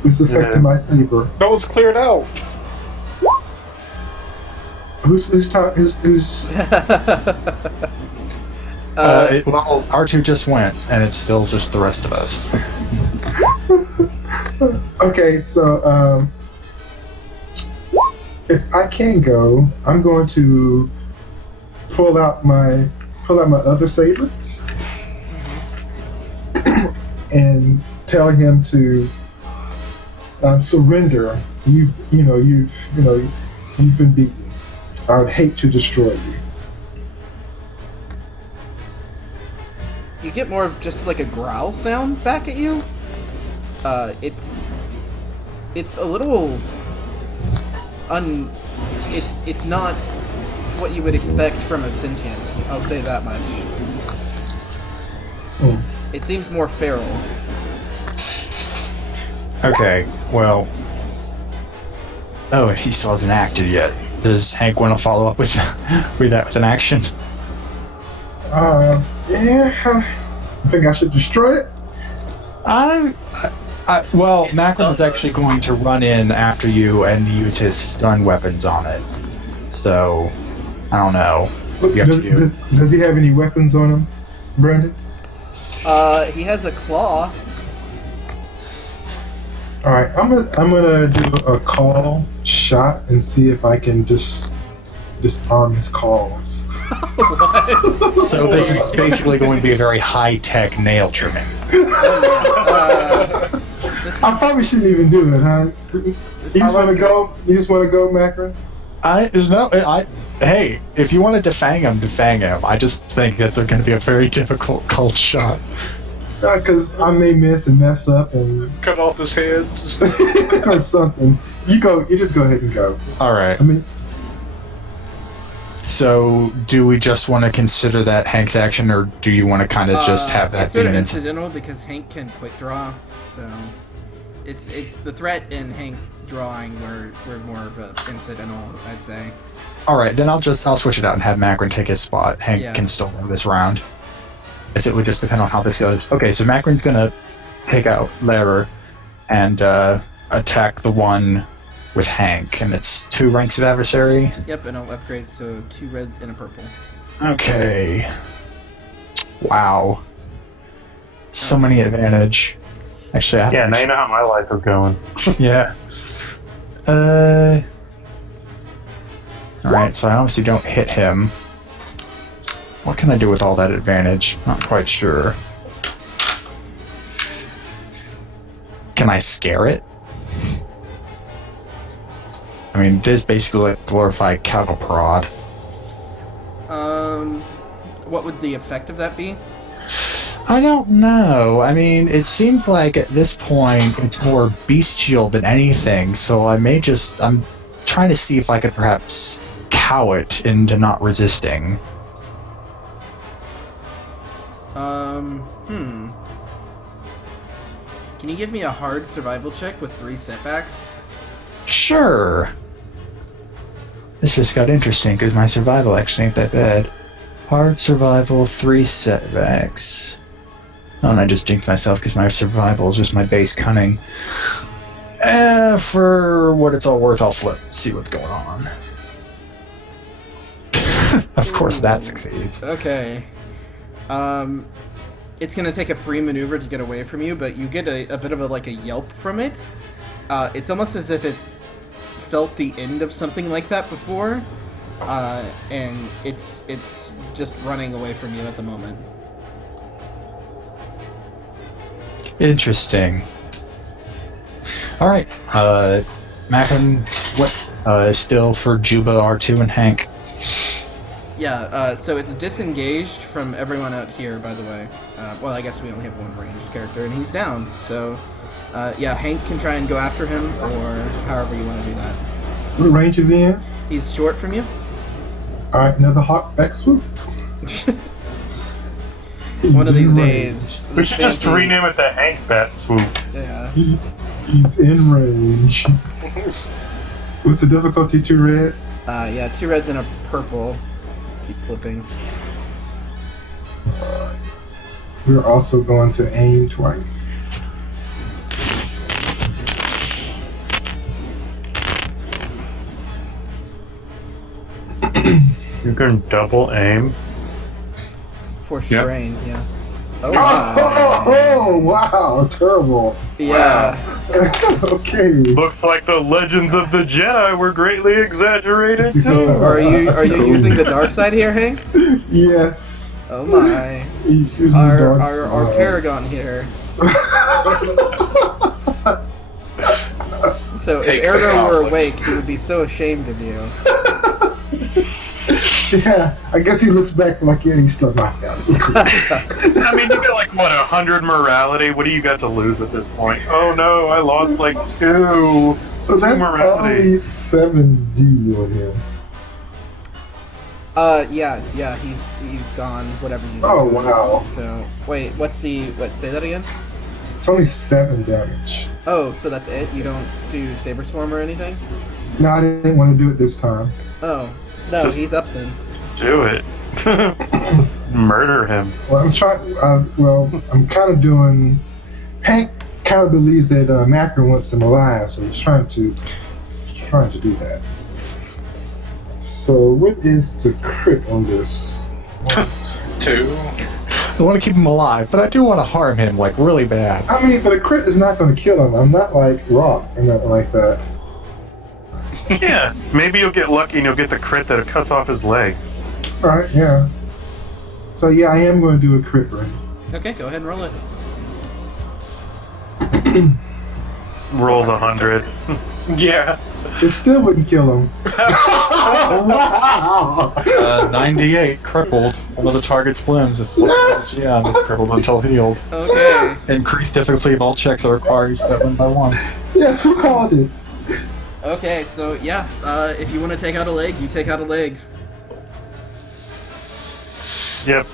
It's affecting my saber. No one's cleared out. Who's Well, R2 just went, and it's still just the rest of us. Okay, so if I can go, I'm going to pull out my other saber and tell him to surrender. You've been beaten. I would hate to destroy you. You get more of just like a growl sound back at you. It's a little it's not what you would expect from a sentient. I'll say that much. It seems more feral. Okay, well... Oh, he still hasn't acted yet. Does Hank want to follow up with that with an action? Yeah, I think I should destroy it. Well, Macklin is actually going to run in after you and use his stun weapons on it. So, I don't know. Does he have any weapons on him, Brandon? He has a claw. All right, I'm gonna do a call shot and see if I can disarm his calls. So this is basically going to be a very high-tech nail trimming. I probably shouldn't even do it, huh? You just want to go? You just want to go, Macron? Hey, if you want to defang him. I just think that's going to be a very difficult cult shot. Because I may miss and mess up and Cut off his hands. or something. You just go ahead and go. All right. I mean, so do we just want to consider that Hank's action, or do you want to kind of just have that It's sort be of an incidental because Hank can quick draw, so it's the threat in Hank drawing were more of an incidental, I'd say. All right, then I'll switch it out and have Macron take his spot. Hank can still go this round. I guess it would just depend on how this goes. Okay, so Macron's gonna take out Lehrer and attack the one with Hank, and it's 2 ranks of adversary. Yep, and I'll upgrade so 2 red and a purple. Okay. Wow. So many advantage. Actually, I have Yeah, now you know how my life is going. Yeah. Alright, so I obviously don't hit him. What can I do with all that advantage? Not quite sure. Can I scare it? I mean, it is basically like glorified cattle prod. What would the effect of that be? I don't know. I mean, it seems like at this point it's more bestial than anything, so I'm trying to see if I could perhaps cow it into not resisting. Can you give me a hard survival check with 3 setbacks? Sure. This just got interesting because my survival actually ain't that bad. Hard survival, 3 setbacks. Oh, and I just jinxed myself because my survival is just my base cunning. For what it's all worth, I'll flip, see what's going on. Of course that succeeds. Okay. it's gonna take a free maneuver to get away from you, but you get a bit of a yelp from it. It's almost as if it's felt the end of something like that before, and it's just running away from you at the moment. Interesting. All right. Macklin, what is still for Juba, R2, and Hank? Yeah, so it's disengaged from everyone out here, by the way. Well, I guess we only have one ranged character, and he's down. So, yeah, Hank can try and go after him, or however you want to do that. What range is he in? He's short from you. Alright, another hot back swoop. One of these in days. We this should just fancy- rename it the Hank Bat Swoop. Yeah. He's in range. What's the difficulty? 2 reds? Yeah, 2 reds and a purple. Keep flipping. We're also going to aim twice. You can double aim. For Yeah. strain, yeah. Oh, Oh, wow, terrible. yeah. Okay. Looks like the legends of the Jedi were greatly exaggerated too. Are you using the dark side here, Hank? Yes. Oh my. He's using the Our dark our side. Paragon here. So Take if Erdo the were conflict. awake, he would be so ashamed of you. Yeah, I guess he looks back like, yeah, he's still knocked out. I mean, you got like what 100 morality. What do you got to lose at this point? Oh no, I lost like 2. So that's morality. only 7D on him. Yeah, he's gone. Whatever you. Oh, do to him. wow. So wait, say that again? It's only 7 damage. Oh, so that's it? You don't do Saber Swarm or anything? No, I didn't want to do it this time. Oh, no, he's up then. Do it. Murder him. Well, I'm kind of doing. Hank kind of believes that Macro wants him alive, so he's trying to do that. So, what is the crit on this? 2. I want to keep him alive, but I do want to harm him, like, really bad. I mean, but a crit is not going to kill him. I'm not like Rock or nothing like that. Yeah, maybe you'll get lucky and you'll get the crit that cuts off his leg. Alright, yeah. So, yeah, I am going to do a crit run. Okay, go ahead and roll it. Rolls 100. Yeah. It still wouldn't kill him. Wow! 98, crippled. One of the target's limbs is Yes! yeah, is crippled until healed. Okay. Increased difficulty of all checks that require you to step 1 by 1. Yes, who called it? Okay, so yeah, if you want to take out a leg, you take out a leg. Yep.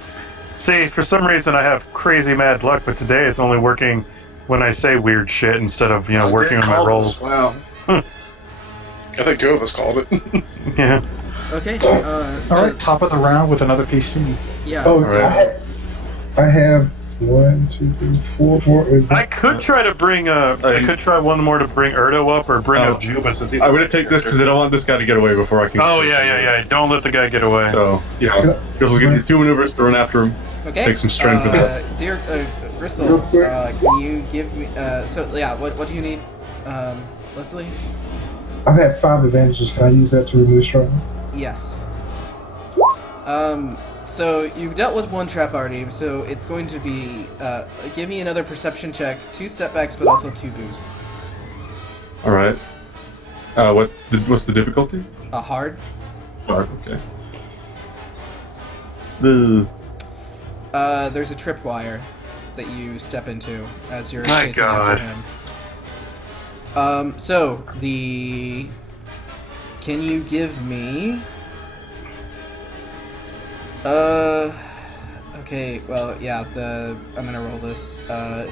See, for some reason I have crazy mad luck, but today it's only working when I say weird shit instead of, working on my rolls. Wow. I think 2 of us called it. Yeah. Okay, so Alright, top of the round with another PC. yeah, Oh, so, I have 1, 2, 3, 4 more. I could try to bring I could try one more to bring Erdo up or bring up Juba since he's. I'm gonna take this because I don't want this guy to get away before I can. Oh yeah. Don't let the guy get away. So yeah, Chris will give you 2 maneuvers to run after him. okay. Take some strength with that. Dear Gristle, Real quick. can you give me? So yeah, what do you need, Leslie? I've had 5 advantages. Can I use that to remove strength? Yes. So you've dealt with 1 trap already, so it's going to be, give me another perception check, 2 setbacks, but also 2 boosts. All right. What's the difficulty? Hard. Hard. Okay. The There's a tripwire that you step into as you're My chasing God. after him. Can you give me... Okay, well, yeah, I'm gonna roll this. I'm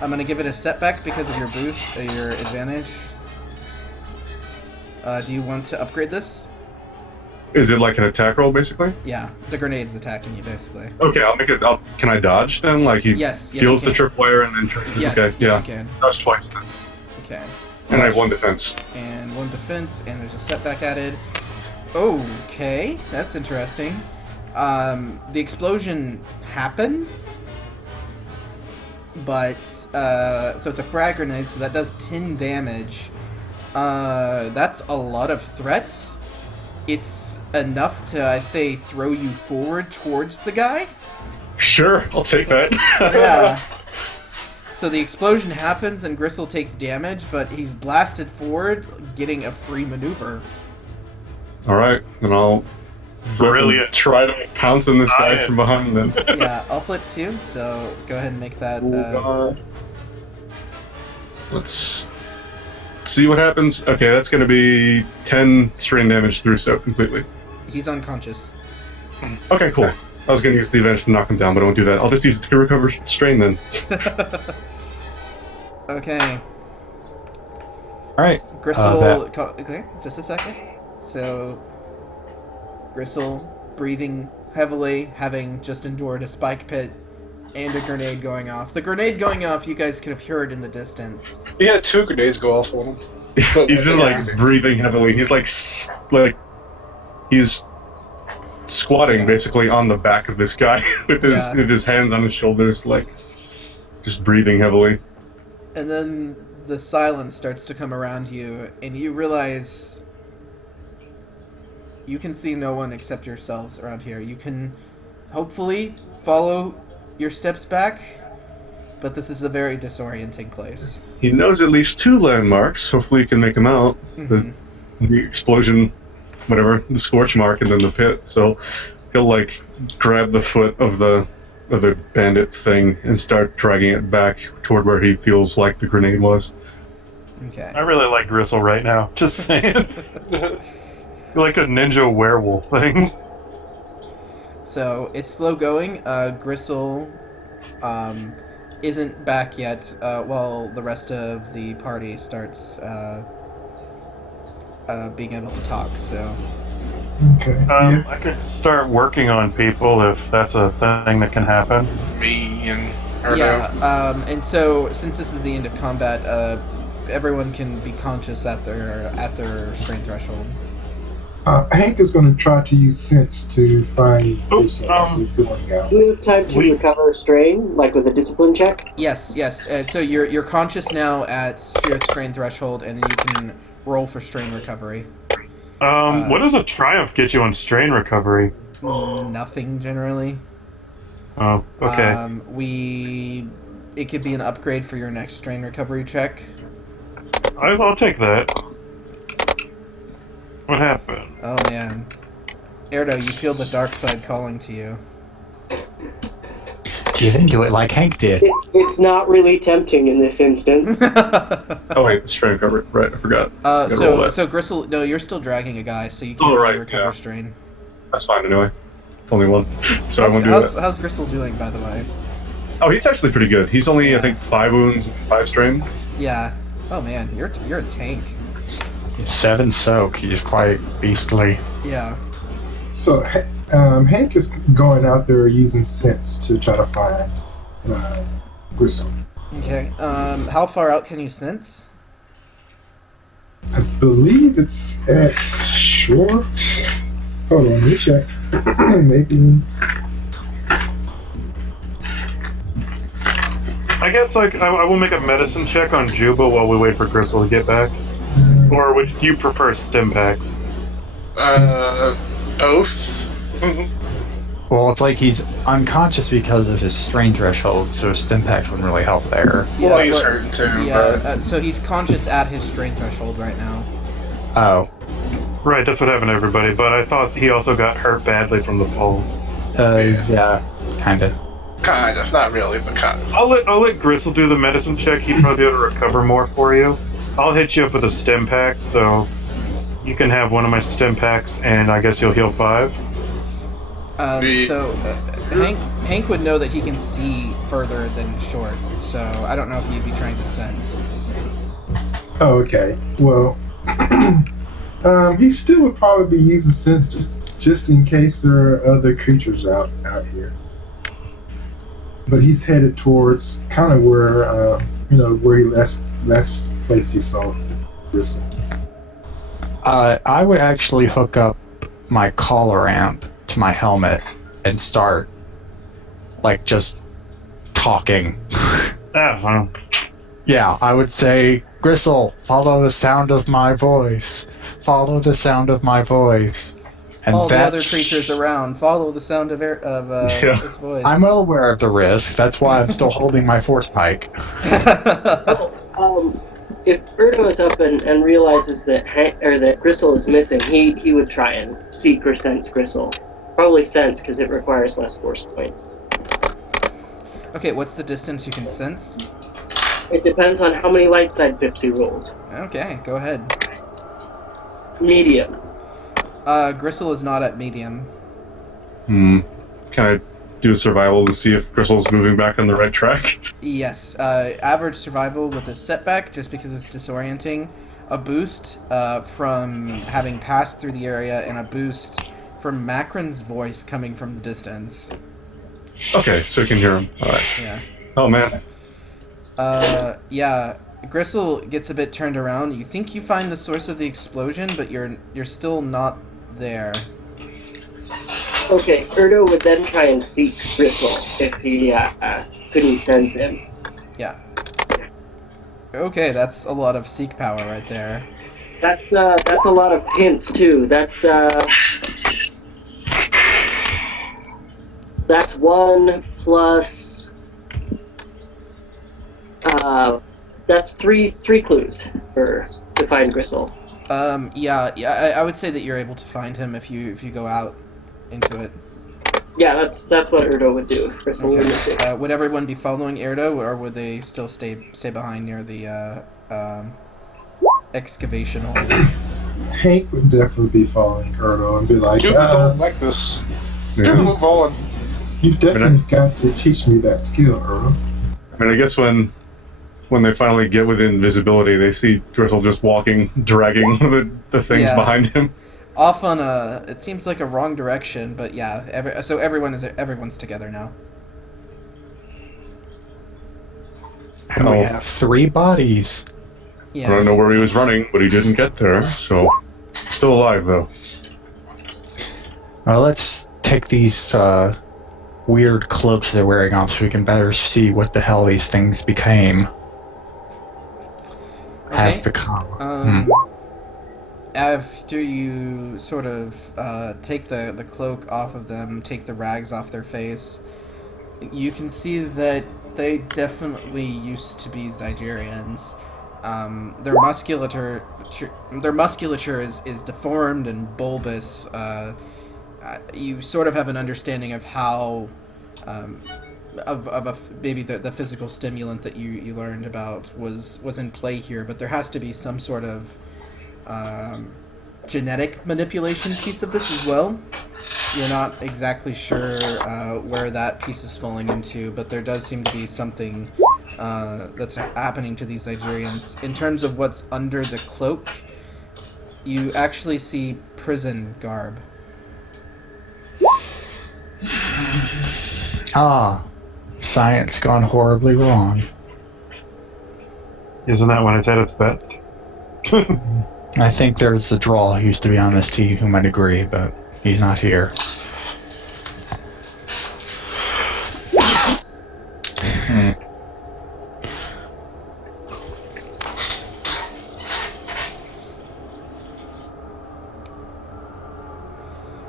gonna give it a setback because of your boost, your advantage. Do you want to upgrade this? is it like an attack roll basically? Yeah, the grenade's attacking you, basically. Okay, I'll make it. Can I dodge then? Like he Yes, feels you the can. tripwire and then. Yes, Okay, yes, yeah. you can. Dodge twice then. Okay. And I have 1 defense. And 1 defense, and there's a setback added. Okay, that's interesting. The explosion happens, but so it's a frag grenade, so that does 10 damage. That's a lot of threat. It's enough to, I say, throw you forward towards the guy. Sure, I'll take that. Yeah. So the explosion happens and Gristle takes damage, but he's blasted forward, getting a free maneuver. All right, then I'll Brilliant. try to pounce on this guy from behind. Then Yeah, I'll flip too. So go ahead and make that. let's see what happens. Okay, that's going to be 10 strain damage through soak completely. He's unconscious. Okay, cool. I was going to use the advantage to knock him down, but I won't do that. I'll just use it to recover strain then. Okay. Alright. Gristle. Okay, just a second. So, Gristle breathing heavily, having just endured a spike pit and a grenade going off. The grenade going off, you guys could have heard in the distance. He had 2 grenades go off on him. He's just like breathing heavily. He's like he's squatting basically on the back of this guy with his hands on his shoulders, like just breathing heavily. And then the silence starts to come around you, and you realize you can see no one except yourselves around here. You can hopefully follow your steps back, but this is a very disorienting place. He knows at least 2 landmarks. Hopefully he can make them out. Mm-hmm. The explosion, whatever, the scorch mark, and then the pit. So he'll like grab the foot of the bandit thing and start dragging it back toward where he feels like the grenade was. Okay. I really like Gristle right now. Just saying. You're like a ninja werewolf thing. So it's slow going. Gristle isn't back yet while the rest of the party starts being able to talk. So Okay. I could start working on people if that's a thing that can happen. Me and Erdo. yeah, and so since this is the end of combat, everyone can be conscious at their strength threshold. Hank is going to try to use sense to find Oops, who's going out. Do we have time to recover a strain, like with a discipline check? Yes. So you're conscious now at your strain threshold, and then you can roll for strain recovery. What does a triumph get you on strain recovery? Nothing generally. Oh, okay. It could be an upgrade for your next strain recovery check. I'll take that. What happened? Oh man, Erdo, you feel the dark side calling to you. Get into it like Hank did. It's not really tempting in this instance. Oh wait, the strain recovery. Right, I forgot. So Gristle, no, you're still dragging a guy, so you can't Oh, really right, recover yeah. strain. That's fine anyway. It's only 1, so I won't do that. How's Gristle doing, by the way? Oh, he's actually pretty good. He's only I think 5 wounds, 5 strain. Yeah. Oh man, you're a tank. 7 soak. He's quite beastly. Yeah. So Hank is going out there using sense to try to find Gristle. Okay. How far out can you sense? I believe it's at short. Hold on, let me check. Maybe. I guess I will make a medicine check on Juba while we wait for Gristle to get back. Or would you prefer stim packs? Both. Well, it's like he's unconscious because of his strain threshold, so Stimpact wouldn't really help there. Well, he's but- hurting too. Yeah. So he's conscious at his strain threshold right now. Oh. Right, that's what happened to everybody, but I thought he also got hurt badly from the fall. Yeah, kinda. Kind of, not really, but kind of. I'll let Gristle do the medicine check. He'd probably be able to recover more for you. I'll hit you up with a stim pack, so you can have one of my stim packs, and I guess you'll heal 5. Hank would know that he can see further than short, so I don't know if you'd be trying to sense. Oh, okay. Well, he still would probably be using sense just in case there are other creatures out here. But he's headed towards kind of where where he last place he saw Gristle. I would actually hook up my collar amp to my helmet and start, like, just talking Fine. Yeah, I would say, Gristle, follow the sound of my voice. Follow the sound of my voice. And All the that other creatures around follow the sound of Yeah. his voice. I'm well aware of the risk. That's why I'm still holding my force pike. If Erdo is up and realizes that that Gristle is missing, he would try and seek or sense Gristle. Probably sense because it requires less force points. Okay, what's the distance you can sense? It depends on how many light side pips he rolls. Okay, go ahead. Medium. Gristle is not at medium. Can I do a survival to see if Gristle's moving back on the right track? Yes, average survival with a setback, just because it's disorienting. A boost from having passed through the area, and a boost from Macron's voice coming from the distance. Okay, so you can hear him. Alright. Yeah. Oh, man. Yeah. Gristle gets a bit turned around. You think you find the source of the explosion, but you're still not there. Okay, Erdo would then try and seek Gristle if he couldn't sense him. Yeah. Okay, that's a lot of seek power right there. That's a lot of hints too. That's 1 plus. That's three clues to find Gristle. Yeah. I would say that you're able to find him if you go out into it. Yeah, that's what Erdo would do. Gristle would miss it. Would everyone be following Erdo, or would they still stay behind near the excavation hole? Hank would definitely be following Erdo and be like, Dude, don't like this. Yeah. Move on. you've definitely got to teach me that skill, Erdo. I mean, I guess when they finally get within visibility, they see Gristle just walking, dragging the things Yeah. behind him. Off on it seems like a wrong direction, but yeah. Everyone's together now. And we have 3 bodies. Yeah. I don't know where he was running, but he didn't get there, so still alive though. Well, let's take these weird cloaks they're wearing off so we can better see what the hell these things became. Okay. Have become. After you sort of take the cloak off of them, take the rags off their face, you can see that they definitely used to be Zygerrians. Their musculature is deformed and bulbous. You sort of have an understanding of how maybe the physical stimulant that you learned about was in play here, but there has to be some sort of genetic manipulation piece of this as well. You're not exactly sure where that piece is falling into, but there does seem to be something that's happening to these Zygerrians. In terms of what's under the cloak, you actually see prison garb. Science gone horribly wrong. Isn't that when it's at its best? I think there's a draw who used to be on this team who might agree, but he's not here.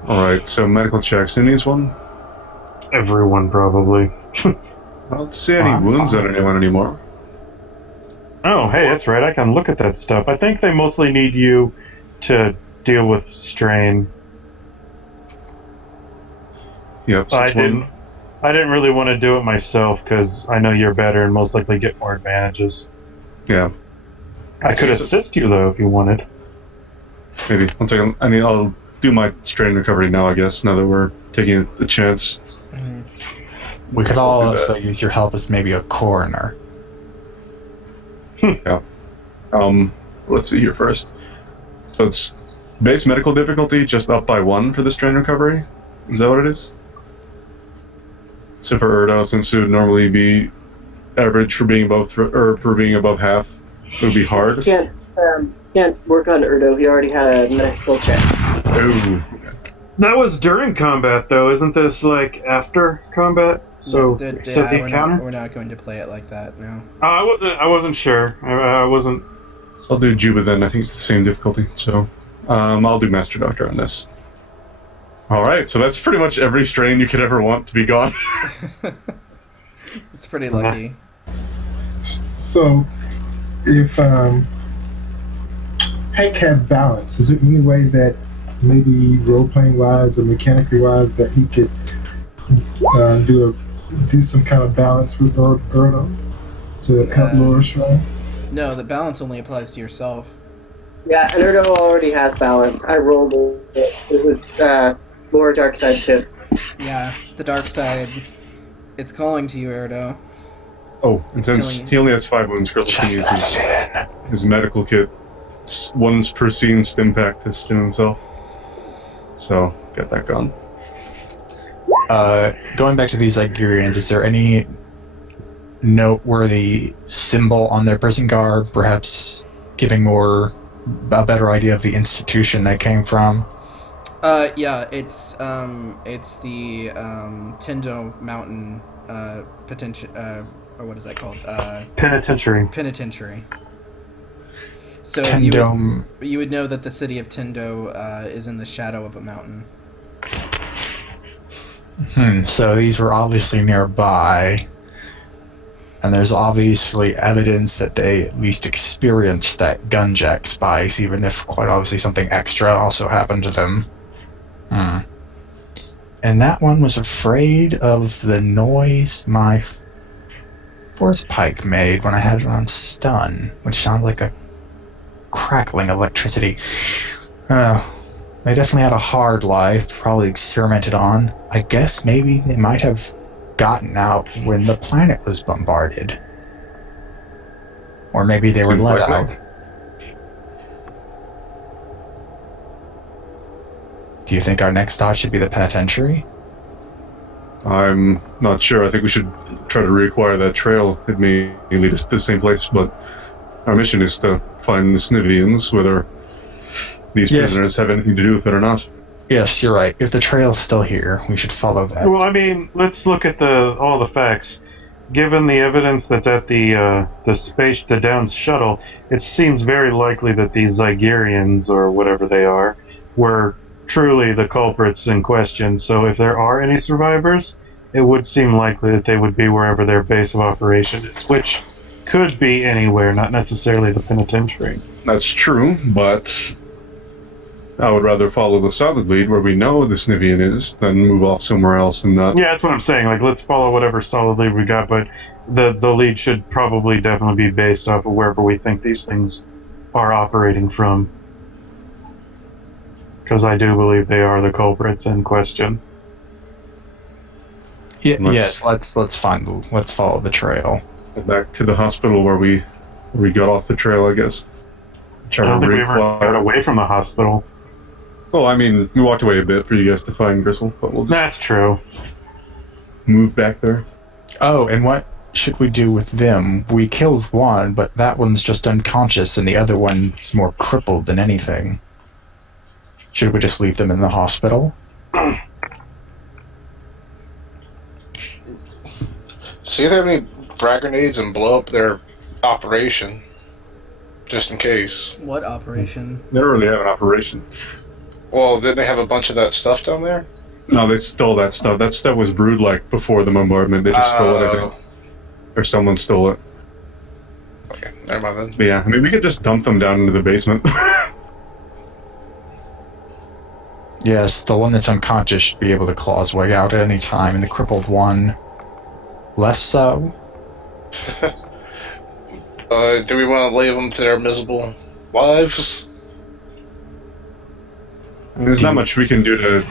Alright, so medical checks. Who needs one? Everyone probably. I don't see any wounds on anyone anymore. Oh, hey, that's right. I can look at that stuff. I think they mostly need you to deal with strain. Yep, so I it's one. didn't really want to do it myself because I know you're better and most likely get more advantages. Yeah, I could assist you though if you wanted. maybe. One second. I mean, I'll do my strain recovery now, I guess, now that we're taking the chance. We could I'll do also that. use your help as maybe a coroner. Yeah. Let's see here first. So it's base medical difficulty just up by 1 for the strain recovery? Is that what it is? So for Erdo, since it would normally be average for being above for being above half, it would be hard. Can't work on Erdo. He already had a medical check. Ooh. That was during combat though, isn't this like after combat So, Yeah, so the encounter? we're not going to play it like that. No. I wasn't sure. I wasn't. I'll do Juba then. I think it's the same difficulty. So I'll do Master Doctor on this. All right. So that's pretty much every strain you could ever want to be gone. It's pretty lucky. So, if Hank has balance, is there any way that maybe role-playing wise or mechanically wise that he could do some kind of balance with Erdo to help lower strain? No, the balance only applies to yourself. Yeah, and Erdo already has balance. I rolled it. It was more dark side chips. Yeah, the dark side. It's calling to you, Erdo. Oh, and since he only has 5 wounds, Crystal can use his medical kit. It's once per scene stim pack to stim himself. So, get that gone. Going back to these Zygerrians, is there any noteworthy symbol on their prison garb, perhaps giving a better idea of the institution they came from? Yeah, it's the Tendo Mountain or what is that called? Penitentiary. Penitentiary. So you would know that the city of Tendo is in the shadow of a mountain. So these were obviously nearby, and there's obviously evidence that they at least experienced that gunjack spice, even if quite obviously something extra also happened to them. And that one was afraid of the noise my force pike made when I had it on stun, which sounded like a crackling electricity. They definitely had a hard life, probably experimented on. I guess maybe they might have gotten out when the planet was bombarded. Or maybe they were let out. Do you think our next stop should be the penitentiary? I'm not sure. I think we should try to reacquire that trail. It may lead us to the same place, but our mission is to find the Snivians, whether these prisoners have anything to do with it or not. Yes, you're right. If the trail's still here, we should follow that. Well, I mean, let's look at all the facts. Given the evidence that's at the down shuttle, it seems very likely that these Zygerrians, or whatever they are, were truly the culprits in question. So if there are any survivors, it would seem likely that they would be wherever their base of operation is, which could be anywhere, not necessarily the penitentiary. That's true, but I would rather follow the solid lead where we know the Snivian is than move off somewhere else and not. Yeah, that's what I'm saying. Like, let's follow whatever solid lead we got, but the lead should probably definitely be based off of wherever we think these things are operating from. Because I do believe they are the culprits in question. Yes, let's follow the trail. Back to the hospital where we got off the trail, I guess. I don't think we ever got away from the hospital. Well, I mean, we walked away a bit for you guys to find Gristle, but we'll just That's true. move back there. Oh, and what should we do with them? We killed one, but that one's just unconscious, and the other one's more crippled than anything. Should we just leave them in the hospital? See if they have any frag grenades and blow up their operation. Just in case. What operation? They don't really have an operation. Well, didn't they have a bunch of that stuff down there? No, they stole that stuff. That stuff was brewed like before the bombardment. They just stole it, I think. Or someone stole it. Okay, never mind then. But yeah, I mean, we could just dump them down into the basement. Yes, the one that's unconscious should be able to claw his way out at any time, and the crippled one, less so. Do we want to leave them to their miserable lives? There's not much we can do to.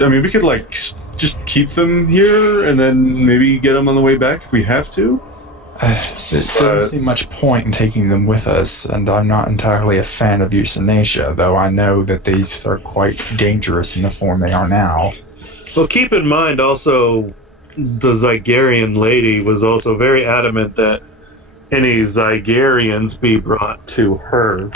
I mean, we could like just keep them here and then maybe get them on the way back if we have to. There doesn't seem much point in taking them with us, and I'm not entirely a fan of euthanasia, though I know that these are quite dangerous in the form they are now. Well, keep in mind also, the Zygerrian lady was also very adamant that any Zygerrians be brought to her.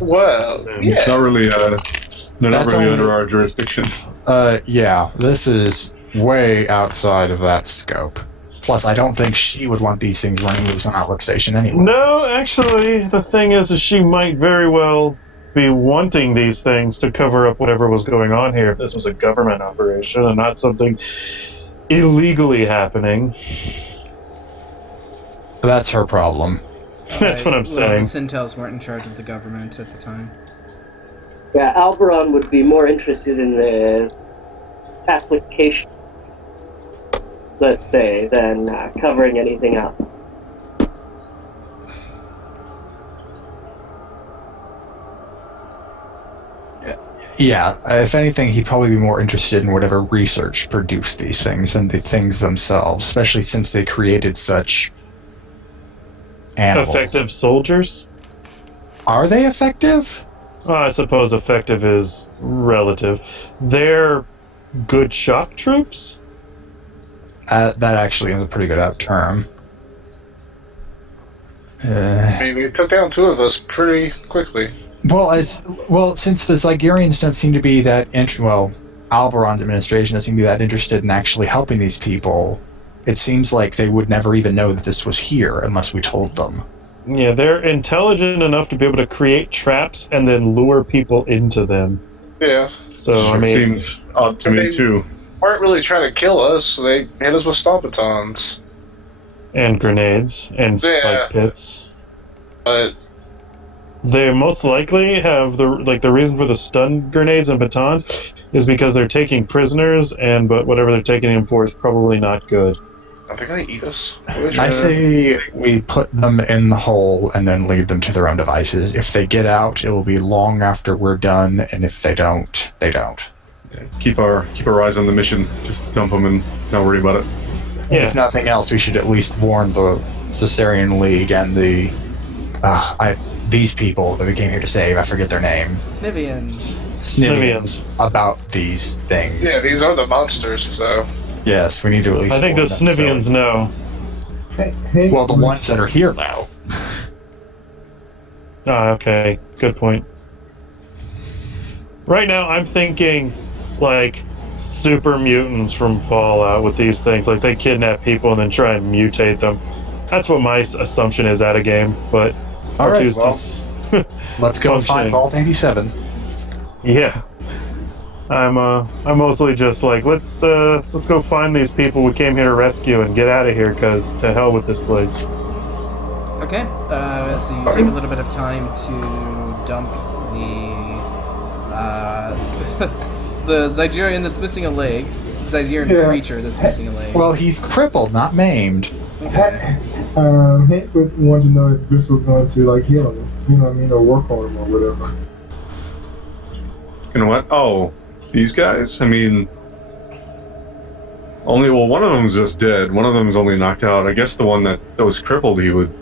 Well, It's not really. They're not really only under our jurisdiction. Yeah, this is way outside of that scope. Plus, I don't think she would want these things running loose on Outlook Station anyway. No, actually, the thing is she might very well be wanting these things to cover up whatever was going on here if this was a government operation and not something illegally happening. That's her problem. That's what I'm Well, saying. the Sintels weren't in charge of the government at the time. Yeah, Alberon would be more interested in the application, let's say, than covering anything up. Yeah, if anything, he'd probably be more interested in whatever research produced these things than the things themselves, especially since they created such animals. Effective soldiers? Are they effective? Well, I suppose effective is relative. They're good shock troops? That actually is a pretty good term. I mean, we took down 2 of us pretty quickly. Since the Zygerrians don't seem to be that Alberon's administration doesn't seem to be that interested in actually helping these people, it seems like they would never even know that this was here unless we told them. Yeah, they're intelligent enough to be able to create traps and then lure people into them. Yeah. So, I It mean, seems odd to me, too. Weren't really trying to kill us, so they hit us with stompatons. and grenades and spike Yeah. pits. But They most likely have the reason for the stun grenades and batons is because they're taking prisoners, but whatever they're taking them for is probably not good. are they gonna eat us? I say we put them in the hole and then leave them to their own devices. If they get out, it will be long after we're done, and if they don't, they don't. Keep our eyes on the mission. Just dump them and not worry about it. Yeah. If nothing else, we should at least warn the Caesarean League and these people that we came here to save. I forget their name. Snivians about these things. Yeah, these are the monsters, so. Yes, we need to at least. I think the warn them, Snivians know. Hey, Well, the ones that are here now. Ah, okay. Good point. Right now, I'm thinking, like, super mutants from Fallout with these things. Like, they kidnap people and then try and mutate them. That's what my assumption is at a game, but... All right, R2's well, just let's go find functioning. Vault 87. Yeah. I'm mostly just like, let's go find these people we came here to rescue and get out of here, because to hell with this place. Okay, so you take a little bit of time to dump the Zygerrian that's missing a leg. Zygerrian creature that's missing a leg. Well, he's crippled, not maimed. Okay. Hank would want to know if Bristol's going to like heal him, you know what I mean, or work on him or whatever. You know what? Oh, these guys? I mean, one of them's just dead. One of them's only knocked out. I guess the one that was crippled, he would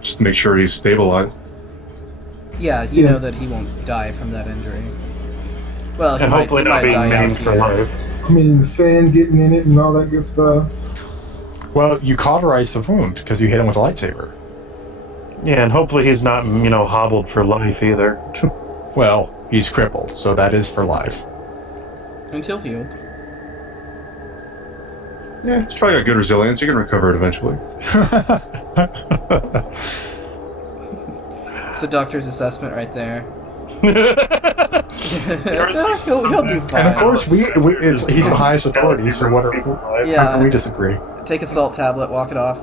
just make sure he's stabilized. Yeah, you know that he won't die from that injury. Well, he And might, hopefully he not might being die out maimed for here. life. I mean, the sand getting in it and all that good stuff. Well, you cauterized the wound because you hit him with a lightsaber. Yeah, and hopefully he's not, hobbled for life either. Well, he's crippled, so that is for life. Until healed. Yeah, it's probably got good resilience. You can recover it eventually. It's the doctor's assessment right there. Yours- he'll do fine. And of course, he's the highest authority, so how can we disagree? Take a salt tablet, walk it off.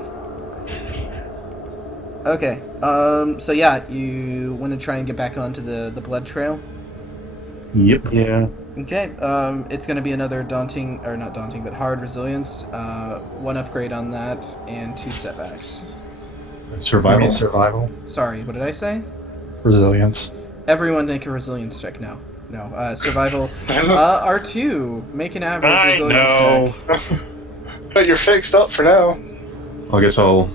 Okay, so yeah, you want to try and get back onto the blood trail? Yep. Yeah. Okay, it's going to be another hard resilience. 1 upgrade on that, and 2 setbacks. Survival. Survival. Sorry, what did I say? Resilience. Everyone make a resilience check. No, survival. R2, make an average I resilience know. check. But you're fixed up for now. I guess I'll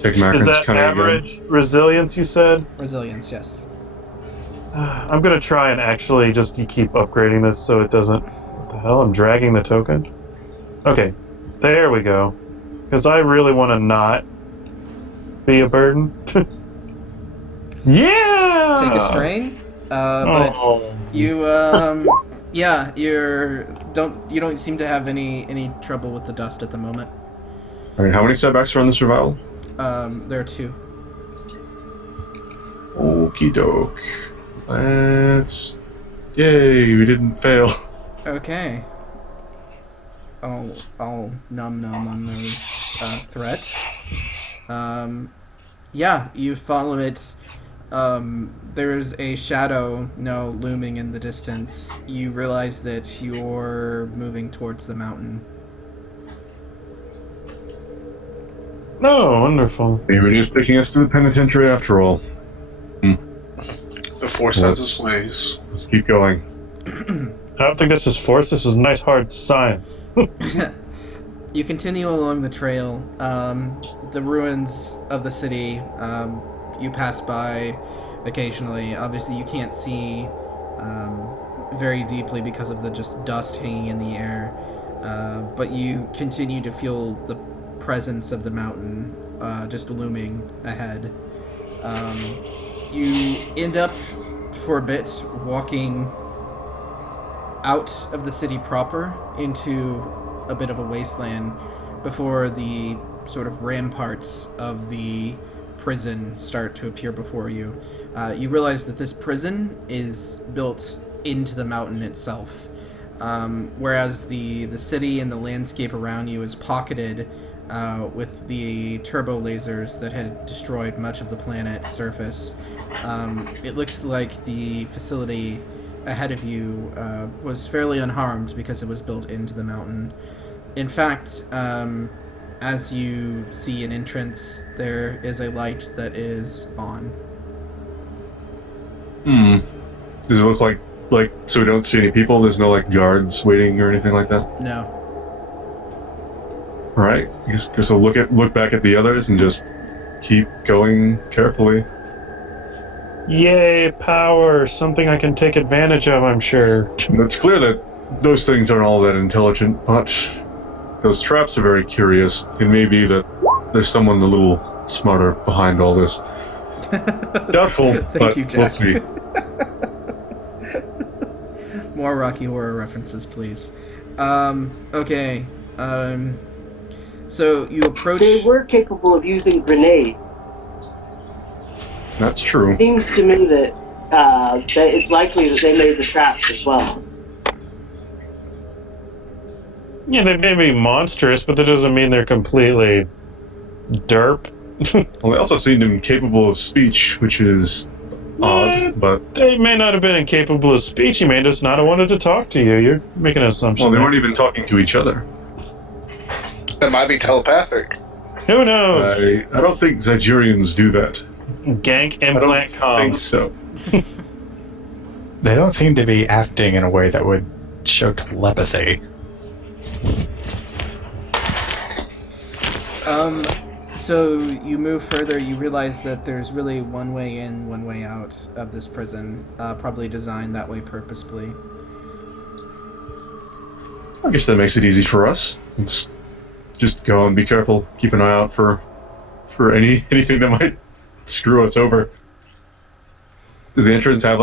take Is Macron's that kind of average resilience, you said? Resilience, yes. I'm gonna try and actually just keep upgrading this so it doesn't... What the hell? I'm dragging the token? Okay, there we go. Because I really want to not be a burden. Yeah! Take a strain, but Oh. you, yeah, you're you don't seem to have any trouble with the dust at the moment. All right, how many setbacks are on the survival? There are 2. Okie doke. Let's. Yay, we didn't fail. Okay. I'll num on those threat. Yeah, you follow it. There's a shadow looming in the distance. You realize that you're moving towards the mountain. Oh, wonderful. Maybe it is taking us to the penitentiary after all. The Force has its ways. Let's keep going. I don't think this is force. This is nice hard science. You continue along the trail. The ruins of the city you pass by occasionally. Obviously, you can't see very deeply because of the just dust hanging in the air. But you continue to feel the presence of the mountain just looming ahead. You end up, for a bit, walking out of the city proper into a bit of a wasteland before the sort of ramparts of the prison start to appear before you. You realize that this prison is built into the mountain itself, whereas the city and the landscape around you is pocketed with the turbo lasers that had destroyed much of the planet's surface. It looks like the facility ahead of you was fairly unharmed because it was built into the mountain. In fact, as you see an entrance, there is a light that is on. Does it look like so we don't see any people? There's no guards waiting or anything like that? No. All right, I guess we'll look back at the others and just keep going carefully. Yay, power! Something I can take advantage of, I'm sure. And it's clear that those things aren't all that intelligent, but those traps are very curious. It may be that there's someone a little smarter behind all this. Doubtful, but you, Jack. we'll see. More Rocky Horror references, please. Okay. So you approach... They were capable of using grenade. That's true. It seems to me that it's likely that they made the traps as well. Yeah, they may be monstrous, but that doesn't mean they're completely derp. Well, they also seemed incapable of speech, which is odd, but... They may not have been incapable of speech. He may just not have wanted to talk to you. You're making an assumption. Well, they there. weren't even talking to each other. That might be telepathic. Who knows? I don't think Zygerrians do that. Gank I don't implant think comms. so. They don't seem to be acting in a way that would show telepathy. So you move further, you realize that there's really one way in, one way out of this prison, probably designed that way purposefully. I guess that makes it easy for us. Let's just go and be careful. Keep an eye out for anything that might screw us over. Does the entrance have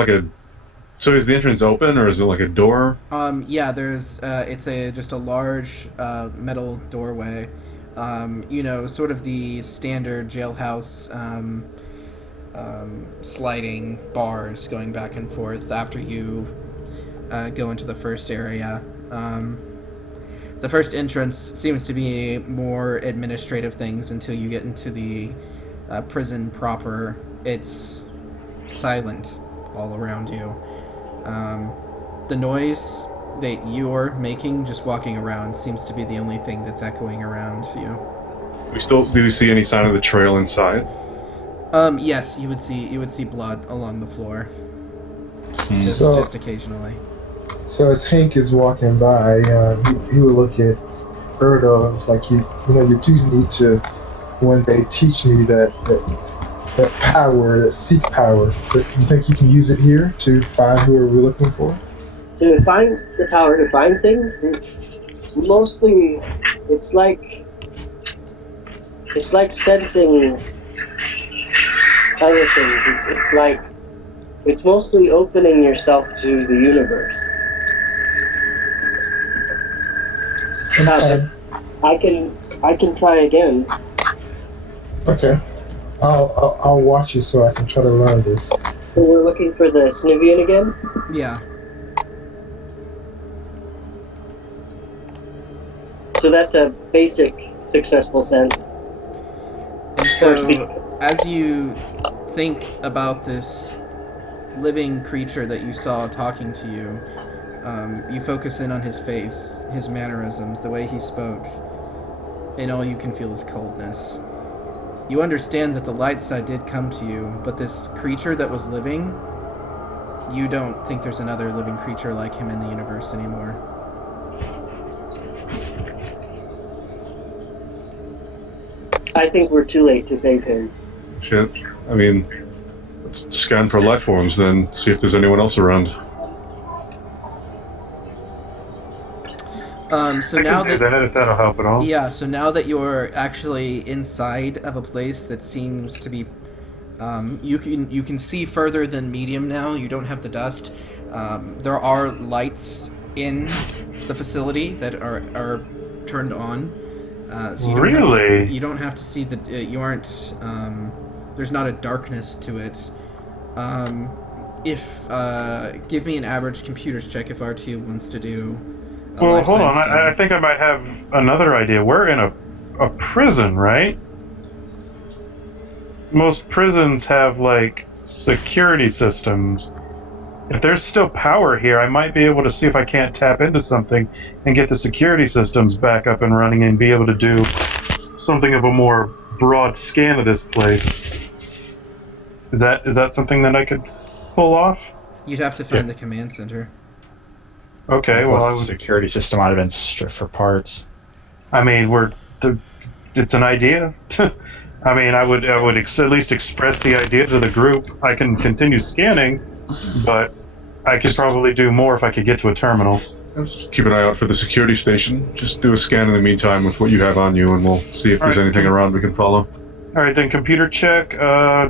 So is the entrance open, or is it like a door? Yeah, there's it's just a large metal doorway. Sort of the standard jailhouse sliding bars going back and forth after you go into the first area. The first entrance seems to be more administrative things until you get into the prison proper. It's silent all around you. The noise that you're making just walking around seems to be the only thing that's echoing around you. Do we see any sign of the trail inside? Yes, you would see blood along the floor. So- Just occasionally. So as Hank is walking by, he would look at Erdo and it's like, you do need to, one day, teach me that power, that seek power. But you think you can use it here to find who we're looking for? To find the power to find things, it's mostly, it's like sensing other things. It's mostly opening yourself to the universe. I can try again. Okay. I'll watch you so I can try to learn this. So we're looking for the Snivian again? Yeah. So that's a basic successful sense. And so, as you think about this living creature that you saw talking to you, you focus in on his face, his mannerisms, the way he spoke, and all you can feel is coldness. You understand that the light side did come to you, but this creature that was living, you don't think there's another living creature like him in the universe anymore. I think we're too late to save him. Shit. I mean, let's scan for life forms then, see if there's anyone else around. So now that if that'll help at all. Yeah, so now that you're actually inside of a place that seems to be, you can see further than medium now. You don't have the dust. There are lights in the facility that are turned on. So you don't have to see the. You aren't. There's not a darkness to it. Give me an average computers check if R2 wants to do. Well, hold on. I think I might have another idea. We're in a prison, right? Most prisons have, like, security systems. If there's still power here, I might be able to see if I can't tap into something and get the security systems back up and running and be able to do something of a more broad scan of this place. Is that something that I could pull off? You'd have to find the command center. Okay, well, the security system might have been stripped for parts. I mean, it's an idea. I mean, I would at least express the idea to the group. I can continue scanning, but I could probably do more if I could get to a terminal. Just keep an eye out for the security station. Just do a scan in the meantime with what you have on you, and we'll see if there's anything around we can follow. All right, then computer check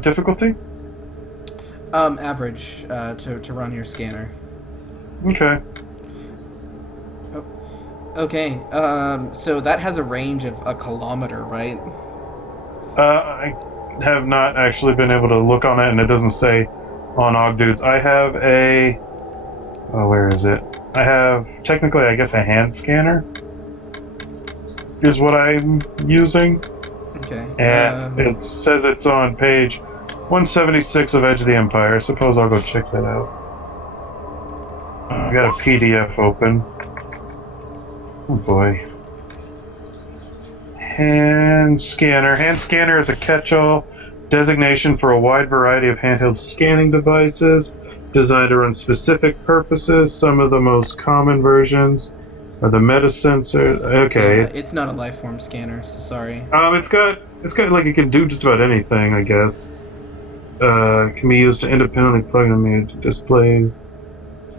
difficulty. Average to run your scanner. Okay. Okay, so that has a range of a kilometer, right? I have not actually been able to look on it, and it doesn't say on Ogdudes. I have a... Oh, where is it? I have, technically, I guess, a hand scanner is what I'm using. Okay. And it says it's on page 176 of Edge of the Empire. I suppose I'll go check that out. I got a PDF open. Oh boy. Hand scanner. Hand scanner is a catch-all designation for a wide variety of handheld scanning devices designed to run specific purposes. Some of the most common versions are the metasensor. Okay. It's not a lifeform scanner, so sorry. It's got like it can do just about anything, I guess. Can be used to independently plug them into display.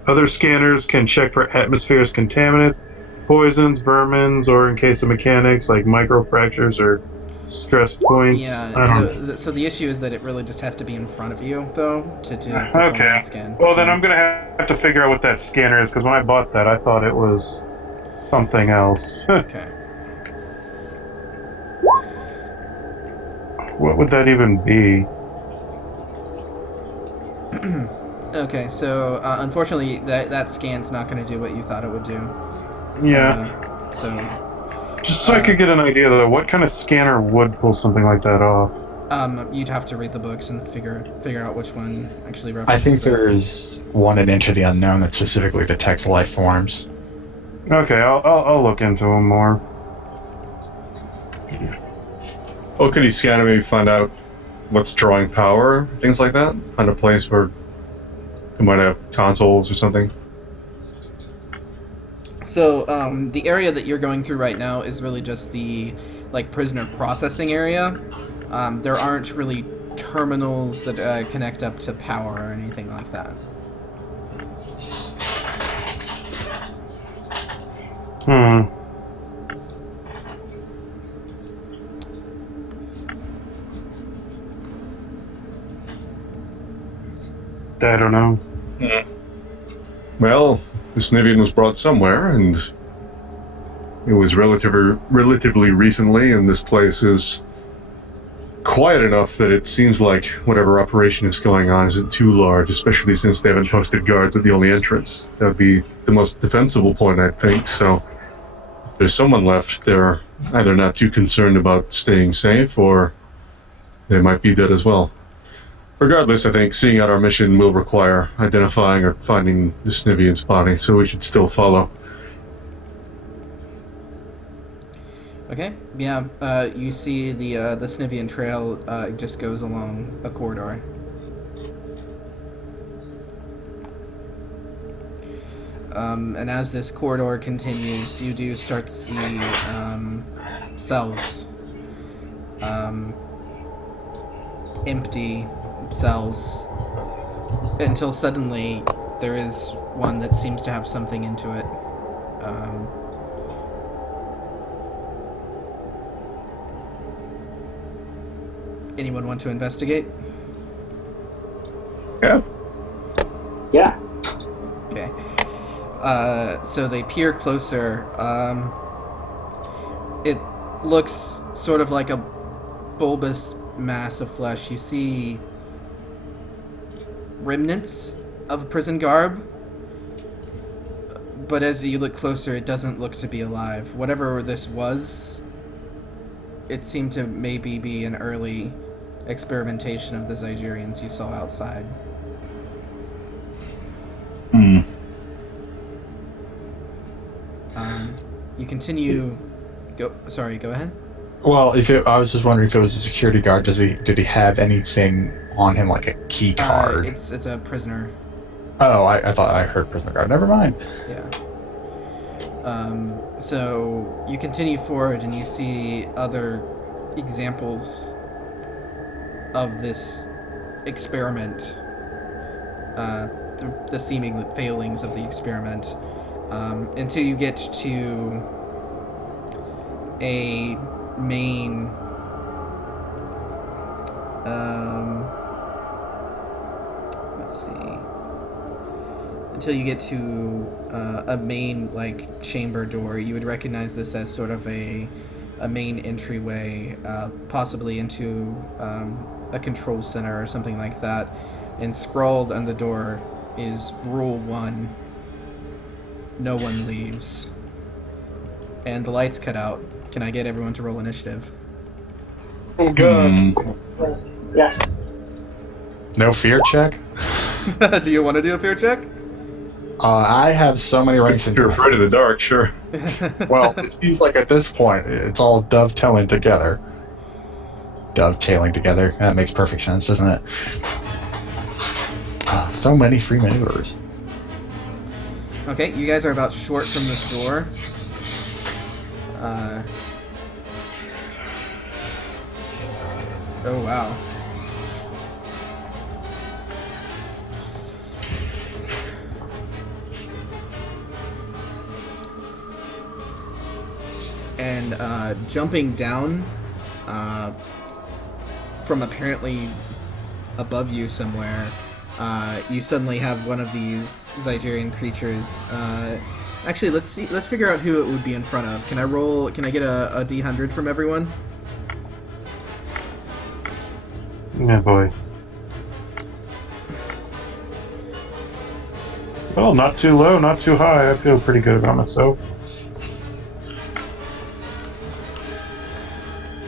Other scanners can check for atmosphere's contaminants, poisons, vermins, or in case of mechanics like microfractures or stress points. Yeah. So the issue is that it really just has to be in front of you, though, to perform that scan. Well, then I'm gonna have to figure out what that scanner is, because when I bought that, I thought it was something else. Okay. What would that even be? Okay, so unfortunately, that scan's not going to do what you thought it would do. Yeah. Just so I could get an idea, though, what kind of scanner would pull something like that off? You'd have to read the books and figure out which one actually I references think there's one in Into the Unknown that specifically detects life forms. Okay, I'll look into them more. Oh, could he scan and maybe find out what's drawing power, things like that? Find a place where they might have consoles or something. So, the area that you're going through right now is really just the, prisoner processing area. There aren't really terminals that connect up to power or anything like that. I don't know. Well, this Nivian was brought somewhere, and It was relatively recently, and this place is quiet enough that it seems like whatever operation is going on isn't too large, especially since they haven't posted guards at the only entrance. That would be the most defensible point, I think, so if there's someone left, they're either not too concerned about staying safe, or they might be dead as well. Regardless, I think seeing out our mission will require identifying or finding the Snivian's body, so we should still follow. Okay. Yeah. You see the Snivian trail just goes along a corridor. And as this corridor continues, you do start to see cells. Empty cells. Until suddenly there is one that seems to have something into it. Anyone want to investigate? Yeah. Yeah. Okay. So they peer closer. It looks sort of like a bulbous mass of flesh. You see remnants of prison garb, but as you look closer, it doesn't look to be alive. Whatever this was, it seemed to maybe be an early experimentation of the Zygerrians you saw outside. You continue. Go ahead. Well, I was just wondering if it was a security guard. Did he have anything on him, like a key card? It's a prisoner. Oh, I thought I heard prisoner guard. Never mind. Yeah. So you continue forward and you see other examples of this experiment, the seeming failings of the experiment, until you get to a main let's see, until you get to a main like chamber door. You would recognize this as sort of a main entryway, possibly into a control center or something like that. And scrawled on the door is Rule 1: no one leaves. And the lights cut out. Can I get everyone to roll initiative? Oh god. Yeah. No fear check? Do you want to do a fear check? I have so many ranks in. If you're afraid of the dark, sure. Well, it seems like at this point, it's all dovetailing together. That makes perfect sense, doesn't it? So many free maneuvers. Okay, you guys are about short from this door. Oh wow. And jumping down from apparently above you somewhere, you suddenly have one of these Zygerrian creatures. Actually, let's figure out who it would be in front of. Can I get a D100 from everyone? Yeah, boy. Well, not too low, not too high. I feel pretty good about myself.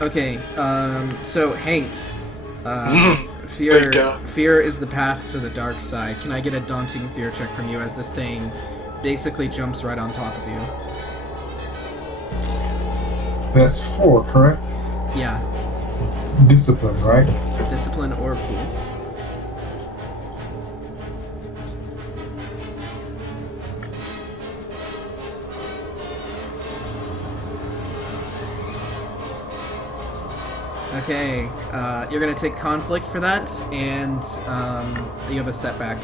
Okay, so Hank, fear is the path to the dark side. Can I get a daunting fear check from you as this thing basically jumps right on top of you? That's 4, correct? Yeah, Discipline, right? discipline or cool. Okay, you're gonna take conflict for that, and you have a setback.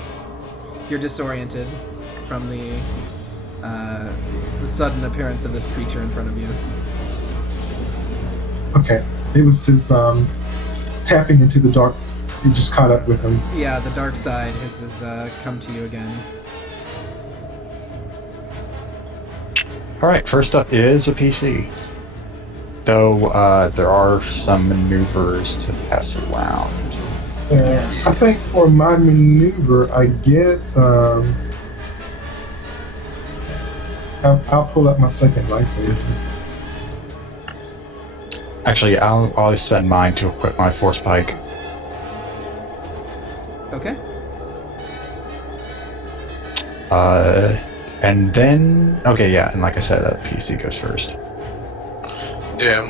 You're disoriented from the sudden appearance of this creature in front of you. Okay. It was his tapping into the dark. It just caught up with him. Yeah, the dark side has come to you again. Alright, first up is a PC. Though there are some maneuvers to pass around. Yeah, I think for my maneuver, I guess I'll pull up my second lightsaber. Actually, I'll spend mine to equip my force pike. Okay. And then... Okay, yeah, and like I said, that PC goes first. Yeah.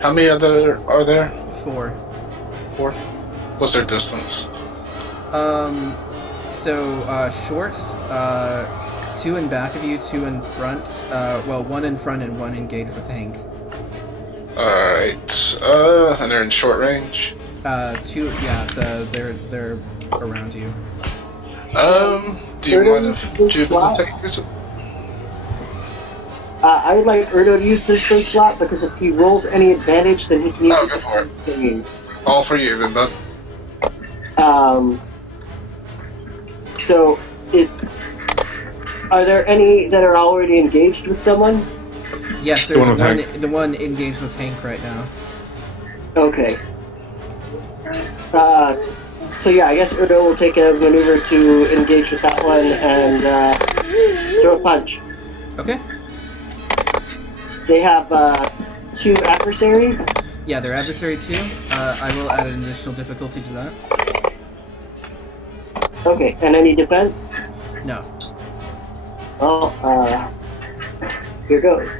How many other are there? 4. 4. What's their distance? So short, 2 in back of you, 2 in front. Well, 1 in front and 1 engaged with Hank. Alright. And they're in short range? 2, yeah, they're around you. Do you mind if Jubal takes it? I would like Erdo to use the first slot, because if he rolls any advantage, then he can use it go to for it. continue. All for you, then, bud. So, are there any that are already engaged with someone? Yes, The there's one with the one engaged with Hank right now. Okay. So yeah, I guess Erdo will take a maneuver to engage with that one and throw a punch. Okay. They have 2 adversary. Yeah, they're adversary 2. I will add an additional difficulty to that. Okay, and any defense? No. Well, here goes.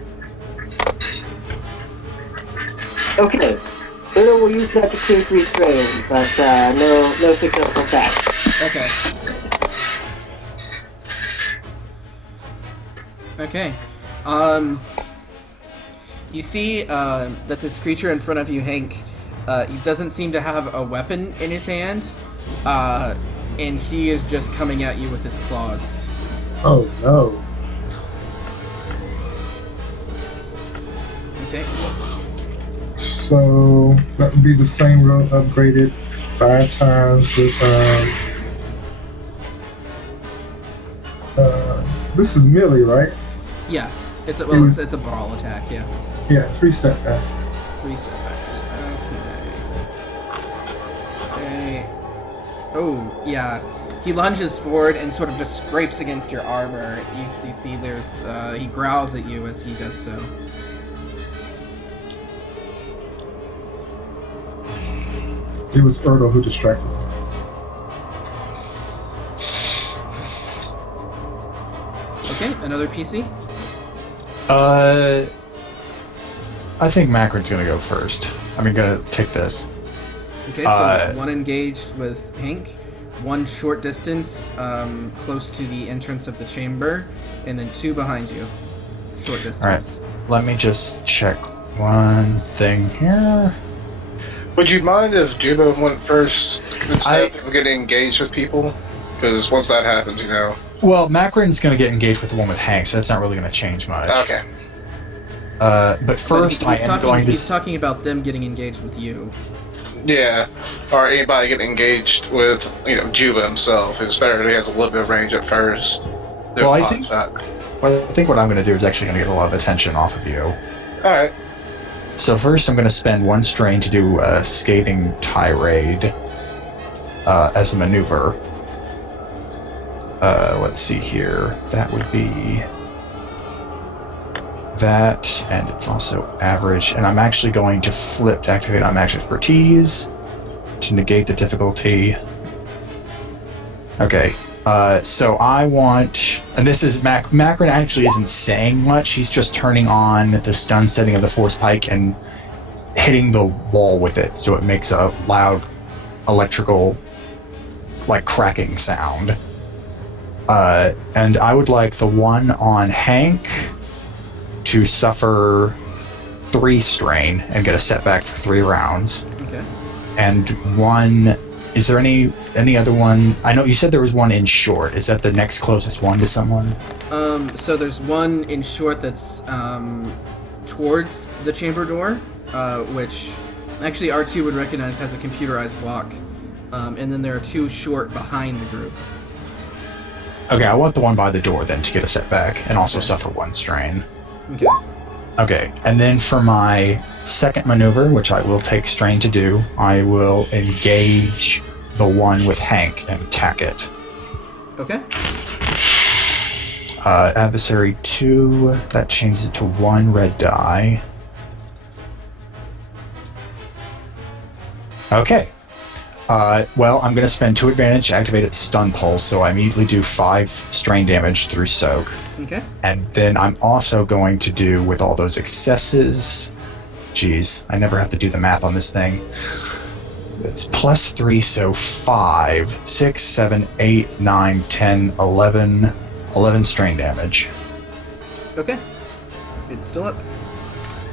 Okay, Erdo will use that to clear 3 strain, but no successful attack. Okay. Okay. You see that this creature in front of you, Hank, he doesn't seem to have a weapon in his hand, and he is just coming at you with his claws. Oh no. Okay. So that would be the same roll upgraded 5 times with this is melee, right? Yeah. It's a brawl attack, yeah. Yeah, 3 setbacks. 3 setbacks. Okay. Oh, yeah. He lunges forward and sort of just scrapes against your armor. You see there's, he growls at you as he does so. It was Erdo who distracted me. Okay, another PC? I think Macron's gonna go first. Gonna take this. Okay, so 1 engaged with Hank, 1 short distance, close to the entrance of the chamber, and then 2 behind you. Short distance. Alright, let me just check one thing here. Would you mind if Juba went first instead of getting engaged with people? Because once that happens, you know. Well, Macron's gonna get engaged with the one with Hank, so that's not really gonna change much. Okay. But first, he's talking about them getting engaged with you. Yeah, or anybody getting engaged with, Juba himself. It's better if he has a little bit of range at first. Well, I think what I'm going to do is actually going to get a lot of attention off of you. Alright. So first I'm going to spend 1 strain to do a Scathing Tirade as a maneuver. Let's see here. That would be that, and it's also average. And I'm actually going to flip to activate on max expertise to negate the difficulty. Okay, so I want, and this is Macron actually isn't saying much. He's just turning on the stun setting of the force pike and hitting the wall with it, so it makes a loud electrical, cracking sound. And I would like the one on Hank to suffer 3 strain and get a setback for 3 rounds. Okay. And 1... Is there any other one? I know you said there was 1 in short. Is that the next closest one to someone? So there's 1 in short that's towards the chamber door, which actually R2 would recognize has a computerized lock. And then there are 2 short behind the group. Okay, I want the one by the door then to get a setback and also suffer 1 strain. Okay. Okay, and then for my second maneuver, which I will take strain to do, I will engage the one with Hank and attack it. Okay. Adversary 2, that changes it to 1 red die. Okay. Well, I'm going to spend 2 advantage to activate its stun pulse, so I immediately do 5 strain damage through soak. Okay. And then I'm also going to do, with all those excesses... Geez, I never have to do the math on this thing. It's plus 3, so 5, 6, 7, 8, 9, 10, 11... 11 strain damage. Okay. It's still up.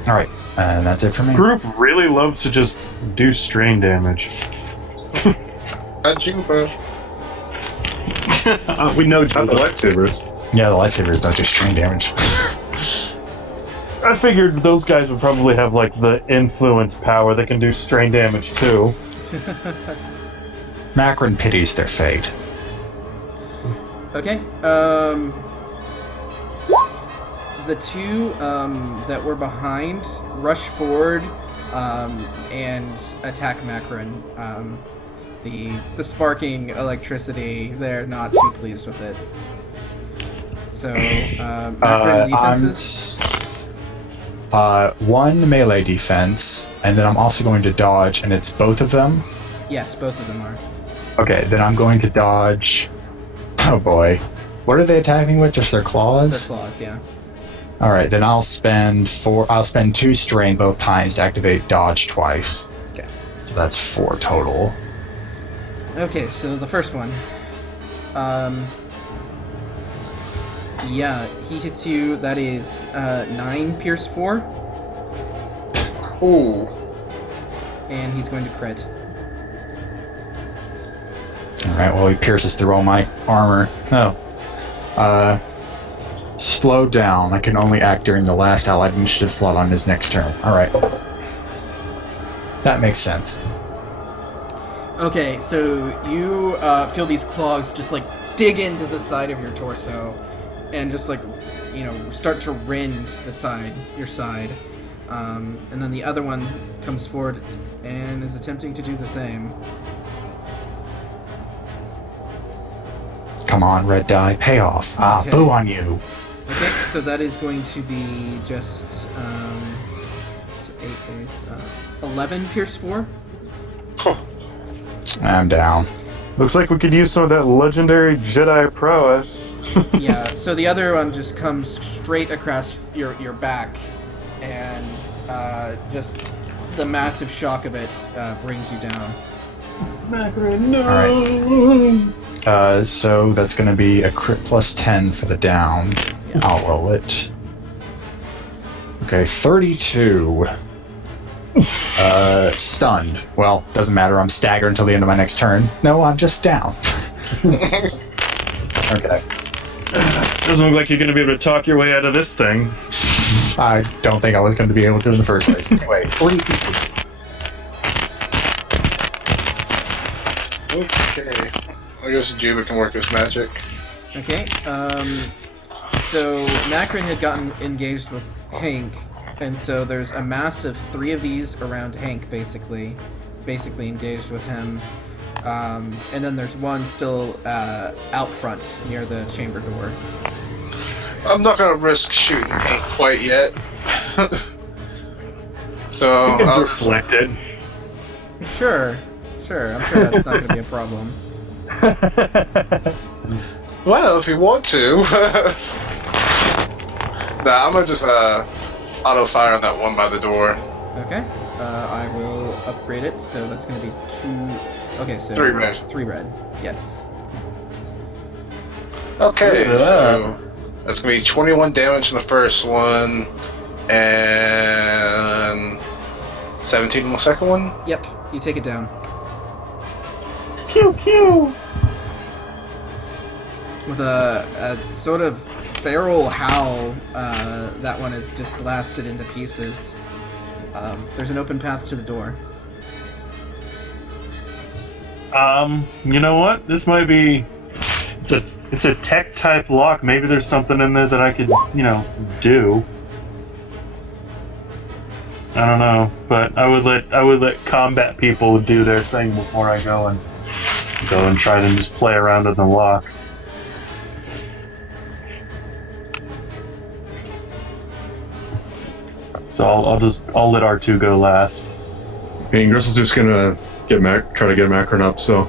Alright, and that's it for me. Group really loves to just do strain damage. Juba. We know Not the Juba. lightsabers. Yeah, the lightsabers don't do strain damage. I figured those guys would probably have like the influence power that can do strain damage too. Macron pities their fate. Okay. The 2 that were behind rush forward and attack Macron. The sparking electricity, they're not too pleased with it. So, Macron defenses? 1 melee defense, and then I'm also going to dodge, and it's both of them? Yes, both of them are. Okay, then I'm going to dodge... Oh boy. What are they attacking with? Just their claws? Their claws, yeah. Alright, then I'll spend 2 strain both times to activate dodge twice. Okay. So that's 4 total. Okay, so the first one. Yeah, he hits you. That is 9 pierce 4. Ooh. And he's going to crit. Alright, well, he pierces through all my armor. No. Slow down. I can only act during the last allied initiative slot on his next turn. Alright. That makes sense. Okay, so you feel these claws just like dig into the side of your torso and just like, start to rend your side. And then the other one comes forward and is attempting to do the same. Come on, red die. Pay off. Okay. Boo on you. Okay, so that is going to be just so 8 base, 11 pierce 4. I'm down. Looks like we could use some of that legendary Jedi prowess. Yeah, so the other one just comes straight across your back, and just the massive shock of it brings you down. Macron, no! Alright. So that's going to be a crit plus 10 for the down. Yeah. I'll roll it. Okay, 32. Stunned. Well, doesn't matter. I'm staggered until the end of my next turn. No, I'm just down. Okay. Doesn't look like you're going to be able to talk your way out of this thing. I don't think I was going to be able to in the first place. Anyway, 3 people. Okay. I guess Juba can work his magic. Okay, so Macron had gotten engaged with Hank, and so there's a massive 3 of these around Hank, basically engaged with him. And then there's one still out front near the chamber door. I'm not gonna risk shooting Hank quite yet. So You can I'll deflect it. Sure, I'm sure that's not going to be a problem. well, if you want to. Nah, I'm gonna just auto fire on that one by the door. Okay, I will upgrade it, so that's going to be 2... Okay, so 3 red. 3 red, yes. Okay, Look at so that's gonna be 21 damage in the first one, and 17 in the second one. Yep, you take it down. Pew pew! With a sort of feral howl, that one is just blasted into pieces. There's an open path to the door. You know what? This might be... It's a It's a tech type lock. Maybe there's something in there that I could, do. I don't know, but I would let combat people do their thing before I go and try to just play around in the lock. So I'll let R2 go last. Okay, Gristle's just gonna try to get Macron up, so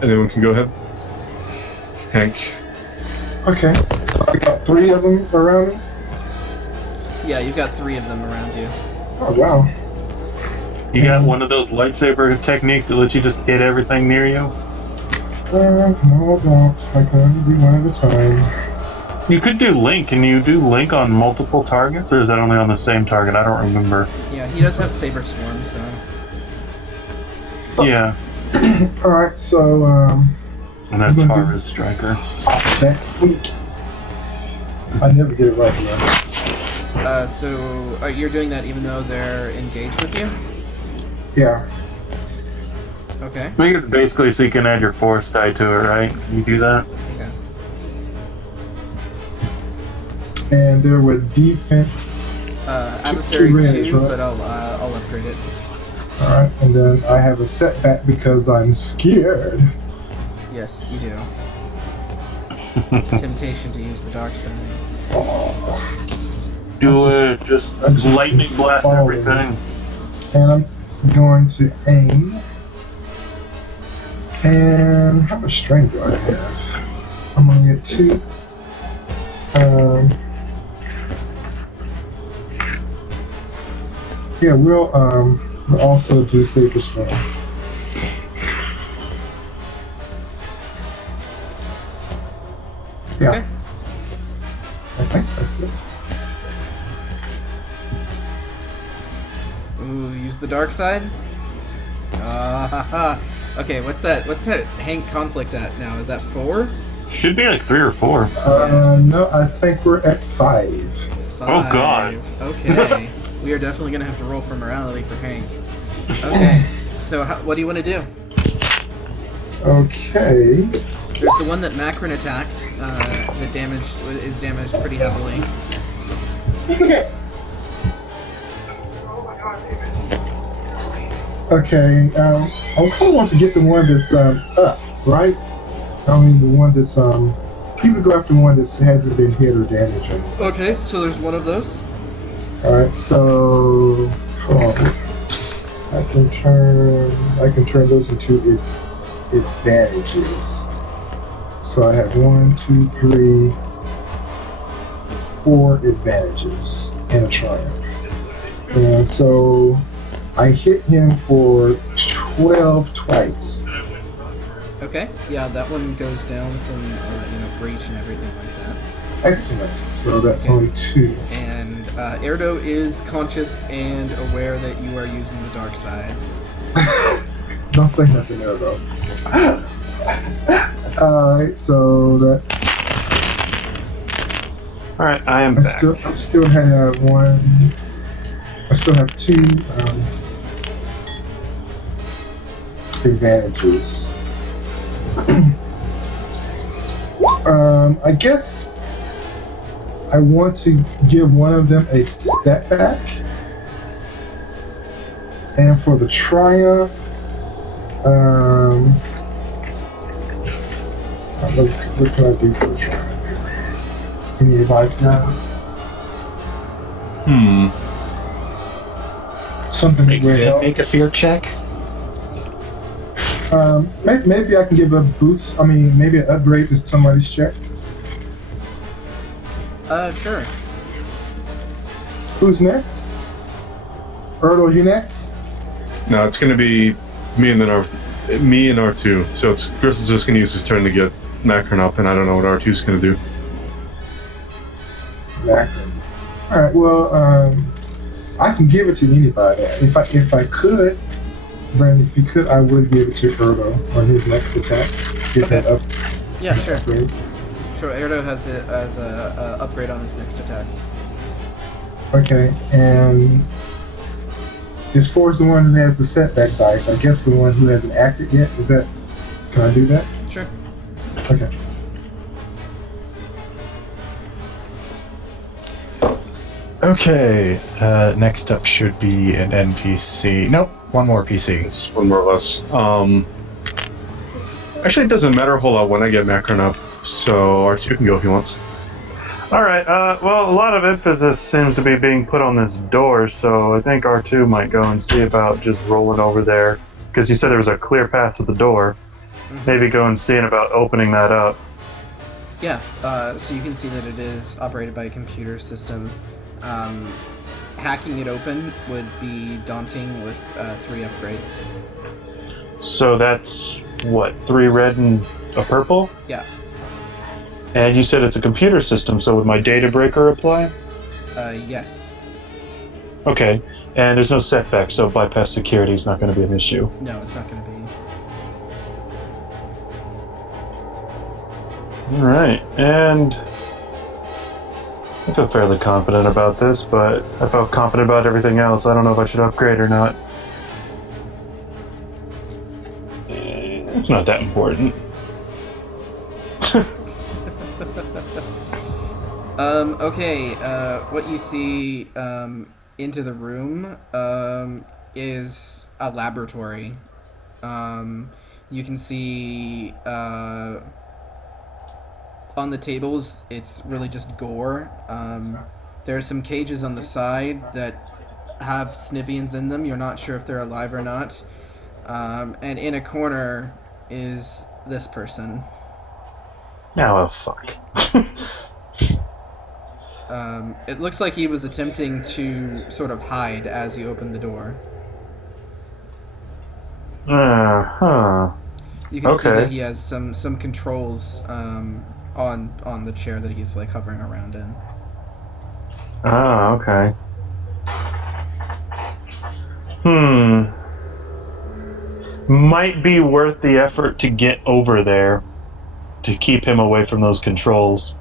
anyone can go ahead. Hank. Okay, so I got 3 of them around me. Yeah, you've got 3 of them around you. Oh wow. You got one of those lightsaber techniques that lets you just hit everything near you? No, I don't. I can only do one at a time. You could do Link. Can you do Link on multiple targets, or is that only on the same target? I don't remember. Yeah, he does have Saber Swarm, so... Yeah. Alright, so, And that's Tara's Striker. next week. I never get it right again. So you're doing that even though they're engaged with you? Yeah. Okay. I think it's basically so you can add your force die to it, right? Can you do that? Okay. And there were defense. Adversary Two red, 2, right? but I'll upgrade it. Alright, and then I have a setback because I'm scared. Yes, you do. Temptation to use the dark side. Do it. Just lightning blast everything. And I'm going to aim. And how much strength do I have? I'm only at 2. Yeah, we'll also do Saber Swarm. Yeah. Okay. I think that's it. Ooh, use the dark side? Okay, what's that Hank conflict at now? Is that 4? Should be like 3 or 4. No, I think we're at 5. 5. Oh, God. Okay. We are definitely going to have to roll for morality for Hank. Okay, so what do you want to do? Okay. There's the one that Macron attacked, that is damaged pretty heavily. Okay, I kind of want to get the one that's up, right? I mean the one that's you would go after one that hasn't been hit or damaged. Okay, so there's one of those. All right, so hold on. I can turn those into advantages. So I have 1, 2, 3, 4 advantages and a triumph. And so I hit him for 12 twice. Okay, yeah, that one goes down from breach and everything like that. Excellent. So that's only 2. And Erdo is conscious and aware that you are using the dark side. Don't say nothing there, though. Alright, so that's... Alright, I am back. I still have 1... I still have 2 advantages. I guess I want to give one of them a step back. And for the triumph, what can I do for the triumph? Any advice now? Something that would help. Make a fear check. Maybe I can give a boost. I mean, maybe an upgrade to somebody's check. Sure. Who's next? Erdo, you next? No, it's gonna be me and R2. So Gristle's just gonna use his turn to get Macron up, and I don't know what R2's gonna do. Macron. All right. Well, I can give it to anybody. If I could, Brandon, if you could, I would give it to Erdo on his next attack. Get that up. Yeah, sure. Upgrade. Sure, Erdo has a upgrade on his next attack. Okay, and as far as the one who has the setback dice, I guess the one who hasn't acted yet, can I do that? Sure. Okay. Okay, next up should be an NPC. Nope, one more PC. It's one more or less. Actually, it doesn't matter a whole lot when I get Macron up, so R2 can go if he wants. All right. Well, a lot of emphasis seems to be being put on this door, so I think R2 might go and see about just rolling over there, because you said there was a clear path to the door. Maybe go and see about opening that up. Yeah, so you can see that it is operated by a computer system. Hacking it open would be daunting with 3 upgrades. So that's what, 3 red and a purple? Yeah. And you said it's a computer system, so would my data breaker apply? Yes. Okay. And there's no setback, so bypass security is not going to be an issue. No, it's not going to be. Alright, and I feel fairly confident about this, but I felt confident about everything else. I don't know if I should upgrade or not. It's not that important. Okay, what you see into the room is a laboratory. You can see on the tables, it's really just gore. There are some cages on the side that have Snivians in them. You're not sure if they're alive or not. And in a corner is this person. Oh, fuck. It looks like he was attempting to sort of hide as you opened the door. You can see that he has some controls on the chair that he's like hovering around in. Ah, okay. Might be worth the effort to get over there to keep him away from those controls.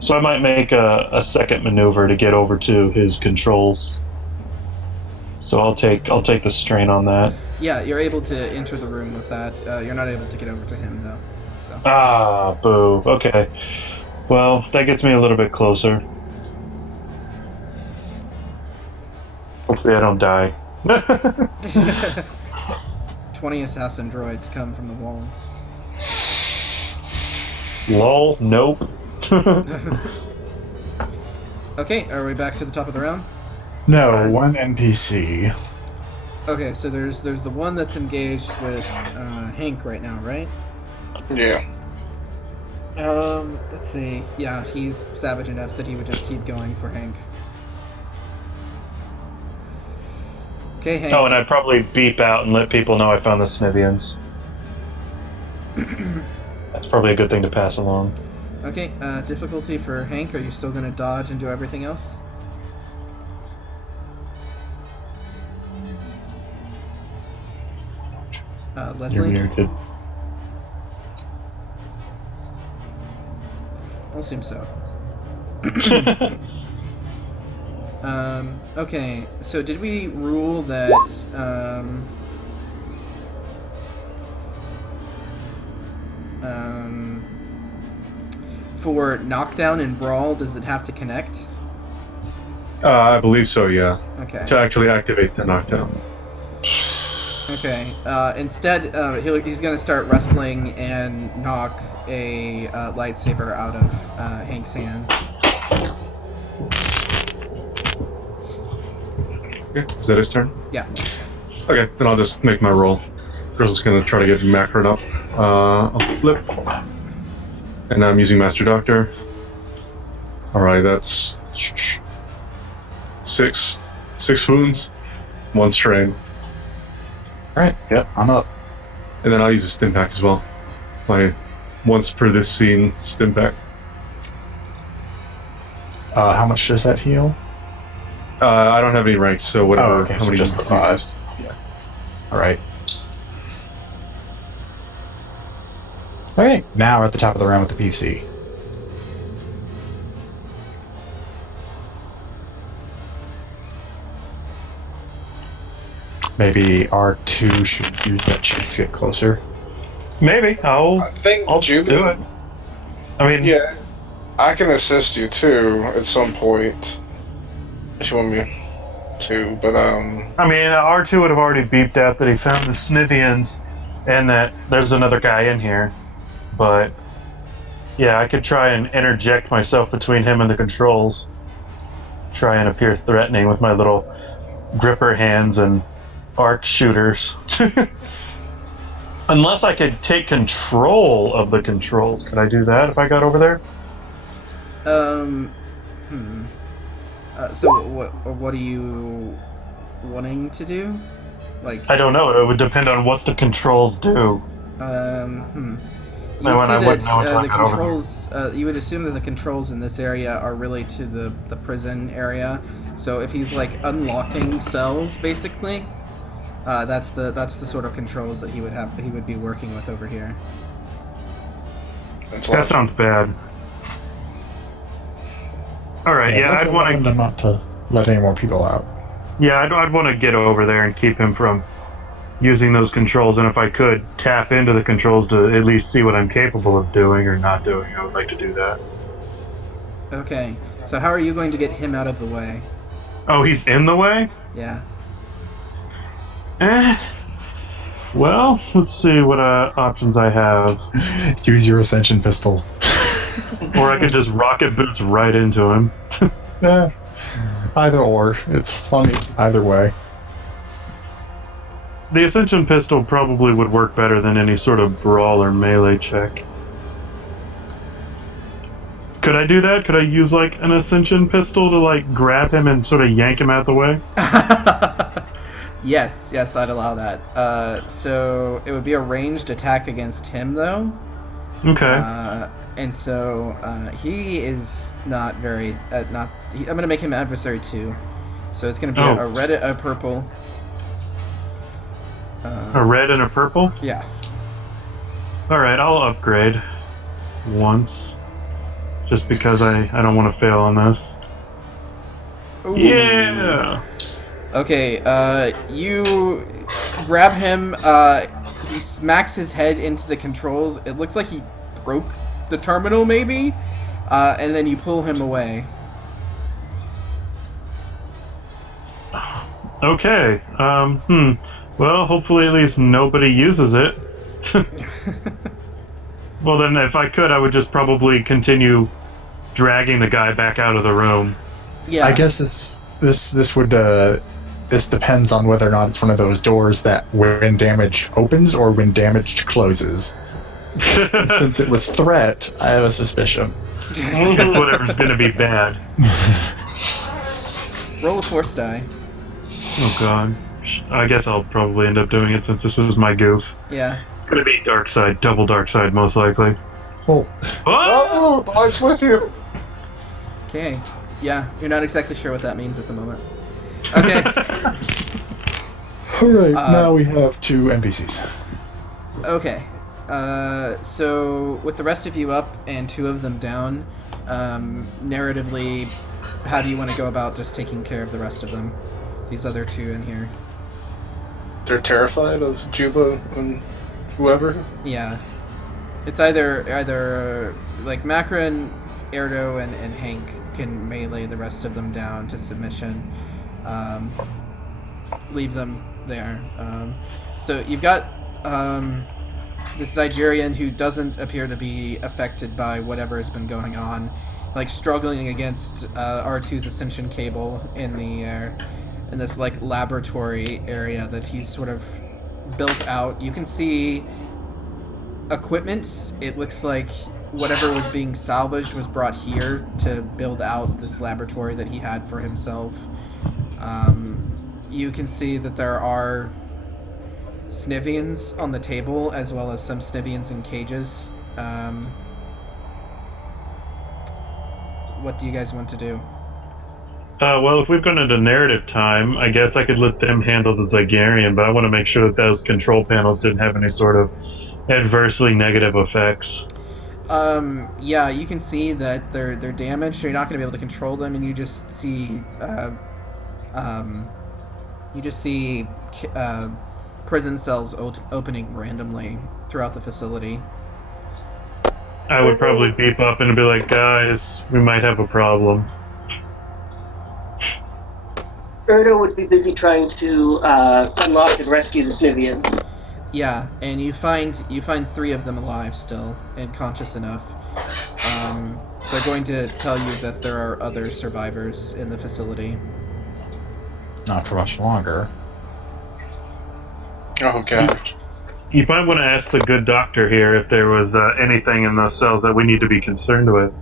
So I might make a second maneuver to get over to his controls. So I'll take the strain on that. Yeah, you're able to enter the room with that. You're not able to get over to him though. So. Ah, boo. Okay. Well, that gets me a little bit closer. Hopefully I don't die. 20 assassin droids come from the walls. Lol, nope. Okay, are we back to the top of the round? No, one NPC. Okay, so there's the one that's engaged with Hank right now, right? Yeah. Let's see. Yeah, he's savage enough that he would just keep going for Hank. Okay, Hank. Oh, and I'd probably beep out and let people know I found the Snivians. That's probably a good thing to pass along. Okay, difficulty for Hank. Are you still going to dodge and do everything else? Leslie? You're muted. I'll assume so. Okay, so did we rule that, for knockdown and brawl, does it have to connect? I believe so, yeah. Okay. To actually activate the knockdown. Okay. Instead, he's going to start wrestling and knock a lightsaber out of Hank's hand. Okay, is that his turn? Yeah. Okay, then I'll just make my roll. Grizzle's gonna try to get Macron up. I'll flip. And I'm using Master Doctor. Alright, that's 6 wounds, 1 strain. Alright, yep, I'm up. And then I'll use a stim pack as well. My once per this scene stim pack. How much does that heal? I don't have any ranks, so whatever. Oh, okay, how so many just the you 5. used. Yeah. Alright. Okay, now we're at the top of the round with the PC. Maybe R2 should use that chance to get closer. Maybe I'll I think do Juba. it. I mean, Yeah, I can assist you too at some point if you want me to. But I mean, R2 would have already beeped out that he found the Snivians and that there's another guy in here. But yeah, I could try and interject myself between him and the controls. Try and appear threatening with my little gripper hands and arc shooters. Unless I could take control of the controls. Could I do that if I got over there? So what are you wanting to do? Like, I don't know. It would depend on what the controls do. You No, would and I see wouldn't know that until I the got over there. controls. You would assume that the controls in this area are really to the prison area. So if he's like unlocking cells, basically, that's the sort of controls that he would be working with over here. That sounds bad. All right, yeah, I'd want to. not to let any more people out. Yeah, I'd want to get over there and keep him from using those controls, and if I could tap into the controls to at least see what I'm capable of doing or not doing, I would like to do that. Okay, so how are you going to get him out of the way? Oh, he's in the way? Yeah. Well, let's see what options I have. Use your ascension pistol. Or I could just rocket boots right into him. Either or. It's funny either way. The Ascension pistol probably would work better than any sort of brawl or melee check. Could I do that? Could I use like an Ascension pistol to like grab him and sort of yank him out the way? Yes, I'd allow that. So it would be a ranged attack against him, though. Okay. And so he is not very. I'm going to make him adversary 2. So it's going to be a red, a purple. A red and a purple? Yeah. Alright, I'll upgrade once. Just because I don't want to fail on this. Ooh. Yeah! Okay, you grab him, he smacks his head into the controls. It looks like he broke the terminal, maybe? And then you pull him away. Okay, well, hopefully at least nobody uses it. Well, then if I could, I would just probably continue dragging the guy back out of the room. Yeah. I guess this depends on whether or not it's one of those doors that when damage opens or when damage closes. Since it was threat, I have a suspicion. It's whatever's gonna be bad. Roll a force die. Oh god. I guess I'll probably end up doing it since this was my goof. Yeah. It's gonna be dark side, double dark side most likely. Well, Oh! oh, the light's with you. Okay. Yeah, you're not exactly sure what that means at the moment. Okay. alright, now we have 2 NPCs. Okay. So with the rest of you up and 2 of them down, narratively, how do you want to go about just taking care of the rest of them? These other 2 in here. They're terrified of Juba and whoever. Yeah. It's either like Macron, Erdo, and Hank can melee the rest of them down to submission. Leave them there. So you've got this Zygerrian who doesn't appear to be affected by whatever has been going on, like struggling against R2's ascension cable in this like laboratory area that he's sort of built out. You can see equipment. It looks like whatever was being salvaged was brought here to build out this laboratory that he had for himself. You can see that there are Snivians on the table, as well as some Snivians in cages. What do you guys want to do? Well, if we've gone into narrative time, I guess I could let them handle the Zygerrian, but I want to make sure that those control panels didn't have any sort of adversely negative effects. Yeah, you can see that they're damaged, so you're not going to be able to control them, and you just see, prison cells opening randomly throughout the facility. I would probably beep up and be like, guys, we might have a problem. Erdo would be busy trying to unlock and rescue the Snivians. Yeah, and you find 3 of them alive still and conscious enough. They're going to tell you that there are other survivors in the facility. Not for much longer. Oh gosh. You might want to ask the good doctor here if there was anything in those cells that we need to be concerned with.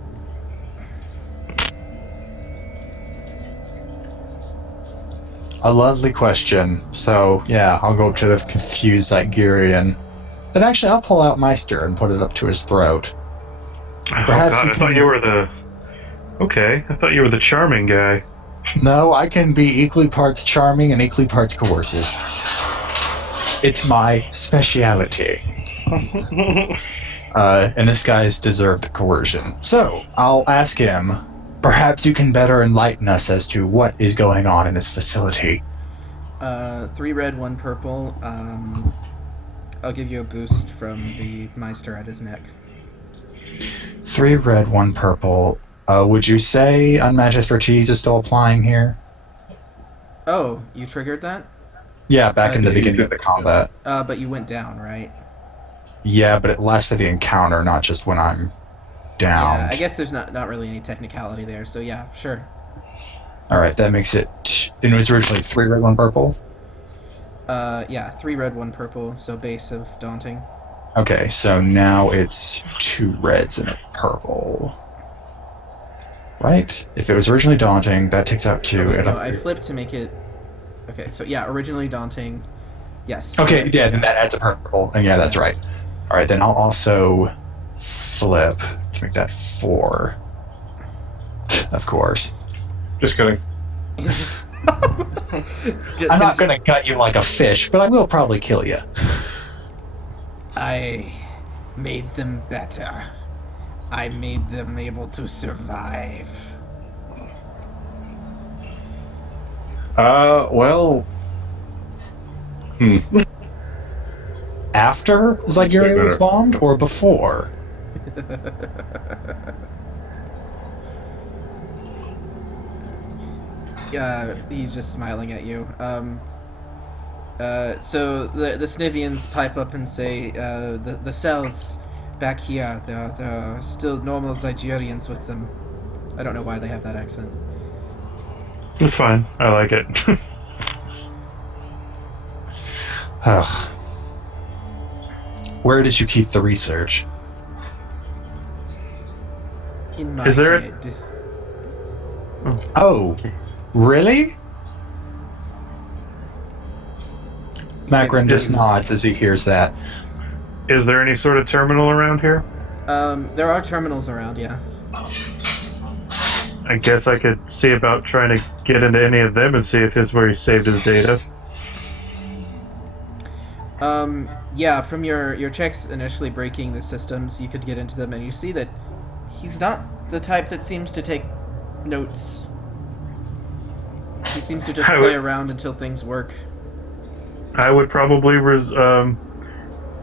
A lovely question. So, yeah, I'll go up to the confused Zygerrian. And actually, I'll pull out Meister and put it up to his throat. Perhaps I thought you were the... Okay, I thought you were the charming guy. No, I can be equally parts charming and equally parts coercive. It's my speciality. And this guy's deserved the coercion. So, I'll ask him, perhaps you can better enlighten us as to what is going on in this facility. 3 red, 1 purple. I'll give you a boost from the Meister at his neck. 3 red, 1 purple. Would you say unmatched expertise is still applying here? Oh, you triggered that? Yeah, back in the beginning of the combat. But you went down, right? Yeah, but it lasts for the encounter, not just when I'm down. Yeah, I guess there's not really any technicality there, so yeah, sure. Alright, that makes it... It was originally 3 red, 1 purple? Yeah, 3 red, 1 purple, so base of daunting. Okay, so now it's 2 reds and a purple. Right? If it was originally daunting, that takes out 2. Okay, and no, I flipped to make it... Okay, so yeah, originally daunting. Yes. Okay, yeah, then that adds a purple. And yeah, that's right. Alright, then I'll also flip to make that 4. Of course. Just kidding. I'm not gonna gut you like a fish, but I will probably kill you. I made them better. I made them able to survive. Well... After Zygerria was bombed, or before? Yeah, he's just smiling at you. So the Snivians pipe up and say, the cells back here, there are still normal Zygerrians with them. I don't know why they have that accent. It's fine. I like it. Ugh. Where did you keep the research? In my Is there head. Oh, really? Macron just nods as he hears that. Is there any sort of terminal around here? There are terminals around, yeah. I guess I could see about trying to get into any of them and see if it's where he saved his data. Yeah, from your checks initially breaking the systems, you could get into them, and you see that he's not the type that seems to take notes. He seems to just play around until things work. I would probably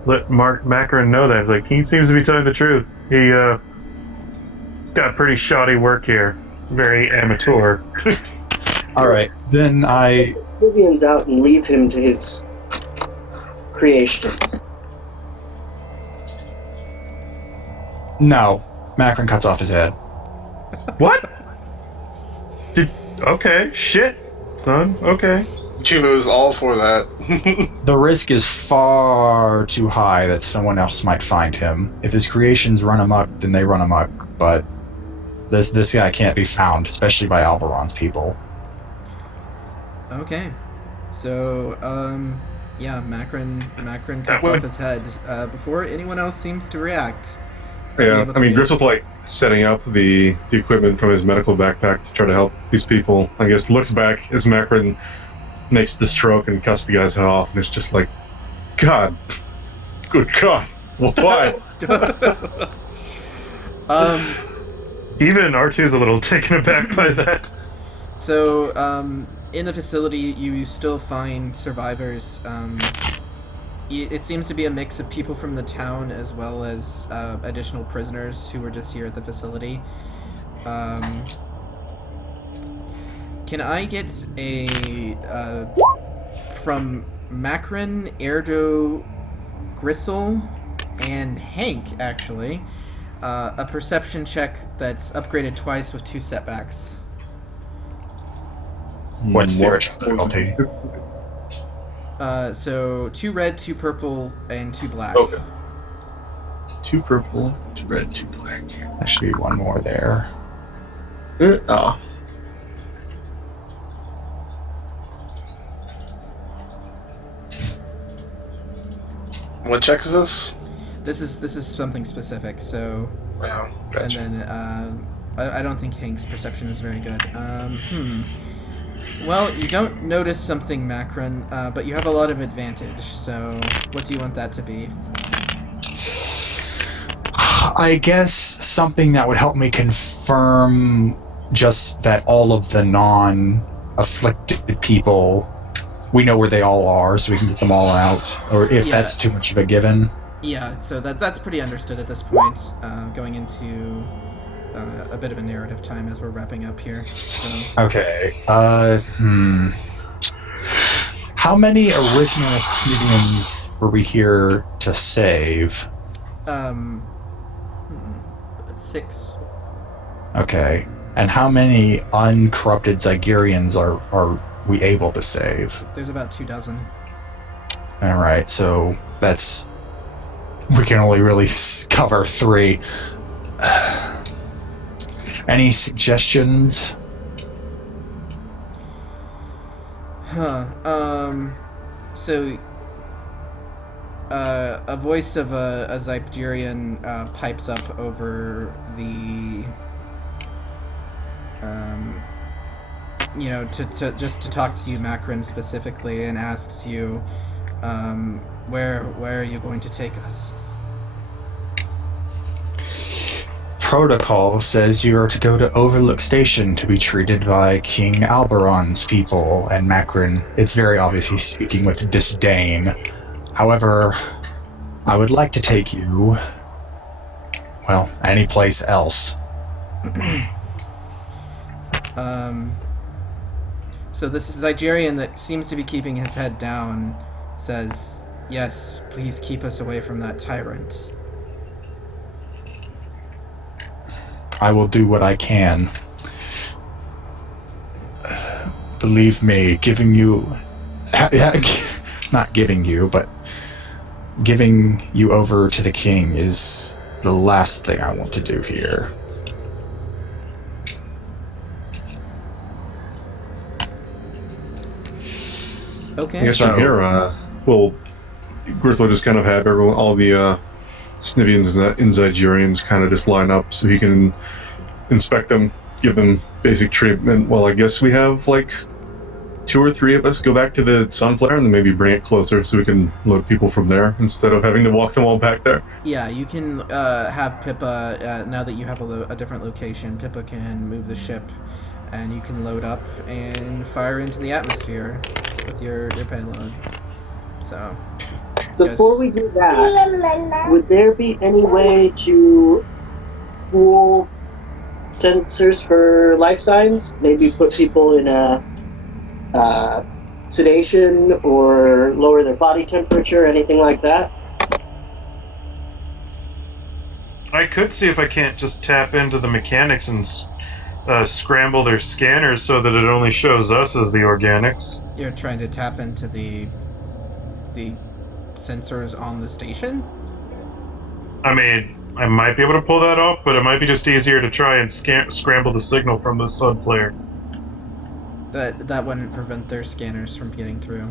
let Macron know that. It's like, he seems to be telling the truth. He's got pretty shoddy work here. Very amateur. Alright, then I... Vivian's out and leave him to his creations. No. Macron cuts off his head. What? Okay, shit, son, okay. Juba is all for that. The risk is far too high that someone else might find him. If his creations run amok, then they run amok, but this guy can't be found, especially by Alberon's people. Okay. So, yeah, Macron cuts off his head before anyone else seems to react. Yeah, I mean, Gristle's like setting up the equipment from his medical backpack to try to help these people. I guess looks back as Macron makes the stroke and cuts the guy's head off, and it's just like, God, good God, why? Even R2's a little taken aback by that. So, in the facility, you still find survivors it seems to be a mix of people from the town as well as additional prisoners who were just here at the facility. Can I get a from Macron, Erdo, Gristle, and Hank actually a perception check that's upgraded twice with 2 setbacks. What's the original difficulty? So 2 red, 2 purple, and 2 black. Okay. 2 purple, 2 red, 2 black. There should be one more there. Oh. What check is this? This is something specific. So, Wow, gotcha. and then I don't think Hank's perception is very good. Well, you don't notice something, Macron, but you have a lot of advantage. So, what do you want that to be? I guess something that would help me confirm just that all of the non-afflicted people, we know where they all are, so we can get them all out. Or if that's too much of a given. Yeah, so that's pretty understood at this point. Going into a bit of a narrative time as we're wrapping up here. So. Okay. How many original civilians were we here to save? 6. Okay. And how many uncorrupted Zygerrians are we able to save? There's about 24. Alright, so that's... We can only really cover 3. Any suggestions? So... a voice of a Zygerrian pipes up over the... to talk to you, Macron, specifically, and asks you, where are you going to take us? Protocol says you are to go to Overlook Station to be treated by King Alberon's people, and Macron, it's very obvious he's speaking with disdain. However, I would like to take you, well, any place else. So this Zygerrian that seems to be keeping his head down says, "Yes, please keep us away from that tyrant." I will do what I can. Believe me, giving you... not giving you, but giving you over to the king is the last thing I want to do here. Okay. I guess from here, well, Gristle just kind of have all the Snivians and Zygerrians kind of just line up so he can inspect them, give them basic treatment. Well, I guess we have like 2 or 3 of us go back to the Sunflare and then maybe bring it closer so we can load people from there instead of having to walk them all back there. Yeah, you can have Pippa, now that you have a different location, Pippa can move the ship and you can load up and fire into the atmosphere with your payload. So... Before we do that, would there be any way to pool sensors for life signs? Maybe put people in a sedation or lower their body temperature, anything like that? I could see if I can't just tap into the mechanics and scramble their scanners so that it only shows us as the organics. You're trying to tap into the sensors on the station? I mean, I might be able to pull that off, but it might be just easier to try and scramble the signal from the Sunflare. That wouldn't prevent their scanners from getting through.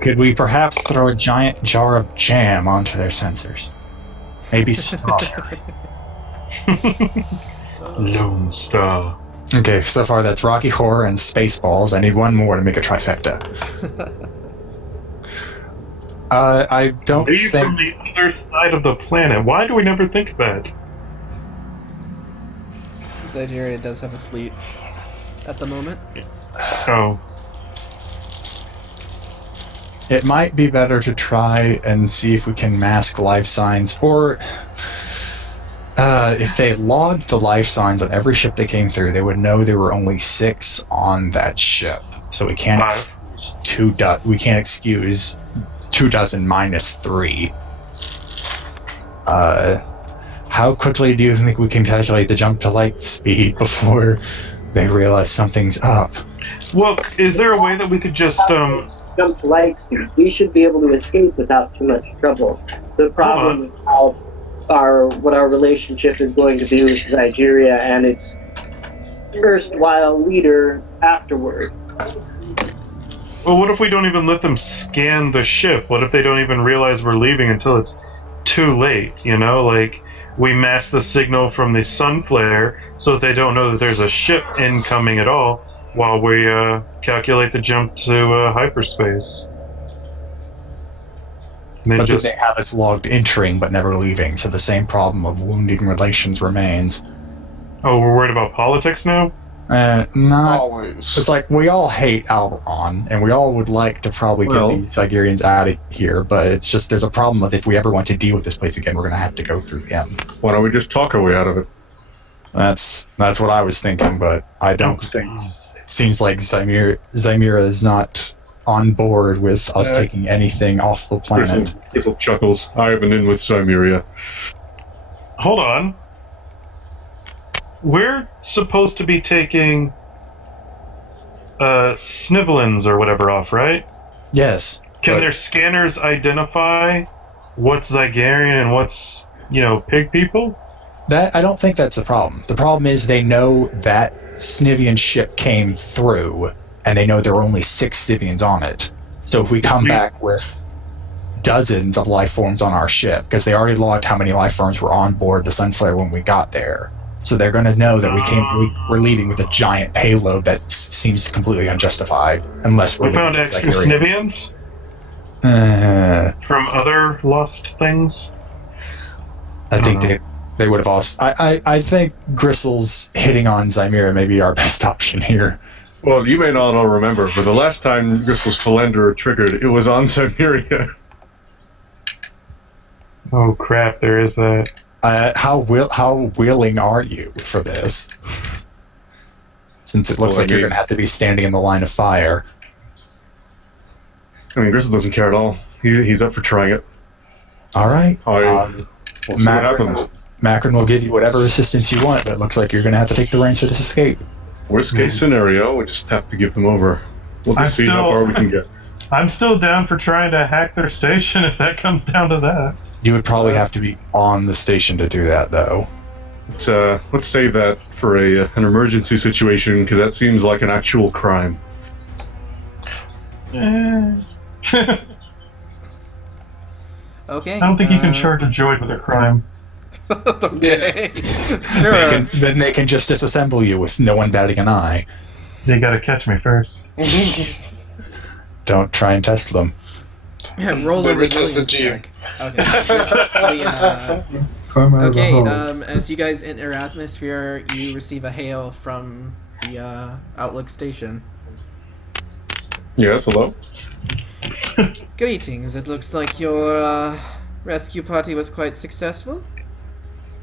Could we perhaps throw a giant jar of jam onto their sensors? Maybe strawberry. Lone Star. Okay, so far that's Rocky Horror and Spaceballs. I need one more to make a trifecta. I don't Leave think... from the other side of the planet. Why do we never think of that? Zygerria does have a fleet at the moment. Oh. It might be better to try and see if we can mask life signs, or if they logged the life signs on every ship they came through, they would know there were only 6 on that ship. So we can't excuse we can't excuse 2 dozen minus 3. How quickly do you think we can calculate the jump to light speed before they realize something's up? Well, is there a way that we could just Jump to light speed. We should be able to escape without too much trouble. The problem is what our relationship is going to be with Zygerria and its erstwhile leader afterward. Well, what if we don't even let them scan the ship? What if they don't even realize we're leaving until it's too late? You know, like we mask the signal from the sun flare so that they don't know that there's a ship incoming at all while we calculate the jump to hyperspace. But they have us logged entering but never leaving, so the same problem of wounding relations remains. Oh, we're worried about politics now? Not Always. It's like we all hate Alberon, and we all would like to probably get these Zygerrians out of here, but it's just there's a problem of if we ever want to deal with this place again, we're going to have to go through him. Why don't we just talk our way out of it? That's what I was thinking, but I don't think it seems like Zygerria is not on board with us taking anything off the planet. Gristle chuckles. I have an in with Zygerria. Hold on. We're supposed to be taking Snivelins or whatever off, right? Yes. Can their scanners identify what's Zygerrian and what's, pig people? I don't think that's the problem. The problem is they know that Snivian ship came through, and they know there were only 6 Snivians on it. So if we come back with dozens of life forms on our ship, because they already logged how many life forms were on board the Sunflare when we got there, so they're going to know that we're leaving with a giant payload that seems completely unjustified, unless we found extra Snivians from other lost things. I think they would have lost. I think Gristle's hitting on Zygerria may be our best option here. Well, you may not all remember, but the last time Gristle's Philander triggered, it was on Zygerria. Oh crap! There is that. How willing are you for this? Since it looks like you're going to have to be standing in the line of fire. I mean, Gristle doesn't care at all. He's up for trying it. All right. We'll see what happens. Macron will give you whatever assistance you want, but it looks like you're going to have to take the reins for this escape. Worst case scenario, we just have to give them over. We'll just see how far we can get. I'm still down for trying to hack their station if that comes down to that. You would probably have to be on the station to do that, though. Let's save that for an emergency situation, because that seems like an actual crime. Okay. I don't think you can charge a droid with a crime. Okay. Sure. Then they can just disassemble you with no one batting an eye. They gotta catch me first. Don't try and test them. Yeah, roll a resilience check. Okay. As you guys enter atmosphere, you receive a hail from the Outlook station. Yes, hello? Greetings, it looks like your rescue party was quite successful.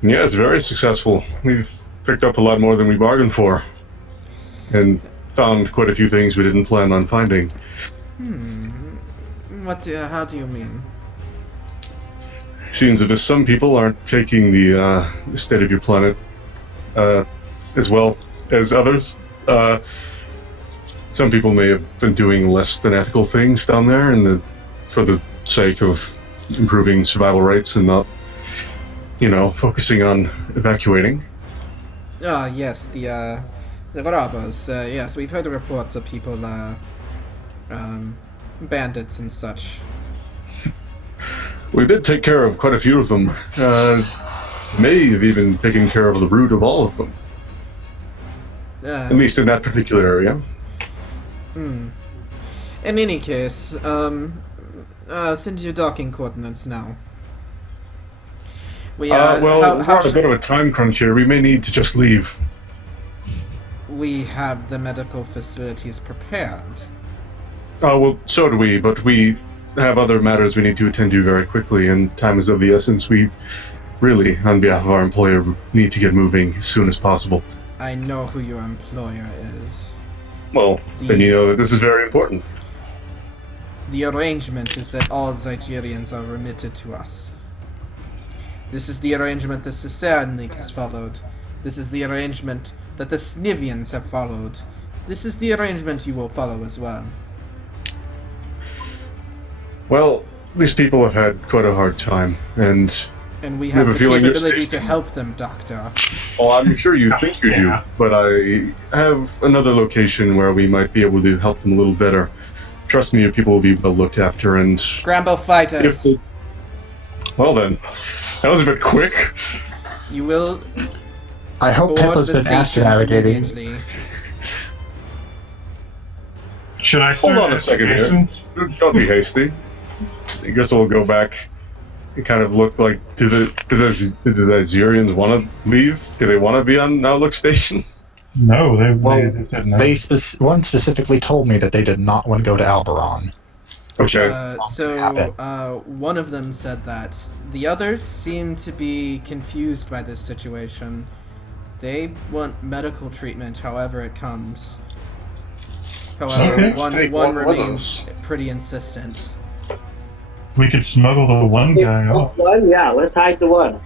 Yes, very successful. We've picked up a lot more than we bargained for. And found quite a few things we didn't plan on finding. How do you mean? Seems as if some people aren't taking the state of your planet as well as others. Some people may have been doing less than ethical things down there for the sake of improving survival rates and not, focusing on evacuating. Yes, the robbers. Yes, we've heard reports of people, bandits and such. We did take care of quite a few of them. May have even taken care of the root of all of them. At least in that particular area. In any case, send your docking coordinates now. We're on a bit of a time crunch here. We may need to just leave. We have the medical facilities prepared. Well, so do we, but we have other matters we need to attend to very quickly, and time is of the essence. We really, on behalf of our employer, need to get moving as soon as possible. I know who your employer is. Well, then you know that this is very important. The arrangement is that all Zygerians are remitted to us. This is the arrangement the XLIX has followed. This is the arrangement that the Snivians have followed. This is the arrangement you will follow as well. Well, these people have had quite a hard time, and we have a the feeling capability to help them, Doctor. well, I'm sure you think you do, but I have another location where we might be able to help them a little better. Trust me, your people will be well looked after, and... Scramble fighters! Well then, that was a bit quick. You will... I hope Pippa's been astronavigating. immediately. Should I start? Hold on a second here. Don't be hasty. I guess we'll go back and kind of look like, do the Zygerrians want to leave? Do they want to be on Outlook Station? No, they said no. One specifically told me that they did not want to go to Alberon. Okay. So one of them said that. The others seem to be confused by this situation. They want medical treatment however it comes. However, Okay. one remains pretty insistent. We could smuggle the one guy off. One? Yeah, let's hide the one.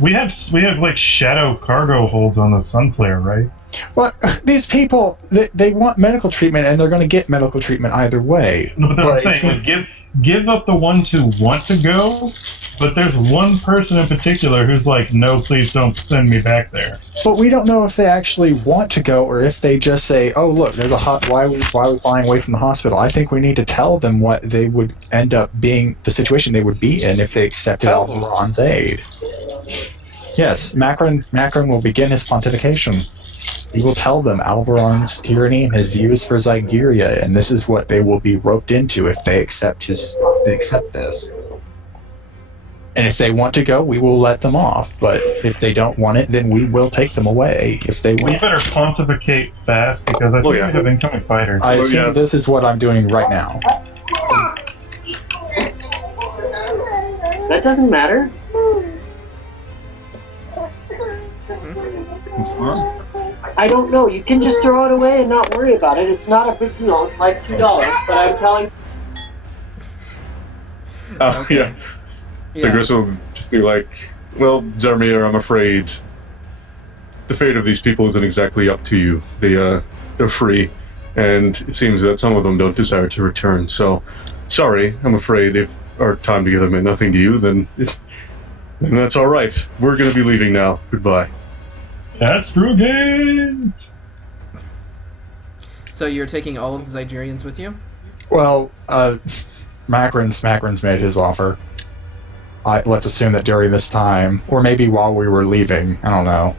We have like shadow cargo holds on the Sunflare, right? Well, these people, they want medical treatment, and they're going to get medical treatment either way. No, but I'm saying, like, give up the ones who want to go, but there's one person in particular who's like, no, please don't send me back there. But we don't know if they actually want to go, or if they just say, oh, look, there's why are we flying away from the hospital? I think we need to tell them what they would end up being, the situation they would be in if they accepted Alberon's aid. Yes, Macron will begin his pontification. He will tell them Alberon's tyranny and his views for Zygerria, and this is what they will be roped into if they accept this. And if they want to go, we will let them off. But if they don't want it, then we will take them away. If they want. We better pontificate fast because I think we have incoming fighters. I assume this is what I'm doing right now. That doesn't matter. I don't know. You can just throw it away and not worry about it. It's not a big deal. It's like $2, but I'm telling. Yeah. So Gris will just be like, well, Zarmir, I'm afraid the fate of these people isn't exactly up to you. They're free, and it seems that some of them don't desire to return. So, sorry, I'm afraid if our time together meant nothing to you, then that's all right. We're going to be leaving now. Goodbye. Astrogate! So you're taking all of the Zygerians with you? Well, Macron's made his offer. Let's assume that during this time, or maybe while we were leaving, I don't know.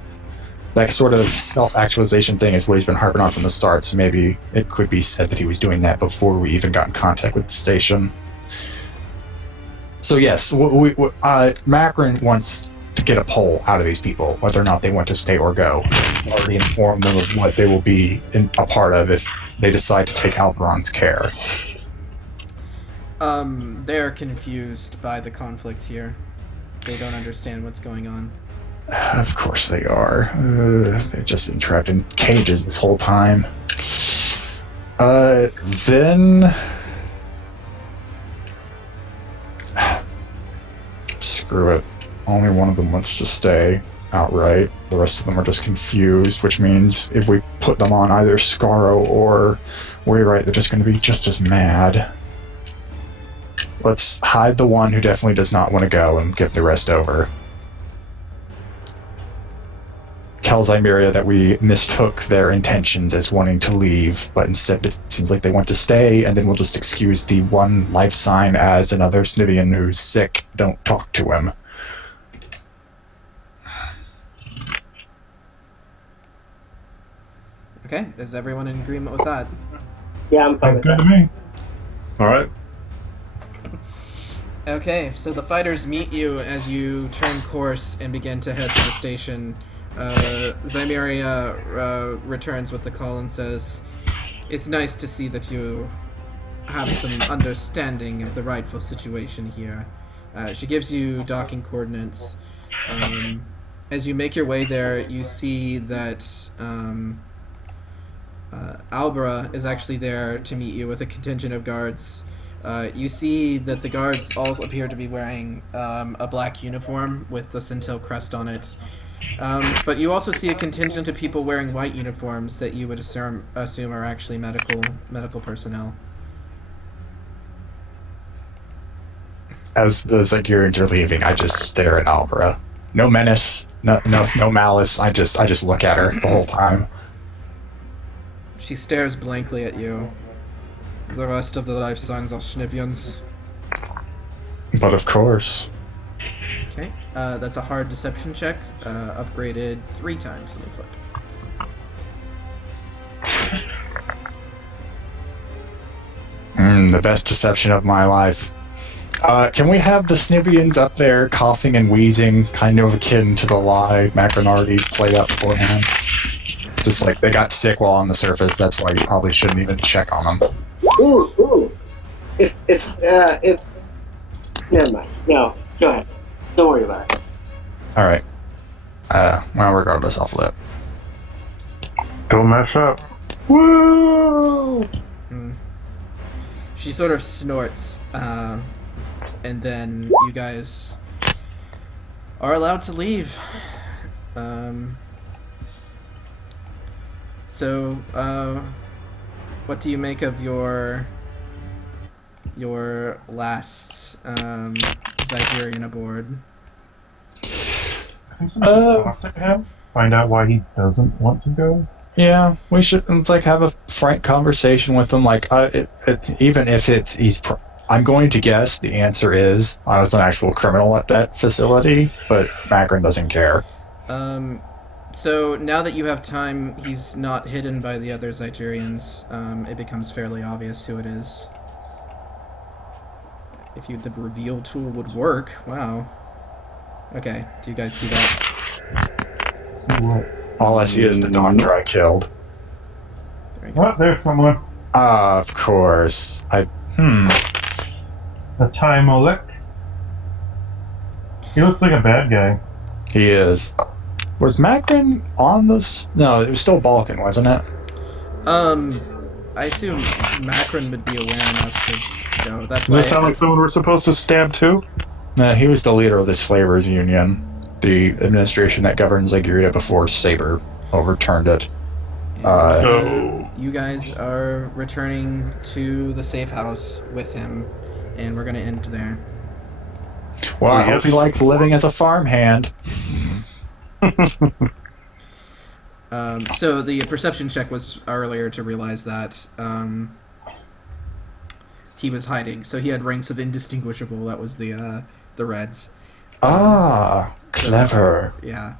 That sort of self-actualization thing is what he's been harping on from the start, so maybe it could be said that he was doing that before we even got in contact with the station. So yes, Macron wants to get a poll out of these people, whether or not they want to stay or go. He's already informed them of what they will be a part of if they decide to take Alberon's care. They're confused by the conflict here. They don't understand what's going on. Of course they are. They've just been trapped in cages this whole time. Then... Screw it. Only one of them wants to stay outright. The rest of them are just confused, which means if we put them on either Scaro or Wayrite, they're just going to be just as mad. Let's hide the one who definitely does not want to go and get the rest over. Tell Zygerria that we mistook their intentions as wanting to leave, but instead it seems like they want to stay, and then we'll just excuse the one life sign as another Snivian who's sick. Don't talk to him. Okay, is everyone in agreement with that? Yeah, I'm fine with Good that. to me. All right. Okay, so the fighters meet you as you turn course and begin to head to the station. Zygerria returns with the call and says, "It's nice to see that you have some understanding of the rightful situation here. She gives you docking coordinates. As you make your way there, you see that Albera is actually there to meet you with a contingent of guards. You see that the guards all appear to be wearing a black uniform with the Centil crest on it. But you also see a contingent of people wearing white uniforms that you would assume are actually medical personnel. As the Zygerrians are leaving, I just stare at Albera. No menace, no malice. I just look at her the whole time. She stares blankly at you. The rest of the life signs are Schnivians. But of course. Okay, that's a hard deception check, upgraded 3 times. Let me flip. The best deception of my life. Can we have the Snivians up there coughing and wheezing, kind of akin to the lie Macron already played out beforehand? Just like they got sick while on the surface, that's why you probably shouldn't even check on them. Ooh. If, never mind. No, go ahead. Don't worry about it. Alright. Well, regardless, I'll flip. Don't mess up. Woo! She sort of snorts, and then you guys are allowed to leave. What do you make of your last Zygerrian aboard? Find out why he doesn't want to go. Yeah, we should have a frank conversation with him. Even if I'm going to guess the answer is I was an actual criminal at that facility, but Macron doesn't care. So now that you have time, he's not hidden by the other Zygerrians. It becomes fairly obvious who it is. If the reveal tool would work, wow. Okay, do you guys see that? All I see is the doctor I killed. There's someone. Of course. The Timolek. He looks like a bad guy. He is. Was Macron on this? No, it was still Balkan, wasn't it? I assume Macron would be aware enough to go. That's Does this sound like someone we're supposed to stab too? No, he was the leader of the Slavers Union, the administration that governed Zygerria before Saber overturned it. So you guys are returning to the safe house with him, and we're gonna end there. Well, I hope he likes living as a farmhand. So the perception check was earlier to realize that he was hiding. So he had ranks of indistinguishable. That was the Reds. Clever. Yeah.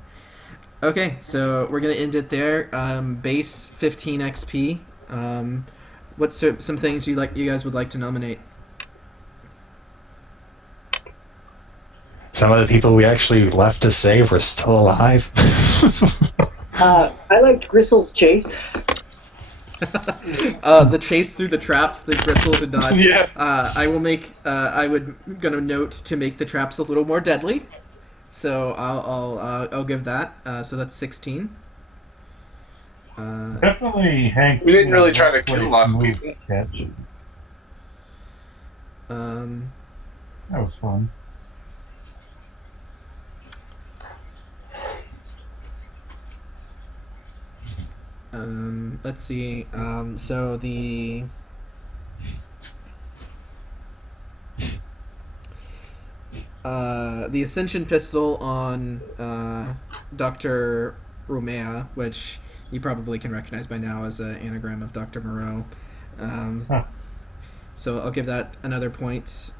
Okay, so we're gonna end it there. Base 15 XP. What's some things you guys would like to nominate? Some of the people we actually left to save were still alive. I liked Gristle's chase. The chase through the traps that Gristle did not. Yeah. I will make. Gonna note to make the traps a little more deadly. So I'll give that. So that's 16. definitely Hank. We didn't really try to kill a lot of people. Catch. That was fun. Let's see. So the Ascension pistol on Dr. Romea, which you probably can recognize by now as an anagram of Dr. Moreau. So I'll give that another point.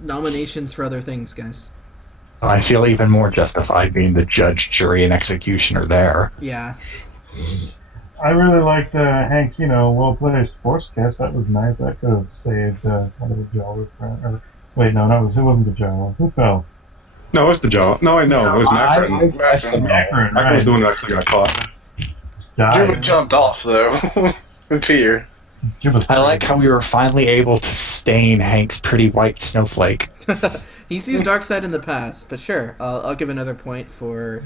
Nominations for other things, guys. I feel even more justified being the judge, jury, and executioner there. Yeah. I really liked Hank's, well-placed force cast. That was nice. That could have saved one of the Jawa friend. Wait, no, who wasn't the Jawa? Who fell? No, it was the jaw. No, I know. It was Macron. Macron, Macron right. was the one who actually got caught. Jim jumped off, though, in fear. I like how we were finally able to stain Hank's pretty white snowflake. He's used dark side in the past, but sure, I'll give another point for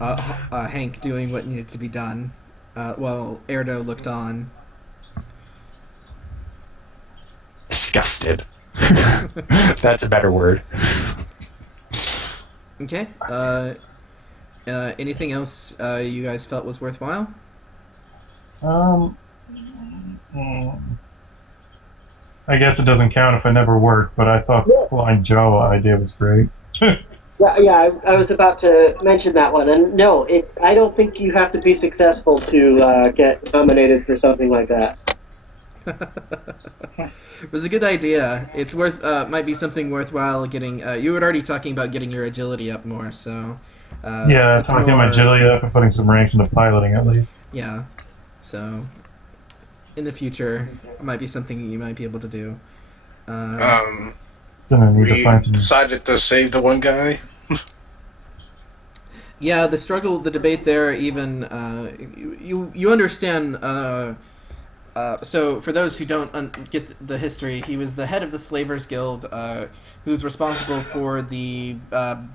Hank doing what needed to be done while Erdo looked on. Disgusted. That's a better word. Okay. Anything else you guys felt was worthwhile? I guess it doesn't count if it never worked, but I thought Flying Joe idea was great. I was about to mention that one, and no, I don't think you have to be successful to get nominated for something like that. It was a good idea. It's might be something worthwhile getting. You were already talking about getting your agility up more, so. Yeah, talking my agility up and putting some ranks into piloting at least. Yeah, so in the future, it might be something you might be able to do. We decided to save the one guy. Yeah, the debate there, even you understand. So for those who don't get the history, he was the head of the Slavers Guild, who's responsible for the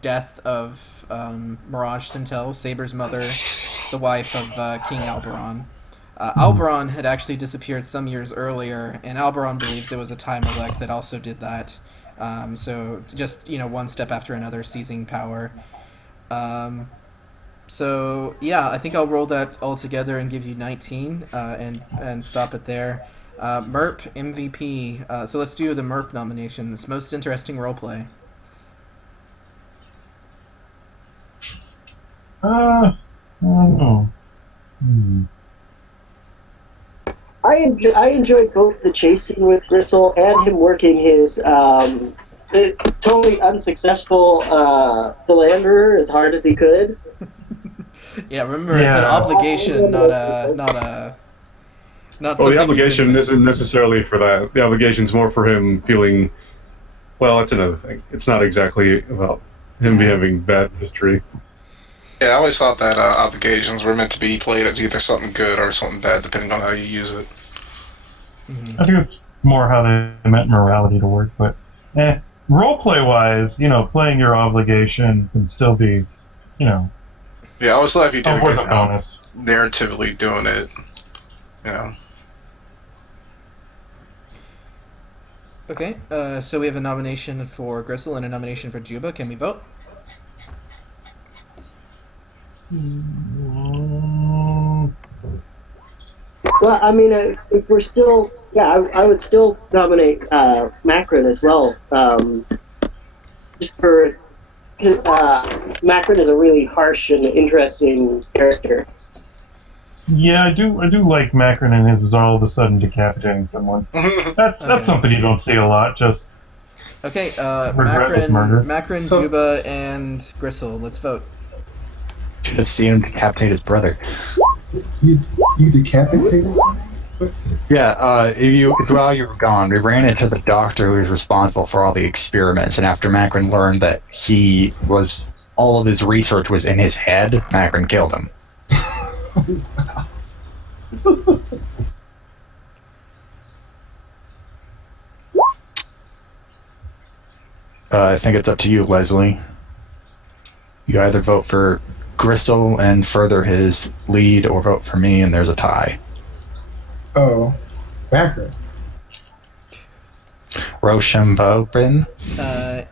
death of Mirage Sintel, Saber's mother, the wife of King Alberon. Alberon had actually disappeared some years earlier, and Alberon believes it was a time elect that also did that. So just one step after another, seizing power. So yeah, I think I'll roll that all together and give you 19, and stop it there. MERP MVP. So let's do the MERP nominations. Most interesting roleplay. I don't know. I enjoyed both the chase scene with Gristle and him working his totally unsuccessful philanderer as hard as he could. Yeah, remember it's an obligation, not well, the obligation isn't necessarily for that. The obligation's more for him feeling. Well, that's another thing. It's not exactly about him having bad history. Yeah, I always thought that obligations were meant to be played as either something good or something bad, depending on how you use it. Mm-hmm. I think it's more how they meant morality to work, but roleplay-wise, playing your obligation can still be, Yeah, I always thought if you did a worth good a bonus. narratively doing it, Okay, so we have a nomination for Gristle and a nomination for Juba. Can we vote? Well, I mean, if we're still, I would still nominate Macron as well. Just for Macron is a really harsh and interesting character. Yeah, I do like Macron and his all of a sudden decapitating someone. That's something you don't see a lot. Just okay. Regretless murder. Macron, Juba, and Gristle. Let's vote. Should have seen him decapitate his brother. You decapitated something? Yeah, while you were gone, we ran into the doctor who was responsible for all the experiments, and after Macron learned that all of his research was in his head, Macron killed him. I think it's up to you, Leslie. You either vote for Gristle and further his lead, or vote for me and there's a tie. Oh, Macron. Rochambeau.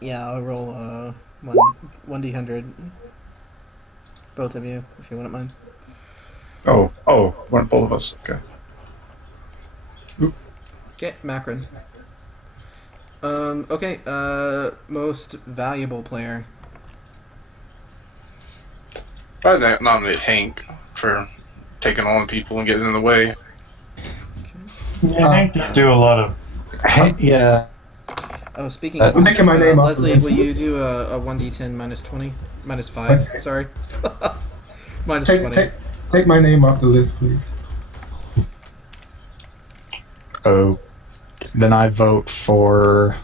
Yeah, I'll roll 1d100. Both of you, if you wouldn't mind. Oh, weren't both of us. Okay. Okay, Macron. Okay, most valuable player. I'd nominate Hank for taking on people and getting in the way. Yeah, Hank did do a lot of. Yeah. Oh, speaking of I'm making my name off Leslie, the list. will you do a 1d10 minus 20? Minus 5, sorry. Minus 20. Take my name off the list, please. Oh, then I vote for.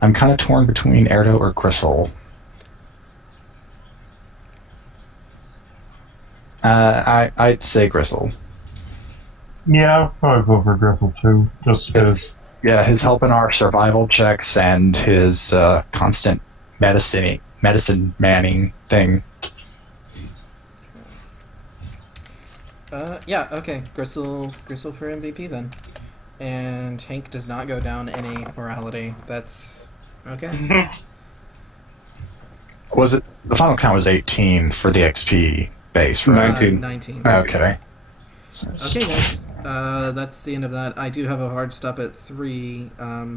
I'm kind of torn between Erdo or Gristle. Okay. I'd say Gristle. Yeah, I'll probably go for Gristle too, just because. Yeah, his help in our survival checks and his constant medicine manning thing. Yeah, okay. Gristle for MVP then. And Hank does not go down any morality. That's okay. Was it the final count was 18 for the XP base, right? 19. 19. Okay. Okay, guys. That's the end of that. I do have a hard stop at 3.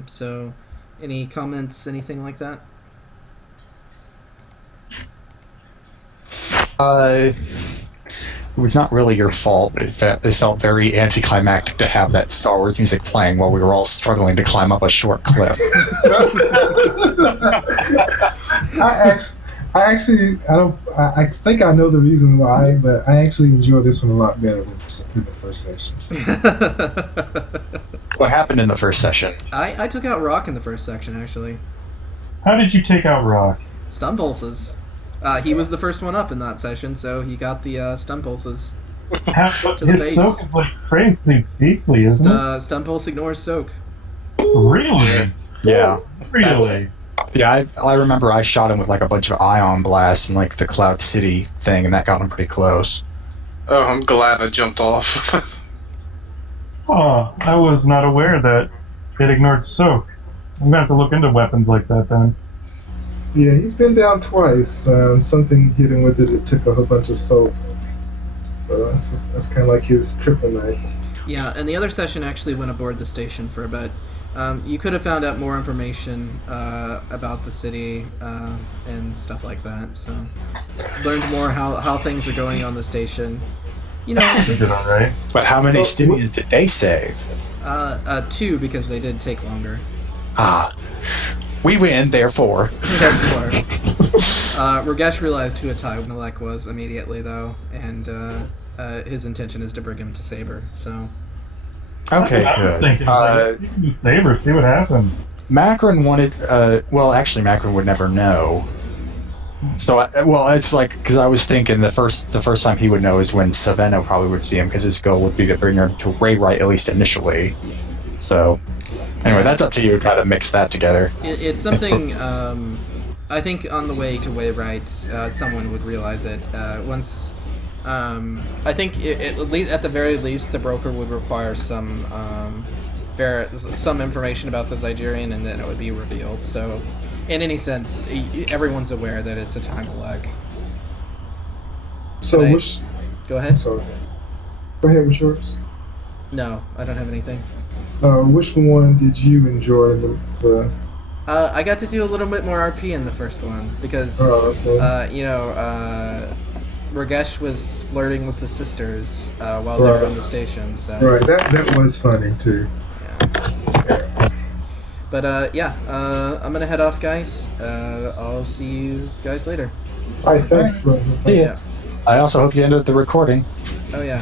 So, any comments, anything like that? It was not really your fault, but it felt very anticlimactic to have that Star Wars music playing while we were all struggling to climb up a short cliff. I think I know the reason why, but I actually enjoy this one a lot better than the first section. What happened in the first session? I took out Rock in the first section, actually. How did you take out Rock? Stun pulses. He was the first one up in that session, so he got the stun pulses. To the his face. soak is like crazy beastly, isn't it? Stun pulse ignores soak. Really? Yeah. Really? Yeah, I remember I shot him with like a bunch of ion blasts in like the Cloud City thing, and that got him pretty close. Oh, I'm glad I jumped off. Oh, I was not aware that it ignored soak. I'm gonna have to look into weapons like that then. Yeah, he's been down twice. Something hit him with it. It took a whole bunch of soap. So that's kind of like his kryptonite. Yeah, and the other session actually went aboard the station for a bit. You could have found out more information about the city and stuff like that. So learned more how things are going on the station. You know, You did alright. But how many Stivians did they save? 2 because they did take longer. We win, therefore. Therefore, Ragesh realized who Atai was immediately, though, and his intention is to bring him to Saber. So. Okay, I was good. thinking, like, you can do Saber, see what happens. Macron wanted. Well, actually, Macron would never know. So, it's like because I was thinking the first time he would know is when Saveno probably would see him because his goal would be to bring her to Wayrite at least initially. So, anyway, that's up to you to try to mix that together. It's something. I think on the way to Wayrite, someone would realize it once. I think at the very least, the broker would require some information about the Zygerrian, and then it would be revealed. So, in any sense, everyone's aware that it's a time lag. So which? Go ahead. Sorry. Go ahead with yours. No, I don't have anything. Which one did you enjoy the? I got to do a little bit more RP in the first one because, Ragesh was flirting with the sisters while they were on the station. So. Right, that was funny too. Yeah. But I'm gonna head off, guys. I'll see you guys later. All right, thanks, bro. Yeah. I also hope you ended the recording. Oh yeah.